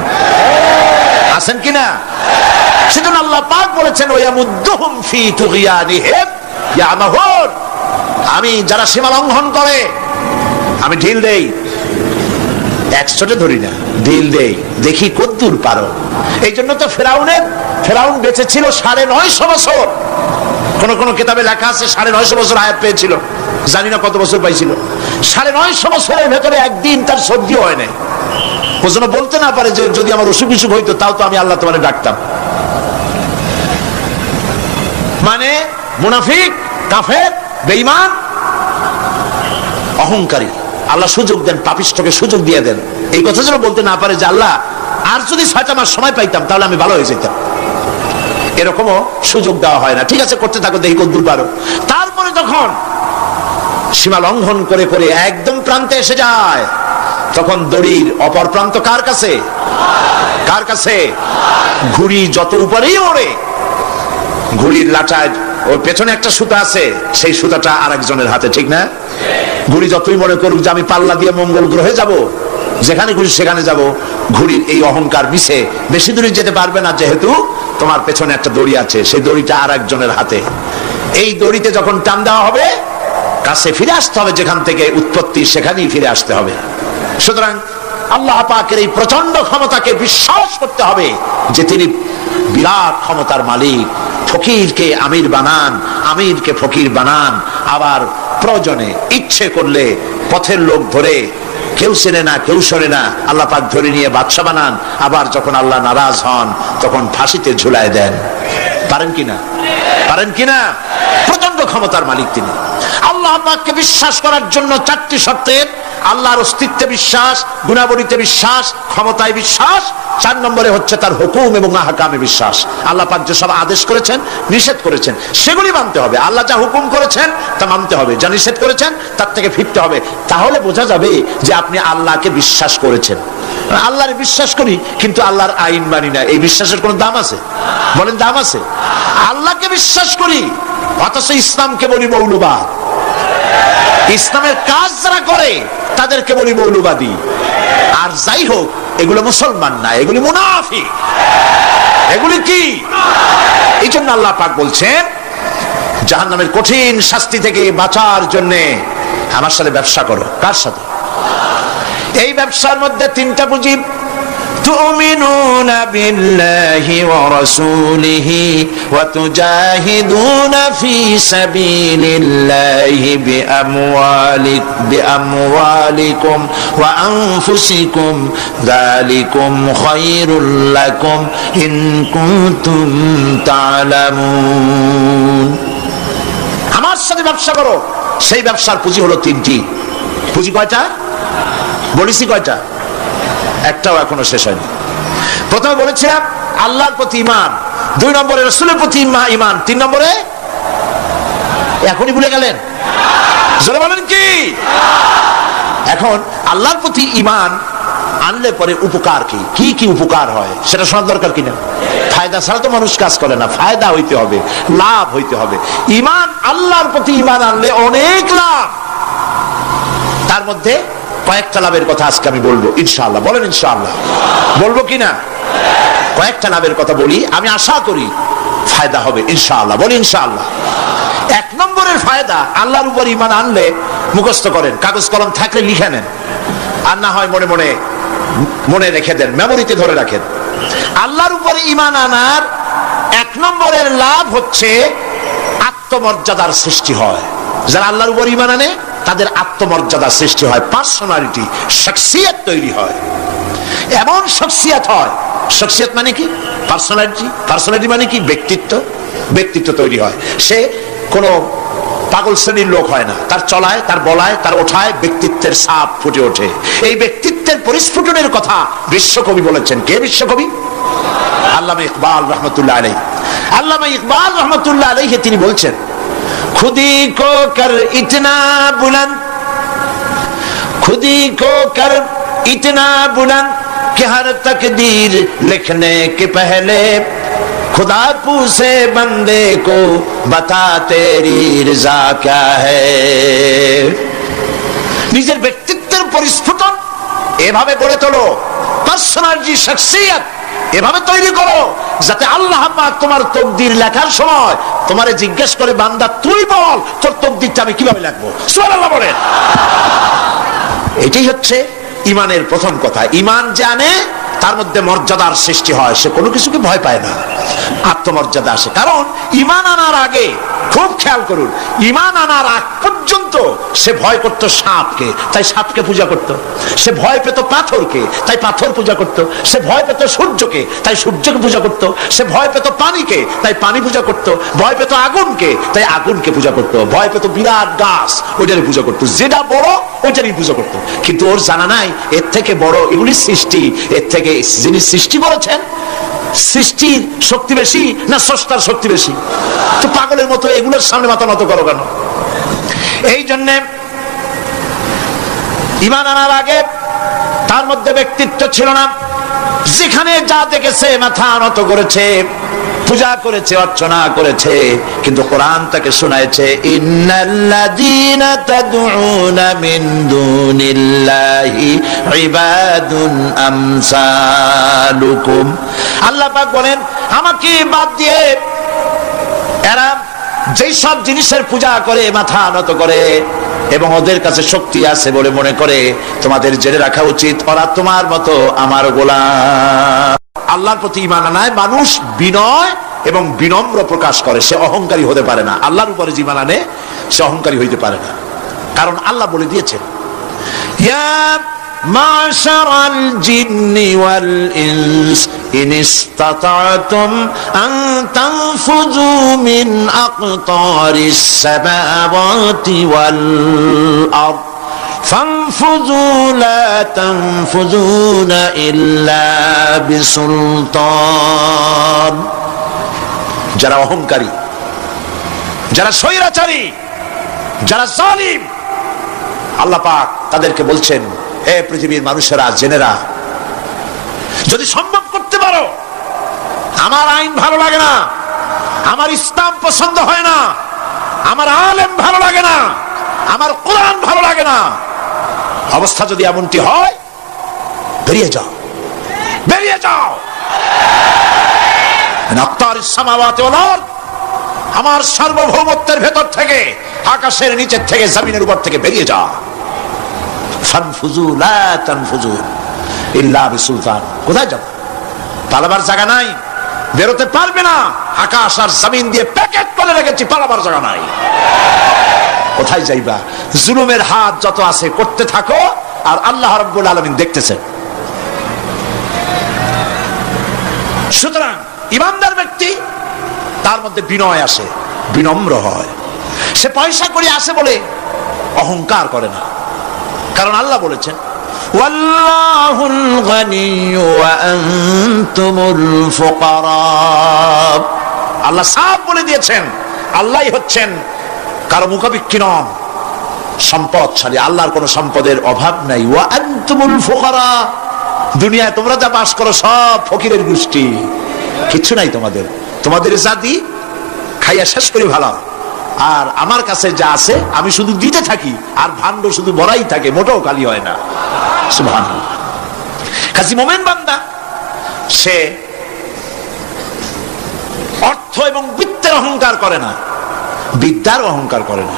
আছেন কিনা? সেজন্য আল্লাহ পাক বলেছেন, ওয়ায়ামুদ্দুহুম ফি তুগয়ানিহিম ইয়ামাহুন, আমি যারা সীমা লঙ্ঘন করে আমি ঢিল দেই, একশোটে ধরি না, ঢিল দেই, দেখি কতদূর পারো। এই জন্য তো ফেরাউন বেঁচে ছিল 950 বছর। কোন কোন কিতাবে লেখা আছে 950 বছর হায়াত পেয়েছিল, জানি না কত বছর পাইছিল। 950 বছরের ভেতরে একদিন তার সর্দি হয় না। ও যেন বলতে না পারে যে যদি আমার অসুখ বিসুখ হইতো, তাও তো আমি আল্লাহ তোমারে ডাকতাম। মানে মুনাফিক, কাফের, বেঈমান, অহংকারী। আল্লাহ সুযোগ দেন, পাপিষ্ঠকে সুযোগ দিয়ে দেন। এই কথা যেন বলতে না পারে যে আল্লাহ আর যদি 6টা মাস সময় পাইতাম তাহলে আমি ভালো হয়ে যেতাম। এরকমও সুযোগ দেওয়া হয় না। ঠিক আছে, করতে থাকো, দেখি কতদূর পারো। তারপরে যখন সীমা লঙ্ঘন করে করে একদম প্রান্তে এসে যায়, তখন দড়ির অপর প্রান্ত কার কাছে? কার কাছে? ঘুড়ি যত উপরেই ওড়ে, ঘুড়ির লাটায় ওর পেছনে একটা সুতা আছে, সেই সুতাটা আরেকজনের হাতে, ঠিক না? ঘুড়ি যতই মনে করুক যে আমি পাল্লা দিয়ে মঙ্গল গ্রহে যাব, যেখানে ঘুরি সেখানে যাব, ঘুড়ির এই অহংকার মিশে বেশি দূরে যেতে পারবে না, যেহেতু তোমার পেছনে একটা দড়ি আছে, সেই দড়িটা আরেকজনের হাতে। এই দড়িতে যখন টান দেওয়া হবে, কাছে ফিরে আসতে হবে, যেখান থেকে উৎপত্তি সেখানেই ফিরে আসতে হবে। সুতরাং আল্লাহ পাকের এই প্রচন্ড ক্ষমতাকে বিশ্বাস করতে হবে যে তিনি বিরাট ক্ষমতার মালিক। ফকিরকে আমির বানান, আমিরকে ফকির বানান, আবার প্রয়োজনে ইচ্ছে করলে পথের লোক ধরে, কেউ চেনে না কেউ শোনে না, আল্লাহ পাক ধরে নিয়ে বাদশা বানান, আবার যখন আল্লাহ নারাজ হন তখন ফাঁসিতে ঝুলায় দেন। পারেন কিনা? পারেন কিনা? প্রচন্ড ক্ষমতার মালিক তিনি। আল্লাহ পাককে বিশ্বাস করার জন্য 4টি শর্তের: আল্লাহর অস্তিত্বে বিশ্বাস, গুণাবলীতে বিশ্বাস, ক্ষমতায় বিশ্বাস, 4 নম্বরে হচ্ছে তার হুকুম এবং আহকামে বিশ্বাস। আল্লাহ পাক যে সব আদেশ করেছেন, নিষেধ করেছেন, সেগুলি মানতে হবে। আল্লাহ যা হুকুম করেছেন তা মানতে হবে, যা নিষেধ করেছেন তার থেকে ফিরতে হবে। তাহলে বোঝা যাবে যে আপনি আল্লাহকে বিশ্বাস করেছেন। আল্লাহর বিশ্বাস করি কিন্তু আল্লাহর আইন মানি না, এই বিশ্বাসের কোনো দাম আছে? বলেন, দাম আছে? আল্লাহকে বিশ্বাস করি অথচ ইসলামকে বলি মৌলবাদ। ইসলামের কাজ যারা করে তাদেরকে বলি মৌলবাদী। আর যাই হোক, এগুলো মুসলমান না, এগুলি মুনাফিক। এগুলি কি? এই জন্য আল্লাহ পাক বলছেন, জাহান্নামের কঠিন শাস্তি থেকে বাঁচার জন্য আমার সাথে ব্যবসা করো। কার সাথে? এই ব্যবসার মধ্যে 3টা পুঁজি: তুমিনুনা বিল্লাহি ওয়া রাসূলিহি ওয়া তুজাহিদুনা ফি সাবিলিল্লাহি বিআমওয়ালিকুম ওয়া আনফুসিকুম যালিকুম খায়রুল লাকুম ইন কুনতুম তা'লামুন। আমার সাথে ব্যবসা করো। সেই ব্যবসার পুঁজি হলো 3টি। পুঁজি কয়টা বলেছি? কয়টা? একটাও এখনো শেষ হয়নি। প্রথমে বলেছিলাম আল্লাহর প্রতি ঈমান, 2 নম্বরে রাসূলের প্রতি ঈমান, 3 নম্বরে এখনই ভুলে গেলেন? জোরে বলেন কি? এখন আল্লাহর প্রতি ঈমান আনলে পরে উপকার কি কি কি উপকার হয় সেটা শোনার দরকার কিনা? ফায়দা ছাড়া তো মানুষ কাজ করে না, ফায়দা হইতে হবে, লাভ হইতে হবে। ঈমান, আল্লাহর প্রতি ঈমান আনলে অনেক লাভ। তার মধ্যে কয়েকটা লাভের কথা আজকে আমি বলবো ইনশাআল্লাহ। বলেন ইনশাআল্লাহ। বলবো কিনা? কয়েকটা লাভের কথা বলি, আমি আশা করি ফায়দা হবে ইনশাআল্লাহ। বলি ইনশাআল্লাহ। 1 নম্বরের ফায়দা, আল্লাহর উপর ঈমান আনলে, মুখস্থ করেন, কাগজ কলম থাকলে লিখে নেন, আর না হয় মনে মনে মনে রেখে দেন, মেমোরিতে ধরে রাখেন। আল্লাহর উপর ঈমান আনার 1 নম্বরের লাভ হচ্ছে আত্মমর্যাদার সৃষ্টি হয়। যারা আল্লাহর উপর ঈমান আনে তাদের আত্মমর্যাদা সৃষ্টি হয়, পার্সোনালিটি, শখসিয়ত তৈরি হয়। এমন শখসিয়ত হয়, শখসিয়ত মানে কি? পার্সোনালিটি। পার্সোনালিটি মানে কি? ব্যক্তিত্ব। ব্যক্তিত্ব তৈরি হয়। সে কোনো পাগল শ্রেণীর লোক হয় না, তার চলায়, তার বলায়, তার ওঠায় ব্যক্তিত্বের ছাপ ফুটে ওঠে। এই ব্যক্তিত্বের পরিস্ফুটনের কথা বিশ্বকবি বলেছেন। কে বিশ্বকবি? আল্লামা ইকবাল রহমতুল্লাহ আলাইহি। আল্লামা ইকবাল রহমতুল্লাহ আলাইহি তিনি বলছেন, खुदी को कर इतना बुलंद, खुदी को कर इतना बुलंद कि हर तकदीर लिखने के पहले खुदा पूछे बंदे को बता तेरी रजा क्या है। নিজের ব্যক্তিত্বের পরিস্ফুটন এভাবে গড়ে তোলো, পার্সোনালিটি, শখসিয়ত এভাবে তৈরি করো যাতে আল্লাহ পাক তোমার তকদির লেখার সময় তোমারে জিজ্ঞেস করে, বান্দা তুই বল তোর তকদিরটা আমি কিভাবে লিখবো। সুবহানাল্লাহ বলেন। এটাই হচ্ছে ঈমানের প্রথম কথা। ঈমান জানে তার মধ্যে মর্যাদার সৃষ্টি হয়, সে কোনো কিছুকে ভয় পায় না, আত্মমর্যাদা আসে। কারণ ঈমান আনার আগে, খুব খেয়াল করুন, ঈমান আনার আগ পর্যন্ত সে ভয় করত সাপকে, তাই সাপকে পূজা করত। সে ভয় পেত পাথরকে, তাই পাথর পূজা করত। সে ভয় পেত সূর্যকে, তাই সূর্যকে পূজা করত। সে ভয় পেত পানিকে, তাই পানি পূজা করত। ভয় পেত আগুনকে, তাই আগুনকে পূজা করত। ভয় পেত বিরাট গাছ, ওইটারই পূজা করত। যেটা বড় ওইটারই পূজা করত। কিন্তু ওর জানা নাই এর থেকে বড় এগুলি সৃষ্টি, এর থেকে যিনি সৃষ্টি করেছেন, সৃষ্টির শক্তি বেশি না স্রষ্টার শক্তি বেশি? তো পাগলের মতো এগুলোর সামনে মাথা নত করো কেন? এই জন্য ঈমান আনার আগে তার মধ্যে ব্যক্তিত্ব ছিল না, যেখানে যা দেখেছে মাথা নত করেছে, পূজা করেছে, অর্চনা করেছে। কিন্তু কোরআন তাকে শোনায়ছে, ইন্নাল্লাযীনা তাদউনা মিন দুনিল্লাহি ইবাদুন আমসালুকুম। আল্লাহ পাক বলেন, আমাকে বাদ দিয়ে এরা যেই সব জিনিসের পূজা করে, মাথা নত করে এবং ওদের কাছে শক্তি আছে বলে মনে করে, তোমাদের জেনে রাখা উচিত ওরা তোমার মতো আমার গোলাম। আল্লাহর প্রতি ঈমান আনায় মানুষ বিনয় এবং বিনম্র প্রকাশ করে, সে অহংকারী হতে পারে না। আল্লাহর উপরে যে ঈমান আনে সে অহংকারী হইতে পারে না, কারণ আল্লাহ বলে দিয়েছেন, ইয়া মাশারাল জিন্নি ওয়াল ইনস ইন ইসতাতা'তুম আন তানফুযু মিন আকতারিস সামাওয়াতি ওয়াল আরদ ফানফুযু লা তানফুযুনা ইল্লা বিসুলতান। যারা অহংকারী, যারা স্বৈরাচারী, যারা জালিম, আল্লাহ পাক তাদেরকে বলছেন, হে পৃথিবীর মানুষেরা, জেনেরা, যদি সম্ভব করতে পারো, আমার আইন ভালো লাগে না, আমার ইসলাম পছন্দ হয় না, আমার আলেম ভালো লাগে না, আমার কোরআন ভালো লাগে না, অবস্থা যদি এমনটি হয়, বেরিয়ে যাও, বেরিয়ে যাও। আমার সার্বভৌমত্বের ভেতর থেকে, আকাশের নিচের থেকে, জমিনের উপর থেকে বেরিয়ে যাও। ফানফুযু লা তানফুযু ইল্লা বিসুলতান। কোথায় যাবে? পালাবার জায়গা নাই, বেরোতে পারবে না। আকাশ আর জমিন দিয়ে প্যাকেট করে রেখেছি, পালাবার জায়গা নাই। কোথায় যাইবা? জুলুমের হাত যত আছে করতে থাকো, আর আল্লাহ রাব্বুল আলামিন দেখতেছেন। সুতরাং ইমানদার ব্যক্তি, তার মধ্যে বিনয় আসে, বিনম্র হয়। সে পয়সা করে আসে বলে অহংকার করে না, কারণ আল্লাহ বলেছেন, ওয়াল্লাহুল গানিয়্যু ওয়া আনতুমুল ফুকারা। আল্লাহ সাফ বলে দিয়েছেন, আল্লাহই হচ্ছেন কারো মুখাপেক্ষী নন, সম্পদশালী। আল্লাহর কোন সম্পদের অভাব নাই। ওয়া আনতুমুল ফুকারা, দুনিয়ায় তোমরা যা বাস করো সব ফকিরের গোষ্ঠী, কিচ্ছু নাই তোমাদের। তোমাদের জাতি খাইয়া শেষ করি ভালো, আর আমার কাছে যা আছে আমি শুধু দিতে থাকি, আর ভাণ্ড শুধু ভরাই থাকে, মোটেও খালি হয় না। সুবহানাল্লাহ। কাজী মুমিন বান্দা সে অর্থ এবং বিত্তের অহংকার করে না, বিদ্যার অহংকার করে না।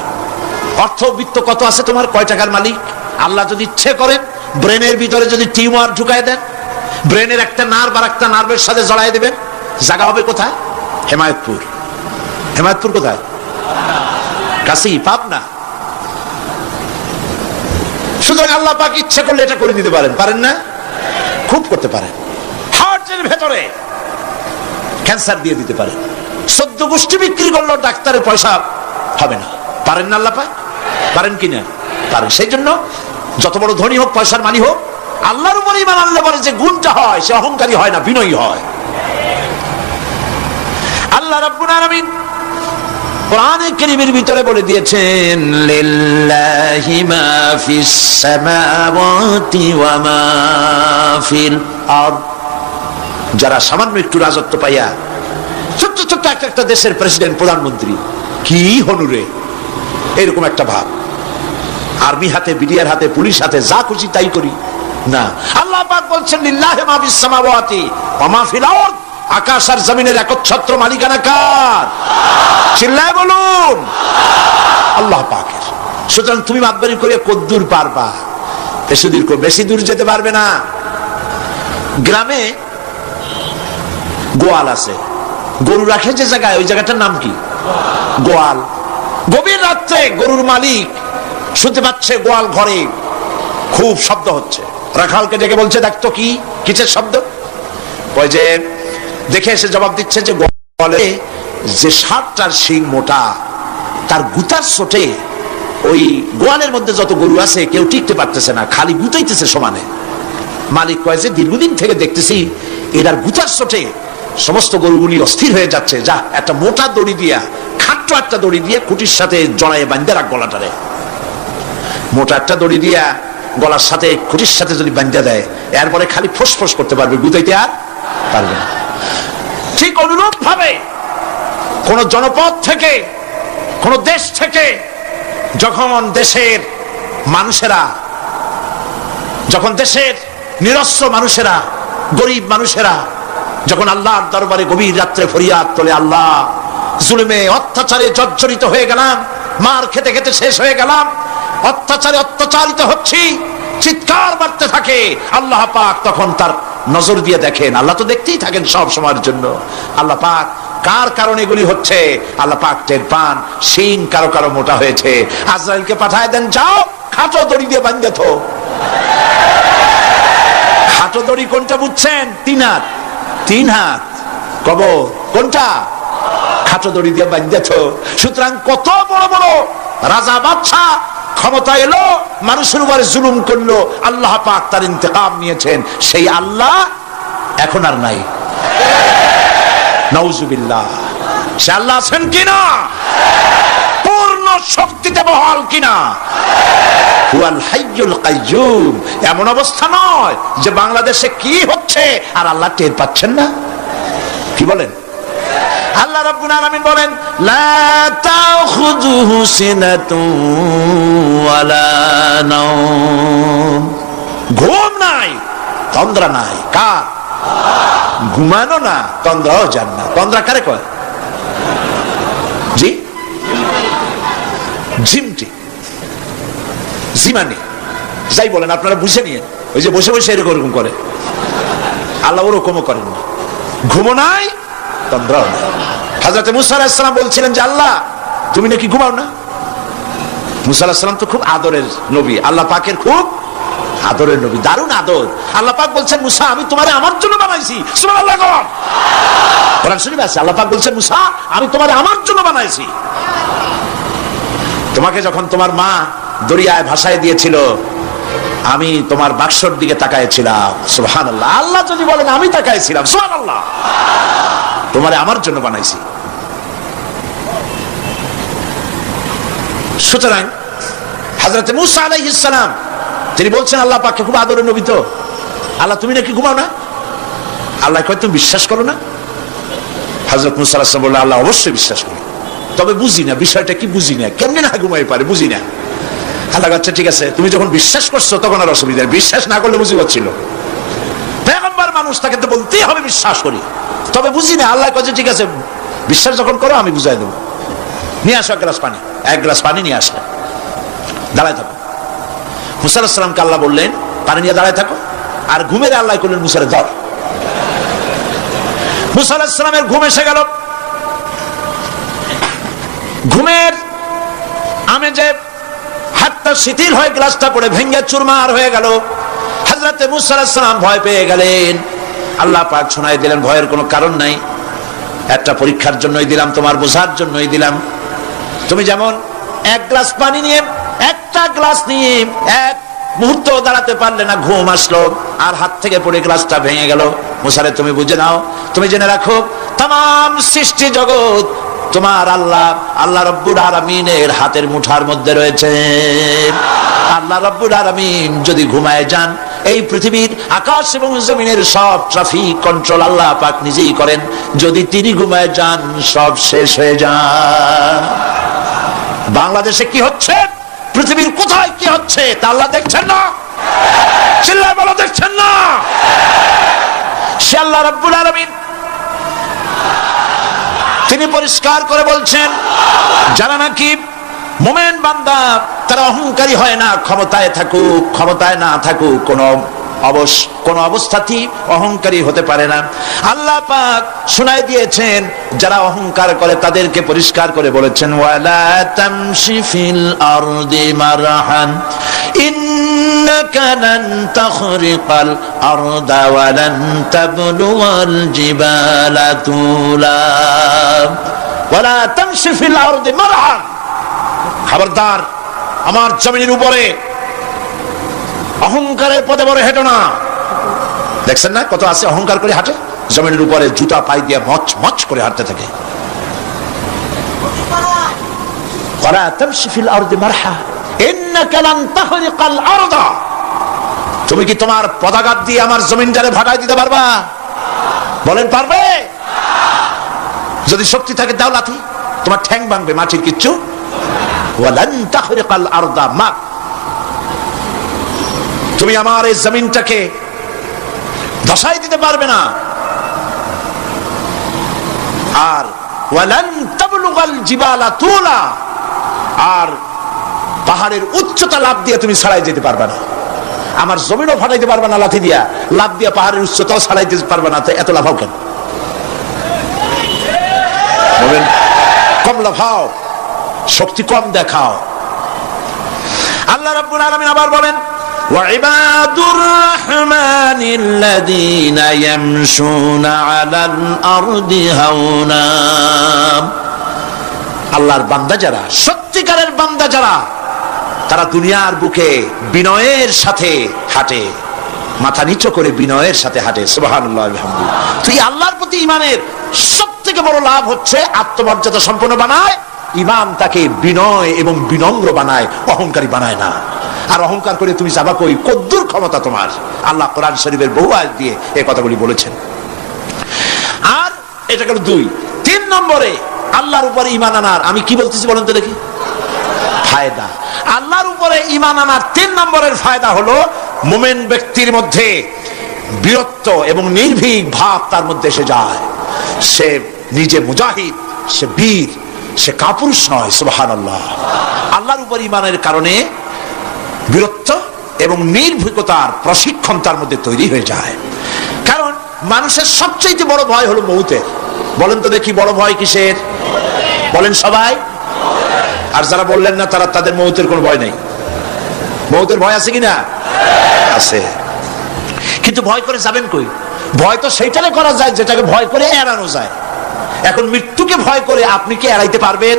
অর্থ বিত্ত কত আছে তোমার, কয় টাকার মালিক? আল্লাহ যদি ইচ্ছে করেন, ব্রেনের ভিতরে যদি টিউমার ঢুকায় দেন, ব্রেনের একটা নার্ভ আর একটা নার্ভের সাথে জড়াই দেবেন, জায়গা হবে কোথায়? হেমায়তপুর। হেমায়তপুর কোথায়? কাছেই, পাবনা। সুতরাং আল্লাহ পাক ইচ্ছে করলে এটা করে দিতে পারেন, পারেন না? খুব করতে পারেন। হার্টের ভেতরে ক্যান্সার দিয়ে দিতে পারেন। 14 গোষ্ঠী বিক্রি করলো, ডাক্তারের পয়সা হবে না, পারেন না আল্লাহ পাক? পারেন কিনা? পারেন। সেই জন্য যত বড় ধনী হোক, পয়সার মালিক হোক, আল্লাহর উপর ঈমান আনলে পরে যে গুণটা হয়, সে অহংকারী হয় না, বিনয়ী হয়। আল্লাহ রাব্বুল আলামিন কোরআনে কারীমের ভিতরে বলে দিয়েছেন, লিল্লাহি মা ফিস সামাওয়াতি ওয়া মা ফিল আরদ। যারা সামান্য একটু রাজত্ব পাইয়া, ছোট্ট ছোট্ট একটা দেশের প্রেসিডেন্ট, প্রধানমন্ত্রী, কি হনুরে, এরকম একটা ভাব। আর্মি হাতে, বিডিআর হাতে, পুলিশ হাতে, যা খুশি তাই করি না। আল্লাহ পাক বলছেন, লিল্লাহি মা ফিস সামাওয়াতি ওয়া মা ফিল আরদ। আকাশ আর জমিনের একচ্ছত্র মালিকানা কার? চিল্লায় বলুন, আল্লাহ পাকের। সুতরাং তুমি মাতবাড়ি করে কদ্দুর পারবা? বেশি দূর যেতে পারবে না। গ্রামে গোয়াল আছে, গরু রাখে যে জায়গায়, ওই জায়গাটার নাম কি? গোয়াল। গভীর রাত্রে গরুর মালিক শুনতে পাচ্ছে গোয়াল ঘরে খুব শব্দ হচ্ছে। রাখালকে ডেকে বলছে, দেখতো কি কিসের শব্দ? ওই যে দেখে এসে জবাব দিচ্ছে যে গোয়ালে যে 7টার শিং মোটা, তার গুতার চোটে ওই গোয়ালের মধ্যে যত গরু আছে কেউ টিকতে পারতেছে না, খালি গুতাইতেছে সমানে। মালিক কয় যে দীর্ঘদিন থেকে দেখতেছি এটার গুতার চোটে সমস্ত গরুগুলি অস্থির হয়ে যাচ্ছে, যা একটা মোটা দড়ি দিয়া, খাট্ট একটা দড়ি দিয়ে খুঁটির সাথে জড়াইয়ে বাঁধতে রাখ গলাটারে। মোটা একটা দড়ি দিয়া গলার সাথে খুঁটির সাথে যদি বাঁধা দেয়, এরপরে খালি ফোঁস করতে পারবে, গুতাইতে আর পারবে না। ঠিক অনুরূপ ভাবে কোন জনপদ থেকে, কোন দেশ থেকে যখন দেশের মানুষেরা, যখন দেশের নিরস্ত্র মানুষেরা, গরিব মানুষেরা যখন আল্লাহর দরবারে গভীর রাত্রে ফরিয়াদ তোলে, আল্লাহ জুলুমে অত্যাচারে জর্জরিত হয়ে গেলাম, মার খেতে খেতে শেষ হয়ে গেলাম, অত্যাচারে অত্যাচারিত হচ্ছি, চিৎকার মারতে থাকে, আল্লাহ পাক তখন তার নজর দিয়ে দেখেন। আল্লাহ তো দেখতেই থাকেন সব সময়ের জন্য। আল্লাহ পাক কার কারণে এগুলি হচ্ছে আল্লাহ পাক টের পান। শিং কারো কারো মোটা হয়েছে, আজরাইলকে পাঠায় দেন, যাও খাটো দড়ি দিয়ে বাঁধে থো। খাটো দড়ি কোনটা বুঝছেন? 3 হাত, 3 হাত কবর কোনটা? খাটো দড়ি দিয়ে বাঁধে থো। সুতরাং কত বড় বড় রাজা বাদশা ক্ষমতা এলো, মানুষের উপরে জুলুম করলো, আল্লাহ পাক তার ইন্তেকাম নিয়েছেন। সেই আল্লাহ এখন আর নাই, নাউজুবিল্লাহ। সে আল্লাহ আছেন কিনা? পূর্ণ শক্তিতে বহাল কিনা? হুয়াল হাইয়ুল কাইয়্যুম। এমন অবস্থা নয় যে বাংলাদেশে কি হচ্ছে আর আল্লাহ টের পাচ্ছেন না। কি বলেন? আল্লাহ রাব্বুল আলামিন বলেন, লা তাখুযুহু সিনাতুন ওয়ালা নাওম। ঘুম নাই, তন্দ্রা নাই। কার? ঘুমানো না, তন্দ্রাও যান না। তন্দ্রা কারে কয়? জি, ঝিমটি, জিমানি, যাই বলেন আপনারা বুঝে নিয়ে। ওই যে বসে বসে এরকম করে, আল্লাহ ওরকমও করেন না। ঘুমো নাই, তন্দ্রাও নাই। হযরত মুসা আলাইহিস সালাম বলছিলেন যে আল্লাহ তুমি নাকি ঘুমাও না। মুসা আলাইহিস সালাম তো খুব আদরের নবী, আল্লাহ পাকের খুব আদরের নবী, দারুণ আদর। আল্লাহ পাক বলছেন, মুসা আমি তোমারে আমার জন্য বানাইছি। সুবহানাল্লাহ। কোরআন শরীফে আছে, আল্লাহ পাক বলছেন, মুসা আমি তোমারে আমার জন্য বানাইছি। তোমাকে যখন তোমার মা দরিয়ায় ভাসায় দিয়েছিল, আমি তোমার বাক্সর দিকে তাকাইছিলাম। সুবহানাল্লাহ। আল্লাহ যদি বলেন আমি তাকাইছিলাম, সুবহানাল্লাহ। তোমারে আমার জন্য বানাইছি। সুতরাং হযরত মুসা আলাইহিস সালাম তিনি বলছেন আল্লাহ পাককে খুব আদরের নবী, তো আল্লাহ তুমি নাকি ঘুমাও না? আল্লাহ কয় তুমি বিশ্বাস করো না? হযরত মুসা আলাইহিস সালাম বললেন, আল্লাহ অবশ্যই বিশ্বাস করি, তবে বুঝি না বিষয়টা কি, বুঝি না কেমনে না ঘুমাই পারে, বুঝি না। আল্লাহ আচ্ছা ঠিক আছে, তুমি যখন বিশ্বাস করছো তখন আর অসুবিধা, বিশ্বাস না করলে বুঝি পাচ্ছিল। পয়গম্বর মানুষ, তাকে তো বলতেই হবে বিশ্বাস করি, তবে বুঝি না। আল্লাহ কাছে ঠিক আছে, বিশ্বাস যখন করো আমি বুঝাই দেবো। নিয়ে আসো 1 গ্লাস পানি। 1 গ্লাস পানি নিয়ে আসলে দাঁড়ায় থাকো। মুসা আলাইহিস সালামকে আল্লাহ বললেন পানি নিয়ে দাঁড়ায় থাকো, আর ঘুমের আল্লাহ করলেন মুসারে ধর। মুসা আলাইহিস সালামের ঘুম এসে গেল। ঘুমের আমেজে হাতটা শিথিল হয়ে গ্লাসটা পড়ে ভেঙে চুরমার হয়ে গেল। হযরত মুসা আলাইহিস সালাম ভয় পেয়ে গেলেন। আল্লাহ পাক শোনায় দিলেন, ভয়ের কোনো কারণ নাই, একটা পরীক্ষার জন্যই দিলাম, তোমার বোঝার জন্যই দিলাম। তুমি যেমন 1 গ্লাস পানি নিয়ে, একটা গ্লাস নিয়ে 1 মুহূর্ত দাঁড়াতে পারলে না, ঘুম আসলো আর হাত থেকে পড়ে গ্লাসটা ভেঙে গেল। মুসারে তুমি বুঝে নাও, তুমি জেনে রাখো, তাম সৃষ্টি জগৎ তোমার আল্লাহ, আল্লাহ রব্বুল আলামিনের হাতের মুঠার মধ্যে রয়েছে। আল্লাহ রব্বুল আলামিন যদি ঘুমায় যান, এই পৃথিবীর আকাশ এবং জমিনের সব ট্রাফিক কন্ট্রোল আল্লাহ পাক নিজেই করেন। যদি তিনি ঘুমায় যান, সব শেষ হয়ে যান। বাংলাদেশে কি হচ্ছে, পৃথিবীর কোথায় কি হচ্ছে তা আল্লাহ দেখছেন না? চিল্লায় বলো, দেখছেন না? সে আল্লাহ রাব্বুল আলামিন তিনি পরিষ্কার করে বলছেন, যারা নাকি মুমিন বান্দা তারা অহংকারী হয় না, ক্ষমতায় থাকুক ক্ষমতায় না থাকুক, কোন অবস্থাতেই অহংকারী হতে পারে না। আল্লাহ পাক শুনাই দিয়েছেন, যারা অহংকার করে তাদেরকে পরিষ্কার করে বলেছেন, ওয়ালা তামশি ফিল আরদি মারহান ইন্নাকা লান তাখরিকাল আরদা ওয়া লান তাবলুগাল জিবালা তুলা ওয়ালা তামশি ফিল আরদি মারহান। খবরদার, আমার জমিনের উপরে অহংকারের পথে বড় হেঁটো না। দেখছেন না কত আছে অহংকার করে হাঁটে, জমিনের উপরে জুতা পাই দিয়ে মচ মচ করে হাঁটতে থাকে। ওয়ালা তামশি ফিল আরদি মারহা ইন্নাকা লান তাখরিকাল আরদা তুমি কি তোমার পদাঘাত দিয়ে আমার জমিনটারে ভাটাই দিতে পারবা? বলেন পারবে? যদি শক্তি থাকে দাও লাথি, তোমার ঠ্যাং ভাঙবে, মাটির কিচ্ছু। ওয়ালান তাখরিকাল আরদা মা, তুমি আমার এই জমিনটাকে ধসাই দিতে পারবে না। আর ওয়ালান তাবলুগাল জিবালা তুলা, আর পাহাড়ের উচ্চতা লাফ দিয়ে তুমি ছাড়াই যেতে পারবে না। আমার জমিনও ফাটাইতে পারবে না লাথি দিয়া, লাফ দিয়া পাহাড়ের উচ্চতাও ছাড়াই দিতে পারবে না। এত লাফাও কেন? বলেন কম লাফাও, শক্তি কম দেখাও। আল্লাহ রাব্বুল আলামিন আবার বলেন ওয়াইবাদুর রাহমানিল্লাযীনা ইয়ামশুনা আলাল আরদি হাওনা, আল্লাহর বান্দা যারা, সত্যিকারের বান্দা যারা, তারা দুনিয়ার বুকে বিনয়ের সাথে হাঁটে, মাথা নিচু করে বিনয়ের সাথে হাঁটে। সুবহানাল্লাহ ওয়া বিহামদিহি। তুই আল্লাহর প্রতি ঈমানের সবথেকে বড় লাভ হচ্ছে আত্মমর্যাদা সম্পন্ন বানায়। ঈমান তাকে বিনয় এবং বিনম্র বানায়, অহংকারী বানায় না। আর অহংকার করে তুমি যাবা কই? কদ্দুর ক্ষমতা তোমার? আল্লাহ কোরআন শরীফের বহু আয়াত দিয়ে এই কথাগুলি বলেছেন। আর এটা গেল 2। 3 নম্বরে আল্লাহর উপরে ঈমান আনার, আমি কি বলতেছি বলেন তো দেখি, ফায়দা। আল্লাহর উপরে ঈমান আনার 3 নম্বরের ফায়দা হলো মুমিন ব্যক্তির মধ্যে বীরত্ব এবং নির্ভীক ভাব তার মধ্যে এসে যায়। সে নিজে মুজাহিদ, সে বীর, সে কাপুরুষ নয়। সুবহানাল্লাহ। আল্লাহর উপর ঈমানের কারণে বীরত্ব এবং নির্ভীকতার প্রশিক্ষণ তার মধ্যে তৈরি হয়ে যায়। কারণ মানুষের সবচেয়ে বড় ভয় হলো মৌতের। বলেন তো দেখি বড় ভয় কিসের? বলেন সবাই। আর যারা বললেন না তারা, তাদের মৌতের কোনো ভয় নেই। মৌতের ভয় আছে কিনা? আছে। কিন্তু ভয় করে যাবেন কই? ভয় তো সেইটারে করা যায় যেটাকে ভয় করে এড়ানো যায়। এখন মৃত্যুকে ভয় করে আপনি কি এড়াইতে পারবেন?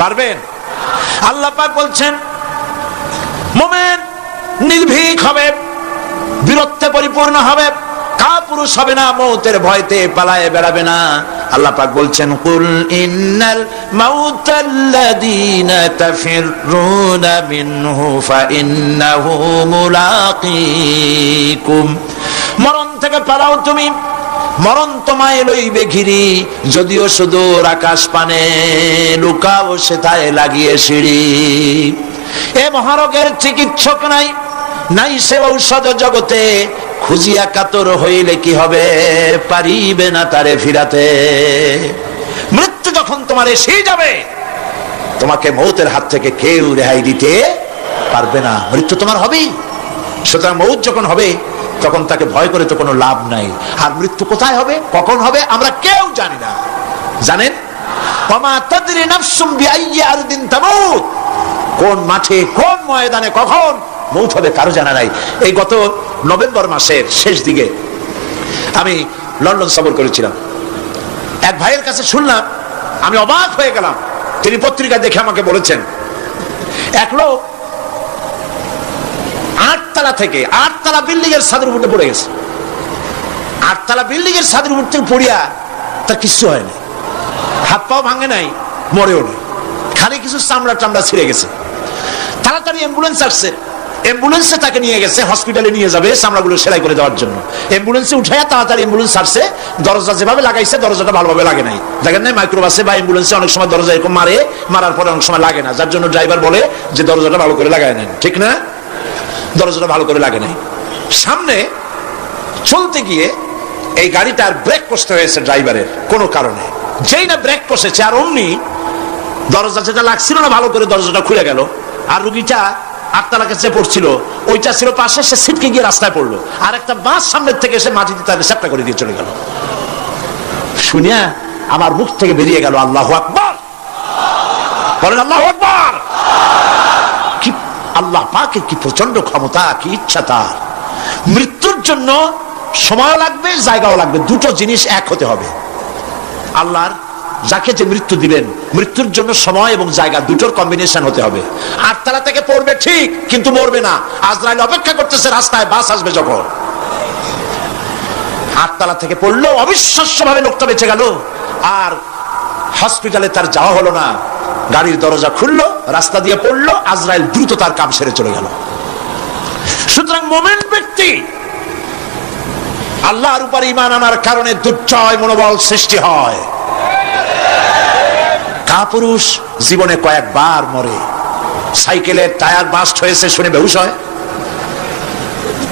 পারবেন? আল্লাহ পাক বলছেন মুমিন নির্ভীক হবে, বীরত্বে পরিপূর্ণ হবে, কাপুরুষ হবে না, মৌতের ভয়তে পালায়ে বেড়াবে না। আল্লাহ পাক বলছেন কুল ইন্নাল মাউতাল্লাযীনা তাফিররুনা মিনহু ফাইন্নাহু মুলাকীকুম, মরণ থেকে পালাও তুমি, মরণ তোমায় লইবে ঘিরি, যদিও সুদূর আকাশ পানে, লুকাও সেথায় লাগিয়ে সিঁড়ি। এ মহারোগের চিকিৎসক নাই, নাই সে ঔষধ জগতে, খুঁজিয়া কাতর হইলে কি হবে, পারিবে না তারে ফিরাতে। মৃত্যু যখন তোমার এসে যাবে, তোমাকে মৌতের হাত থেকে কেউ রেহাই দিতে পারবে না। মৃত্যু তোমার হবেই। সুতরাং মৌত যখন হবে তখন তাকে ভয় করে তো কোনো লাভ নাই। আর মৃত্যু কোথায় হবে, কখন হবে, আমরা কেউ জানি না। জানেন? ওমা তাদরি নাফসুম বিআইয়ি আরদিন তামুত, কোন মাঠে, কোন ময়দানে কখন মৌত হবে কারো জানা নাই। এই গত নভেম্বর মাসের শেষ দিকে আমি লন্ডন সফর করেছিলাম। এক ভাইয়ের কাছে শুনলাম, আমি অবাক হয়ে গেলাম। তিনি পত্রিকা দেখে আমাকে বলেছেন এক লোক 8 তলা থেকে 8 তলা বিল্ডিং এর ছাদের উপরে পড়ে গেছে। 8 তলা বিল্ডিং এর ছাদের উপর থেকে পড়িয়া তার কিছু হয়নি, হাত পাও ভাঙে নাই, মরেও নাই, খালি কিছু চামড়া টামড়া ছিঁড়ে গেছে। তাড়াতাড়ি অ্যাম্বুলেন্স আসছে, অ্যাম্বুলেন্সে তাকে নিয়ে গেছে, হসপিটালে নিয়ে যাবে চামড়াগুলো সেলাই করে দেওয়ার জন্য। অ্যাম্বুলেন্সে উঠাইয়া তাড়াতাড়ি অ্যাম্বুলেন্স আসছে, দরজা যেভাবে লাগাইছে দরজাটা ভালোভাবে লাগে নাই। দেখেন নাই মাইক্রোবাসে বা অ্যাম্বুলেন্সে অনেক সময় দরজা এরকম মারে, মারার পরে অনেক সময় লাগে না, যার জন্য ড্রাইভার বলে যে দরজাটা ভালো করে লাগায় নেন, ঠিক না? দরজাটা ভালো করে লাগে নাই। সামনে চলতে গিয়ে এই গাড়িটার ব্রেক কষতে হয়েছে ড্রাইভারের কোনো কারণে। যেই না ব্রেক কষেছে আর অমনি দরজা যেটা লাগছিল না ভালো করে, দরজাটা খুলে গেল। আর রুগীটা 8 তলা কাছে পড়ছিল, ওইটা ছিল পাশে, সে ছিটকে গিয়ে রাস্তায় পড়লো। আর একটা বাস সামনের থেকে এসে মাটিতে তাদের চ্যাপ্টা করে দিয়ে চলে গেল। শুনিয়া আমার মুখ থেকে বেরিয়ে গেল আল্লাহু আকবার। বলেন আল্লাহু আকবার। কি আল্লাহ পাকের কি প্রচন্ড ক্ষমতা, কি ইচ্ছা তার। মৃত্যুর জন্য সময় লাগবে, জায়গাও লাগবে, দুটো জিনিস এক হতে হবে। আল্লাহর যাকে যে মৃত্যু দিবেন, মৃত্যুর জন্য সময় এবং জায়গা দুটোর কম্বিনেশন হতে হবে। 8 তলা থেকে পড়বে ঠিক, কিন্তু মরবে না। আজরাইল অপেক্ষা করতেছে রাস্তায়, বাস আসবে যখন। 8 তলা থেকে পড়লো, অবিশ্বাস্য ভাবে লোকটা বেঁচে গেল। আর হসপিটালে তার যাওয়া হলো না, গাড়ির দরজা খুললো, রাস্তা দিয়ে পড়লো, আজরাইল দ্রুত তার কাম সেরে চলে গেল। সুতরাং মুমিন ব্যক্তি আল্লাহর উপর ঈমান আনার কারণে দুর্জয় মনোবল সৃষ্টি হয়। কাপুরুষ জীবনে কয়েকবার মরে, সাইকেলের টায়ার বাস্ট হয়েছে শুনে বেহুশ হয়,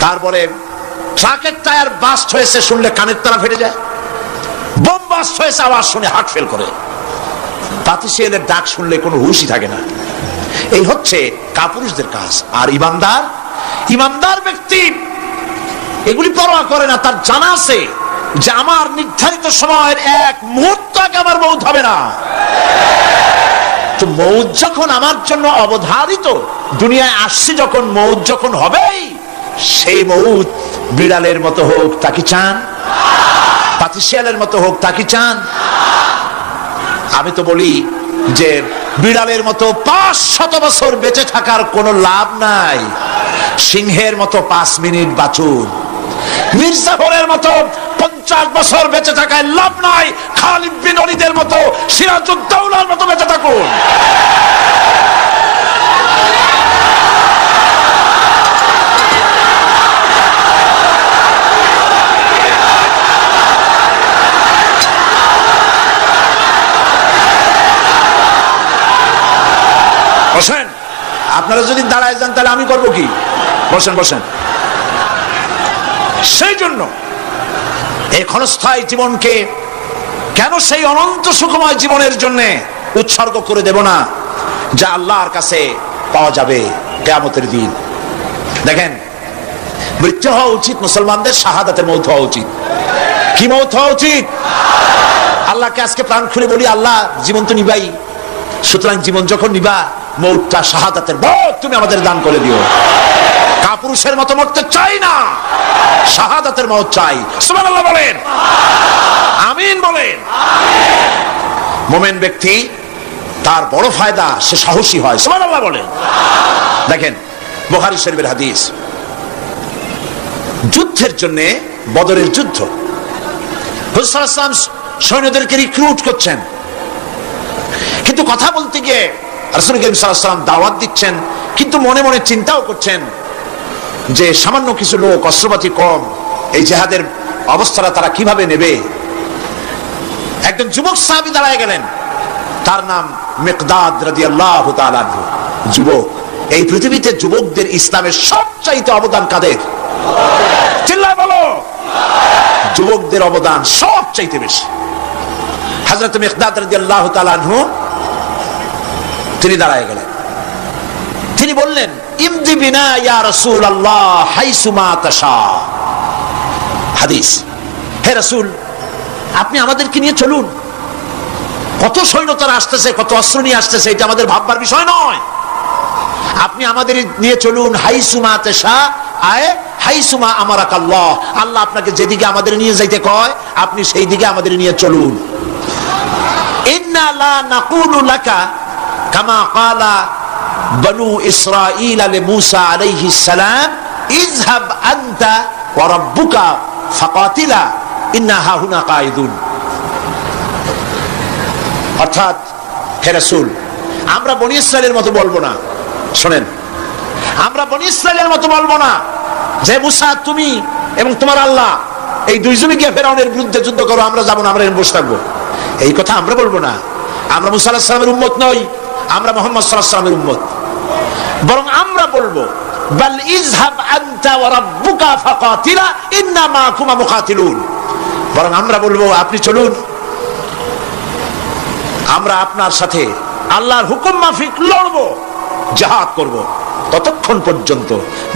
তারপরে ট্রাকের টায়ার বাস্ট হয়েছে শুনলে কানের তারা ফেটে যায়, বোম বাস্ট হয়েছে আওয়াজ শুনে হার্ট ফেল করে, পাতিশিয়ালের ডাক শুনলে কোনো হুঁশই থাকে না। এই হচ্ছে কাপুরুষদের কাজ। আর ইমানদার ব্যক্তি এগুলি পরোয়া করে না। তার জানা আছে যে আমার নির্ধারিত সময়ের এক মুহূর্ত আগে আমার মউত হবে না। তো মউত যখন আমার জন্য অবধারিত, দুনিয়ায় আসছি যখন, মউত যখন হবেই, সেই মউত বিড়ালের মতো হোক তা কি চান? পাতিশিয়ালের মতো হোক তা কি চান? আমি তো বলি যে বিড়ালের মতো 500 বছর বেঁচে থাকার কোনো লাভ নাই, সিংহের মতো 5 মিনিট বাঁচুন। মির্জাফরের মতো 50 বছর বেঁচে থাকায় লাভ নাই, খালিদ বিন ওলীদের মতো, সিরাজউদ্দৌলার মতো বেঁচে থাকুন। বসেন, আপনারা যদি দাঁড়ায় যান তাহলে আমি করবো কি? বসেন বসেন। সেই জন্য এই ক্ষণস্থায়ী জীবনকে কেন সেই অনন্ত সুখময় জীবনের জন্য উৎসর্গ করে দেব না, যা আল্লাহর কাছে পাওয়া যাবে কিয়ামতের দিন। দেখেন, মৃত্যু হওয়া উচিত মুসলমানদের, শাহাদাতের মউত হওয়া উচিত। কি মউত হওয়া উচিত? আল্লাহকে আজকে প্রাণ খুলে বলি, আল্লাহ জীবন তো নিবাই, সুতরাং জীবন যখন নিবা, মউতটা শাহাদাতের মউত তুমি আমাদের দান করে দিও। কাপুরুষের মতো মরতে চাই না, শাহাদাতের মউত চাই। সুবহানাল্লাহ বলেন, আমিন বলেন। মুমিন ব্যক্তি তার বড় ফায়দা, সে সাহসী হয়। সুবহানাল্লাহ বলেন। দেখেন, বুখারী শরীফের হাদিস, যুদ্ধের জন্য, বদরের যুদ্ধ, রাসূল সাল্লাল্লাহু আলাইহি ওয়াসাল্লাম সৈন্যদেরকে রিক্রুট করছেন, কিন্তু কথা বলতে গিয়ে রাসূল করিম সাল্লাল্লাহু আলাইহি ওয়াসাল্লাম দাওয়াত দিচ্ছেন, কিন্তু মনে মনে চিন্তাও করছেন যে সামান্য কিছু লোক, অস্ত্রপাতি কম, এই জিহাদের অবস্থাটা তারা কিভাবে নেবে। একজন যুবক সাহাবী দাঁড়ায় গেলেন, তার নাম মিকদাদ রাদিয়াল্লাহু তাআলা আনহু। যুবক, এই পৃথিবীতে যুবকদের ইসলামের সবচাইতে অবদান কাদের? চিল্লায় বলো। যুবকদের অবদান সবচাইতে বেশি। হযরত মিকদাদ রাদিয়াল্লাহু তাআলা আনহু তিনি দাঁড়ায় গেলেন, তিনি বললেন, ইমদি বিনা ইয়া রাসূলুল্লাহ হাইসুমা তাশা। হাদিস, হে রাসূল, আপনি আমাদেরকে নিয়ে চলুন। কত সৈন্য তারা আসতেছে, কত অস্ত্র নিয়ে আসতেছে, এটা আমাদের ভাববার বিষয় নয়। আপনি আমাদের নিয়ে চলুন, হাইসুমা তাশা, আয় হাইসুমা আমারাকাল্লাহ, আল্লাহ আপনাকে যেদিকে আমাদের নিয়ে যাইতে কয় আপনি সেই দিকে আমাদের নিয়ে চলুন। ইন্না লা নাকুলু লাকা কামা ক্বালা বনু ইসরাঈল লিমূসা আলাইহিস সালাম, ইযহাব আনতা ওয়া রাব্বুকা ফাকাতিলা ইন্না হাহুনা কাঈদুন। অর্থাৎ, হে রাসূল, আমরা বনী ইসরাইলের মতো বলবো না। শুনেন, আমরা বনী ইসরাইলের মতো বলবো না যে মুসা তুমি এবং তোমার আল্লাহ এই দুইজনে গিয়ে ফেরাউনের বিরুদ্ধে যুদ্ধ করো, আমরা যাবো না, আমরা এখানে বসে থাকবো। এই কথা আমরা বলবো না। আমরা মুসা আলাইহিস সালামের উম্মত নই, আমরা মুহাম্মদ সাল্লাল্লাহু আলাইহি ওয়াসাল্লামের উম্মত। বরং আমরা বলবো, বাল ইযহাব আনতা ওয়া রাব্বুকা ফাকাতিলা ইন্না মাআকুমা মুকাতিলুন। বরং আমরা বলবো, আপনি চলুন, আমরা আপনার সাথে আল্লাহর হুকুম মাফিক লড়বো, জিহাদ করব। ততক্ষণ পর্যন্ত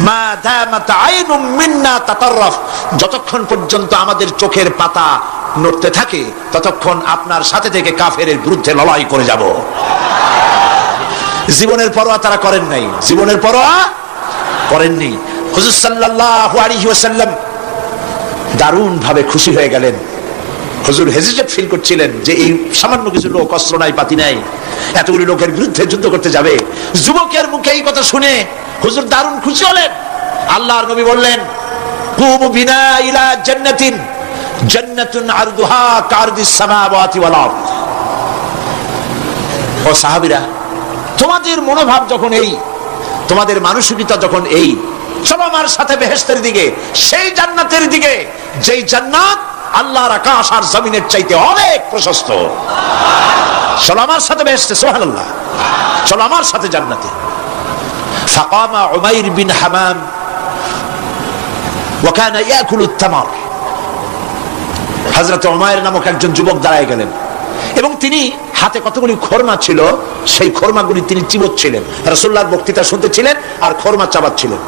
মা দামাত আইনুম মিন্না তাতাররাফ, যতক্ষণ পর্যন্ত আমাদের চোখের পাতা নড়তে থাকে, ততক্ষণ আপনার সাথে থেকে কাফেরের বিরুদ্ধে লড়াই করে যাব। জীবনের পরোয়া তারা করেন নাই, জীবনের পরোয়া করেননি। হুজুর সাল্লাল্লাহু আলাইহি ওয়াসাল্লাম দারুণ ভাবে খুশি হয়ে গেলেন। হুজুর হেজিটেট ফিল করছিলেন যে এই সামান্য কিছু লোক, অস্ত্র নাই, পাতি নাই, এতগুলি লোকের বিরুদ্ধে যুদ্ধ করতে যাবে। যুবকের মুখে এই কথা শুনে হুজুর দারুণ খুশি হলেন। আল্লাহর নবী বললেন, কুমু বিনা ইলা জান্নাতিন, জান্নাতুন আরদুহা কারদিস সামাওয়াতি ওয়াল আরদ। ও সাহাবীরা, তোমাদের মনোভাব যখন এই, তোমাদের মানসিকতা যখন এই, চলো আমার সাথে বেহেশতের দিকে, সেই জান্নাতের দিকে যেই জান্নাত আল্লাহর আকাশ আর জমিনের চাইতে অনেক প্রশস্ত। চলো আমার সাথে বেহেশতে, সুবহানাল্লাহ, চলো আমার সাথে জান্নাতে। ফাকামা উমাইর বিন হামাম ওয়া কানা ইয়াকুলু আত-তামার। হযরত উমাইর নামক একজন যুবক দাঁড়ায় গেলেন এবং তিনি হাতে কতগুলি খরমা ছিল, সেই খরমাগুলি তিনি চিবোচ্ছিলেন। রাসূলুল্লাহর বক্তৃতা শুনতেছিলেন আর খরমা চাবাচ্ছিলেন।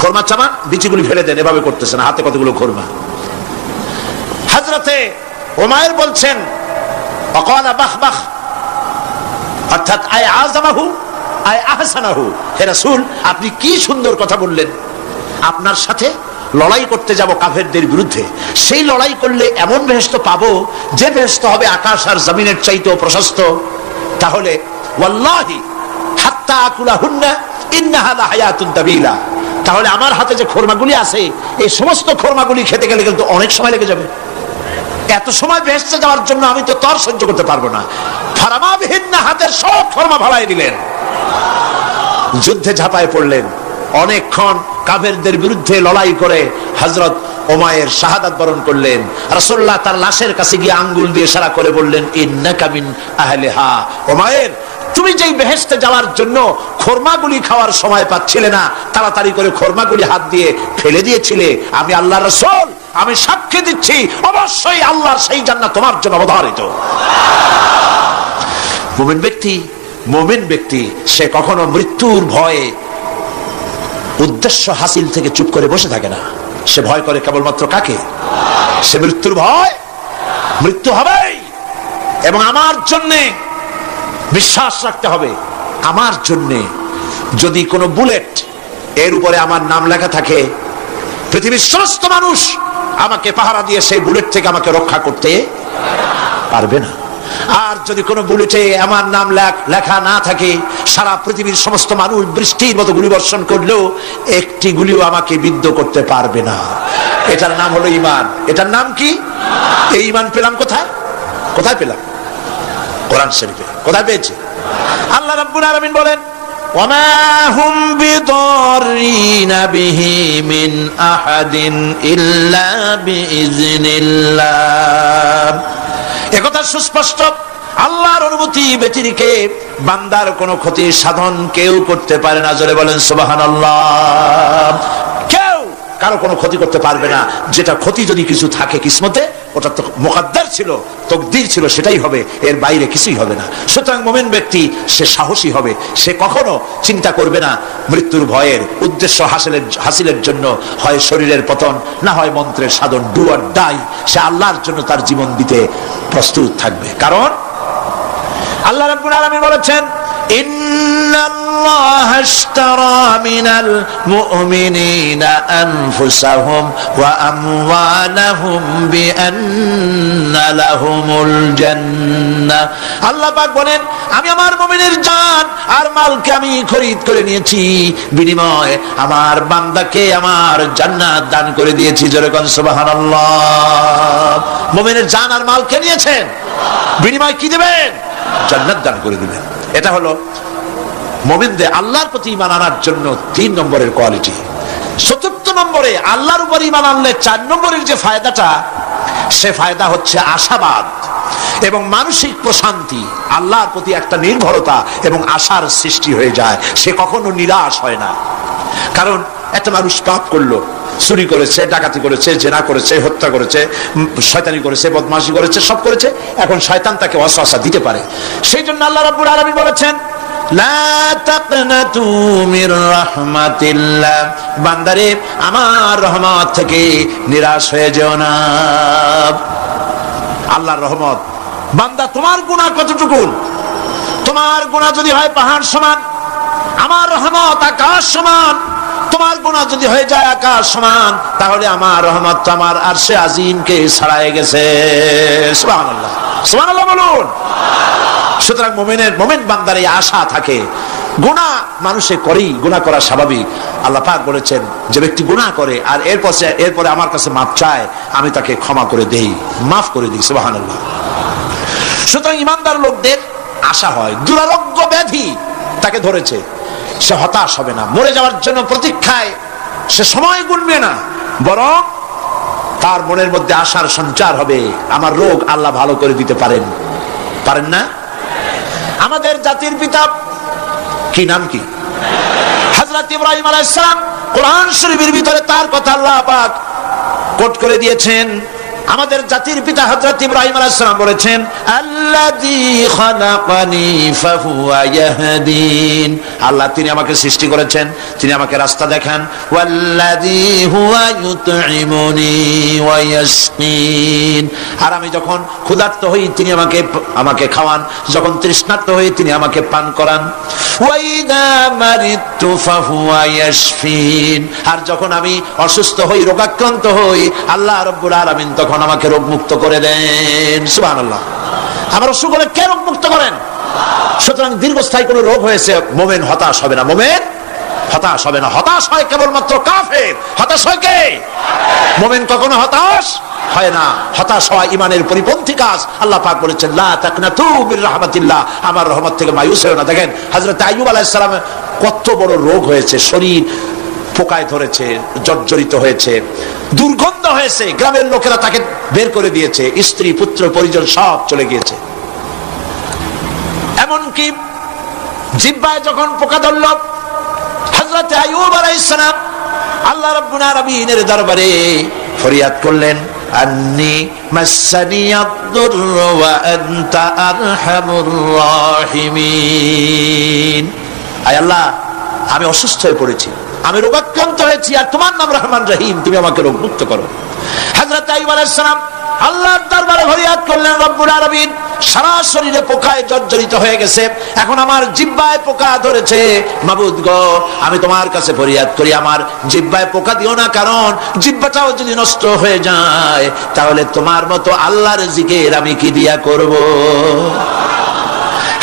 খরমা চাবান, বিচিগুলি ফেলে দেন, এভাবে করতেছেন, হাতে কতগুলো খরমা। হযরতে উমাইর বলছেন ওয়াকালা বাখবাখ, অর্থাৎ আয় আযমাহু আয় আহসানাহু, হে রাসূল আপনি কি সুন্দর কথা বললেন। আপনার সাথে লড়াই করতে যাব কাফেরদের বিরুদ্ধে, সেই লড়াই করলে এমন বেহেশত পাবো যে বেহেশত হবে আকাশ আর জমিনের চাইতেও প্রশস্ত। তাহলে ওয়াল্লাহি হাত্তা আকুলাহুন্না ইন্নাহা লাহায়াতুন তাবিলা, তাহলে আমার হাতে যে খরমাগুলি আছে এই সমস্ত খরমাগুলি খেতে গেলে কিন্তু অনেক সময় লেগে যাবে। এত সময় বেহেশতে যাওয়ার জন্য আমি তো তর সহ্য করতে পারবো না। ফারামাবিহিন্না, হাতের সব খরমা ফালাই দিলেন, যুদ্ধে ঝাঁপায় পড়লেন। অনেকক্ষণ কাফেরদের বিরুদ্ধে লড়াই করে হযরত উমাইর শাহাদাত বরণ করলেন। রাসূলুল্লাহ তার লাশের কাছে গিয়ে আঙ্গুল দিয়ে ইশারা করে বললেন ইন্নাকা মিন আহলিহা। উমাইর, তুমি যেই বেহেশতে যাওয়ার জন্য খরমাগুলি খাওয়ার সময় পাচ্ছিলে না, তাড়াতাড়ি করে খরমাগুলি হাত দিয়ে ফেলে দিয়েছিলে, আমি আল্লাহর রাসূল আমি সাক্ষী দিচ্ছি অবশ্যই আল্লাহর সেই জান্নাত তোমার জন্য অবধারিত। মুমিন ব্যক্তি সে কখনো মৃত্যুর ভয়ে উদ্দেশ্য হাসিল থেকে চুপ করে বসে থাকে না। সে ভয় করে কেবলমাত্র কাকে? সে মৃত্যুর ভয়, মৃত্যু হবেই। এবং আমার জন্যে বিশ্বাস রাখতে হবে, আমার জন্যে যদি কোনো বুলেট এর উপরে আমার নাম লেখা থাকে, পৃথিবীর সমস্ত মানুষ আমাকে পাহারা দিয়ে সেই বুলেট থেকে আমাকে রক্ষা করতে পারবে না। আর যদি কোনো বুলেটে আমার নাম লেখা না থাকে, সারা পৃথিবীর সমস্ত মানুষ বৃষ্টির মতো গুলি বর্ষণ করলেও একটি গুলিও আমাকে বিদ্ধ করতে পারবে না। এটার নাম হলো ঈমান। এটার নাম কি? এই ঈমান পেলাম কোথায়? কোথায় পেলাম? কোরআন শরীফে। কোথায় পেয়েছে? আল্লাহ রাব্বুল আলামিন বলেন ওয়ামা হুম বিদাররিনা বিহি মিন আহাদিন ইল্লা বিইজনিল্লাহ। একথা সুস্পষ্ট, আল্লাহর অনুমতি ব্যতিরেকে বান্দার কোনো ক্ষতি সাধন কেউ করতে পারে না। জোরে বলেন সুবহানাল্লাহ। কেউ কারো কোনো ক্ষতি করতে পারবে না। যেটা ক্ষতি যদি কিছু থাকে কিসমতে, ওটা তো মুকদ্দার ছিল, তকদির ছিল, সেটাই হবে, এর বাইরে কিছুই হবে না। সুতরাং মুমিন ব্যক্তি সে সাহসী হবে, সে কখনো চিন্তা করবে না মৃত্যুর ভয়ের। উদ্দেশ্য হাসিলের জন্য হয় শরীরের পতন, না হয় মন্ত্রের সাধন, ডু অর ডাই, সে আল্লাহর জন্য তার জীবন দিতে প্রস্তুত থাকবে। কারণ আল্লাহ রাব্বুল আলামিন বলেছেন ইন্নাল্লাহা আশতারা মিনাল মুমিনিনা আনফুসাহুম ওয়া আমওয়ালাহুম বিআন্না লাহুমুল জান্নাহ। আল্লাহ পাক বলেন আমি আমার মুমিনের জান আর মালকে আমি খরিদ করে নিয়েছি, বিনিময়ে আমার বান্দাকে আমার জান্নাত দান করে দিয়েছি। জোরে কোন সুবহানাল্লাহ। মুমিনের জান আর মালকে নিয়েছেন, বিনিময়ে কি দিবেন? জান্নাত দান করে দিবেন। এটা হলো মুমিনদের আল্লাহর প্রতি ঈমান আনার জন্য 3 নম্বরের কোয়ালিটি। 4 নম্বরে আল্লাহর উপর ঈমান আনলে 4 নম্বরের যে ফায়দাটা, সে ফায়দা হচ্ছে আশাবাদ এবং মানসিক প্রশান্তি। আল্লাহর প্রতি একটা নির্ভরতা এবং আশার সৃষ্টি হয়ে যায়, সে কখনো নিরাশ হয় না। কারণ একটা মানুষ পাপ করলো, চুরি করেছে, ডাকাতি করেছে, জেনা করেছে, হত্যা করেছে, শয়তানি করেছে, বদমাশি করেছে, সব করেছে, এখন শয়তান তাকে ওয়াসওয়াসা দিতে পারে। সেই জন্য আল্লাহ রাব্বুল আলামিন বলেছেন লা তাকনাতু মির রাহমাতিল্লাহ, বান্দারে আমার রহমত থেকে নিরাশ হয়ে যেও না। আল্লাহর রহমত, বান্দা তোমার গুনাহ কতটুকু? তোমার গুনাহ যদি হয় পাহাড় সমান, আমার রহমত আকাশ সমান। তোমার গুনাহ যদি হয়ে যায় আকাশ সমান, তাহলে আমার রহমত তো আমার আরশে আজিমকে ছাড়াই গেছে। সুবহানাল্লাহ, সুবহানাল্লাহ বলুন। সুতরাং মুমিন বান্দার এই আশা থাকে। গুনাহ মানুষে করেই, গুনাহ করা স্বাভাবিক। আল্লাহ পাক বলেছেন যে ব্যক্তি গুনাহ করে আর এরপরে আমার কাছে মাফ চায়, আমি তাকে ক্ষমা করে দেই, মাফ করে দিই। সুবহানাল্লাহ। সুতরাং ইমানদার লোকদের আশা হয়, দুরারোগ্য ব্যাধি তাকে ধরেছে, সে হতাশ হবে না, মরে যাওয়ার জন্য প্রতীক্ষায় সে সময় গুনবে না, বরং তার মনের মধ্যে আশার সঞ্চার হবে, আমার রোগ আল্লাহ ভালো করে দিতে পারেন না? আমাদের জাতির পিতা কি নাম কি? হযরত ইব্রাহিম আলাইহিস সালাম। কোরআন শরীফের ভিতরে তার কথা আল্লাহ পাক কোট করে দিয়েছেন। আমাদের জাতির পিতা হযরত ইব্রাহিম আলাইহিস সালাম বলেছেন, আল্লাযী খালাকানি ফাহুয়া ইয়াহদিন। আল্লাহ তিনি আমাকে সৃষ্টি করেছেন, তিনি আমাকে রাস্তা দেখান। ওয়াল্লাযী হুয়া ইউতঈমুনি ওয়া ইয়াসকিন। আর আমি যখন ক্ষুধার্ত হই তিনি আমাকে খাওয়ান, যখন তৃষ্ণার্ত হই তিনি আমাকে পান করান। ওয়া ইযা মারিতু ফাহুয়া ইয়াশফিন। আর যখন আমি অসুস্থ হই, রোগাক্রান্ত হই, আল্লাহ রাব্বুল আলামিন তখন আমাকে রোগ মুক্ত করে দেন। সুবহানাল্লাহ। আমার অসুখ হলে কে রোগ মুক্ত করেন? সুতরাং দীর্ঘস্থায়ী কোন রোগ হয়েছে, মুমিন হতাশ হবে না, মুমিন হতাশ হবে না। হতাশ হয় কেবলমাত্র কাফের। হতাশ হয় কে? মুমিন কখনো হতাশ হয় না। হতাশ হওয়া ঈমানের পরিপন্থী কাজ। আল্লাহ পাক বলেছেন, লা তাকনাতু মির রাহমাতিল্লাহ, আমার রহমত থেকে মায়ুস হয়ো না। দেখেন হযরত আইয়ুব আলাইহিস সালামের কত বড় রোগ হয়েছে, শরীর পোকায় ধরেছে, জর্জরিত হয়েছে, দুর্গন্ধ হয়েছে, গ্রামের লোকেরা তাকে বের করে দিয়েছে, স্ত্রী পুত্র পরিজন সব চলে গিয়েছে। এমনকি জিহ্বায় যখন পোকা ধরল, হযরত আইয়ুব আলাইহিস সালাম আল্লাহ রাব্বুল আলামিনের দরবারে ফরিয়াদ করলেন, আন্নী মাসসানিয়াদ-দুররু ওয়া আনতা আরহামুর রাহিমিন। আয় আল্লাহ, আমি অসুস্থ হয়ে পড়েছি, আমি রোগাক্রান্ত হয়েছি, আর তোমার নাম রহমান রহিম, তুমি আমাকে রোগ মুক্ত করো। হযরত আইয়ুব আলাইহিস সালাম আল্লাহর দরবারে ফরিয়াদ করলেন, রব্বুল আলামিন সারা শরীরে পোকায় জর্জরিত হয়ে গেছে, এখন আমার জিহ্বায় পোকা ধরেছে, মাবুদ গো আমি তোমার কাছে ফরিয়াদ করি, আমার জিহ্বায় পোকা দিও না, কারণ জিহ্বাটাও যদি নষ্ট হয়ে যায় তাহলে তোমার মতো আল্লাহর জিকির আমি কি দিয়া করব।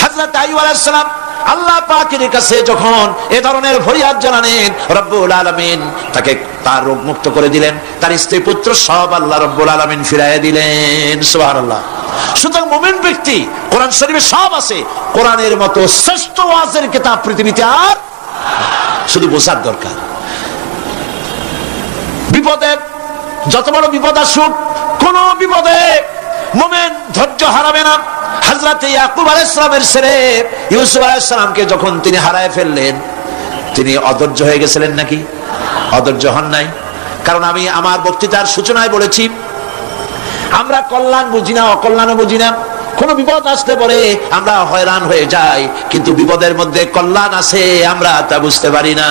হযরত আইয়ুব আলাইহিস সালাম আল্লাহ পাকের কাছে যখন এ ধরনের ফরিয়াদ জানালেন, রব্বুল আলামিন তাকে তার রোগ মুক্ত করে দিলেন, তার স্ত্রী পুত্র সব আল্লাহ রব্বুল আলামিন ফিরাইয়া দিলেন। সুবহানাল্লাহ। সুতরাং মুমিন ব্যক্তি, কোরআন শরীফে সব আছে, কোরআনের মতো শ্রেষ্ঠ ওয়াজের কিতাব পৃথিবীতে আর শুধু বোঝার দরকার। বিপদে যত বড় বিপদ আসুক, কোন বিপদে মুমিন ধৈর্য হারাবে না। হযরত ইয়াকুব আলাইহিস সালামের ছেলে ইউসুফ আলাইহিস সালামকে যখন তিনি হারায় ফেললেন, তিনি অধৈর্য হয়ে গেছিলেন নাকি? অধৈর্য হন নাই। কারণ আমি আমার বক্তৃতার সূচনায় বলেছি, আমরা কল্যাণ বুঝি না, অকল্যাণও বুঝি না। কোন বিপদ আসতে পারে আমরা হয়রান হয়ে যাই, কিন্তু বিপদের মধ্যে কল্যাণ আছে আমরা তা বুঝতে পারি না।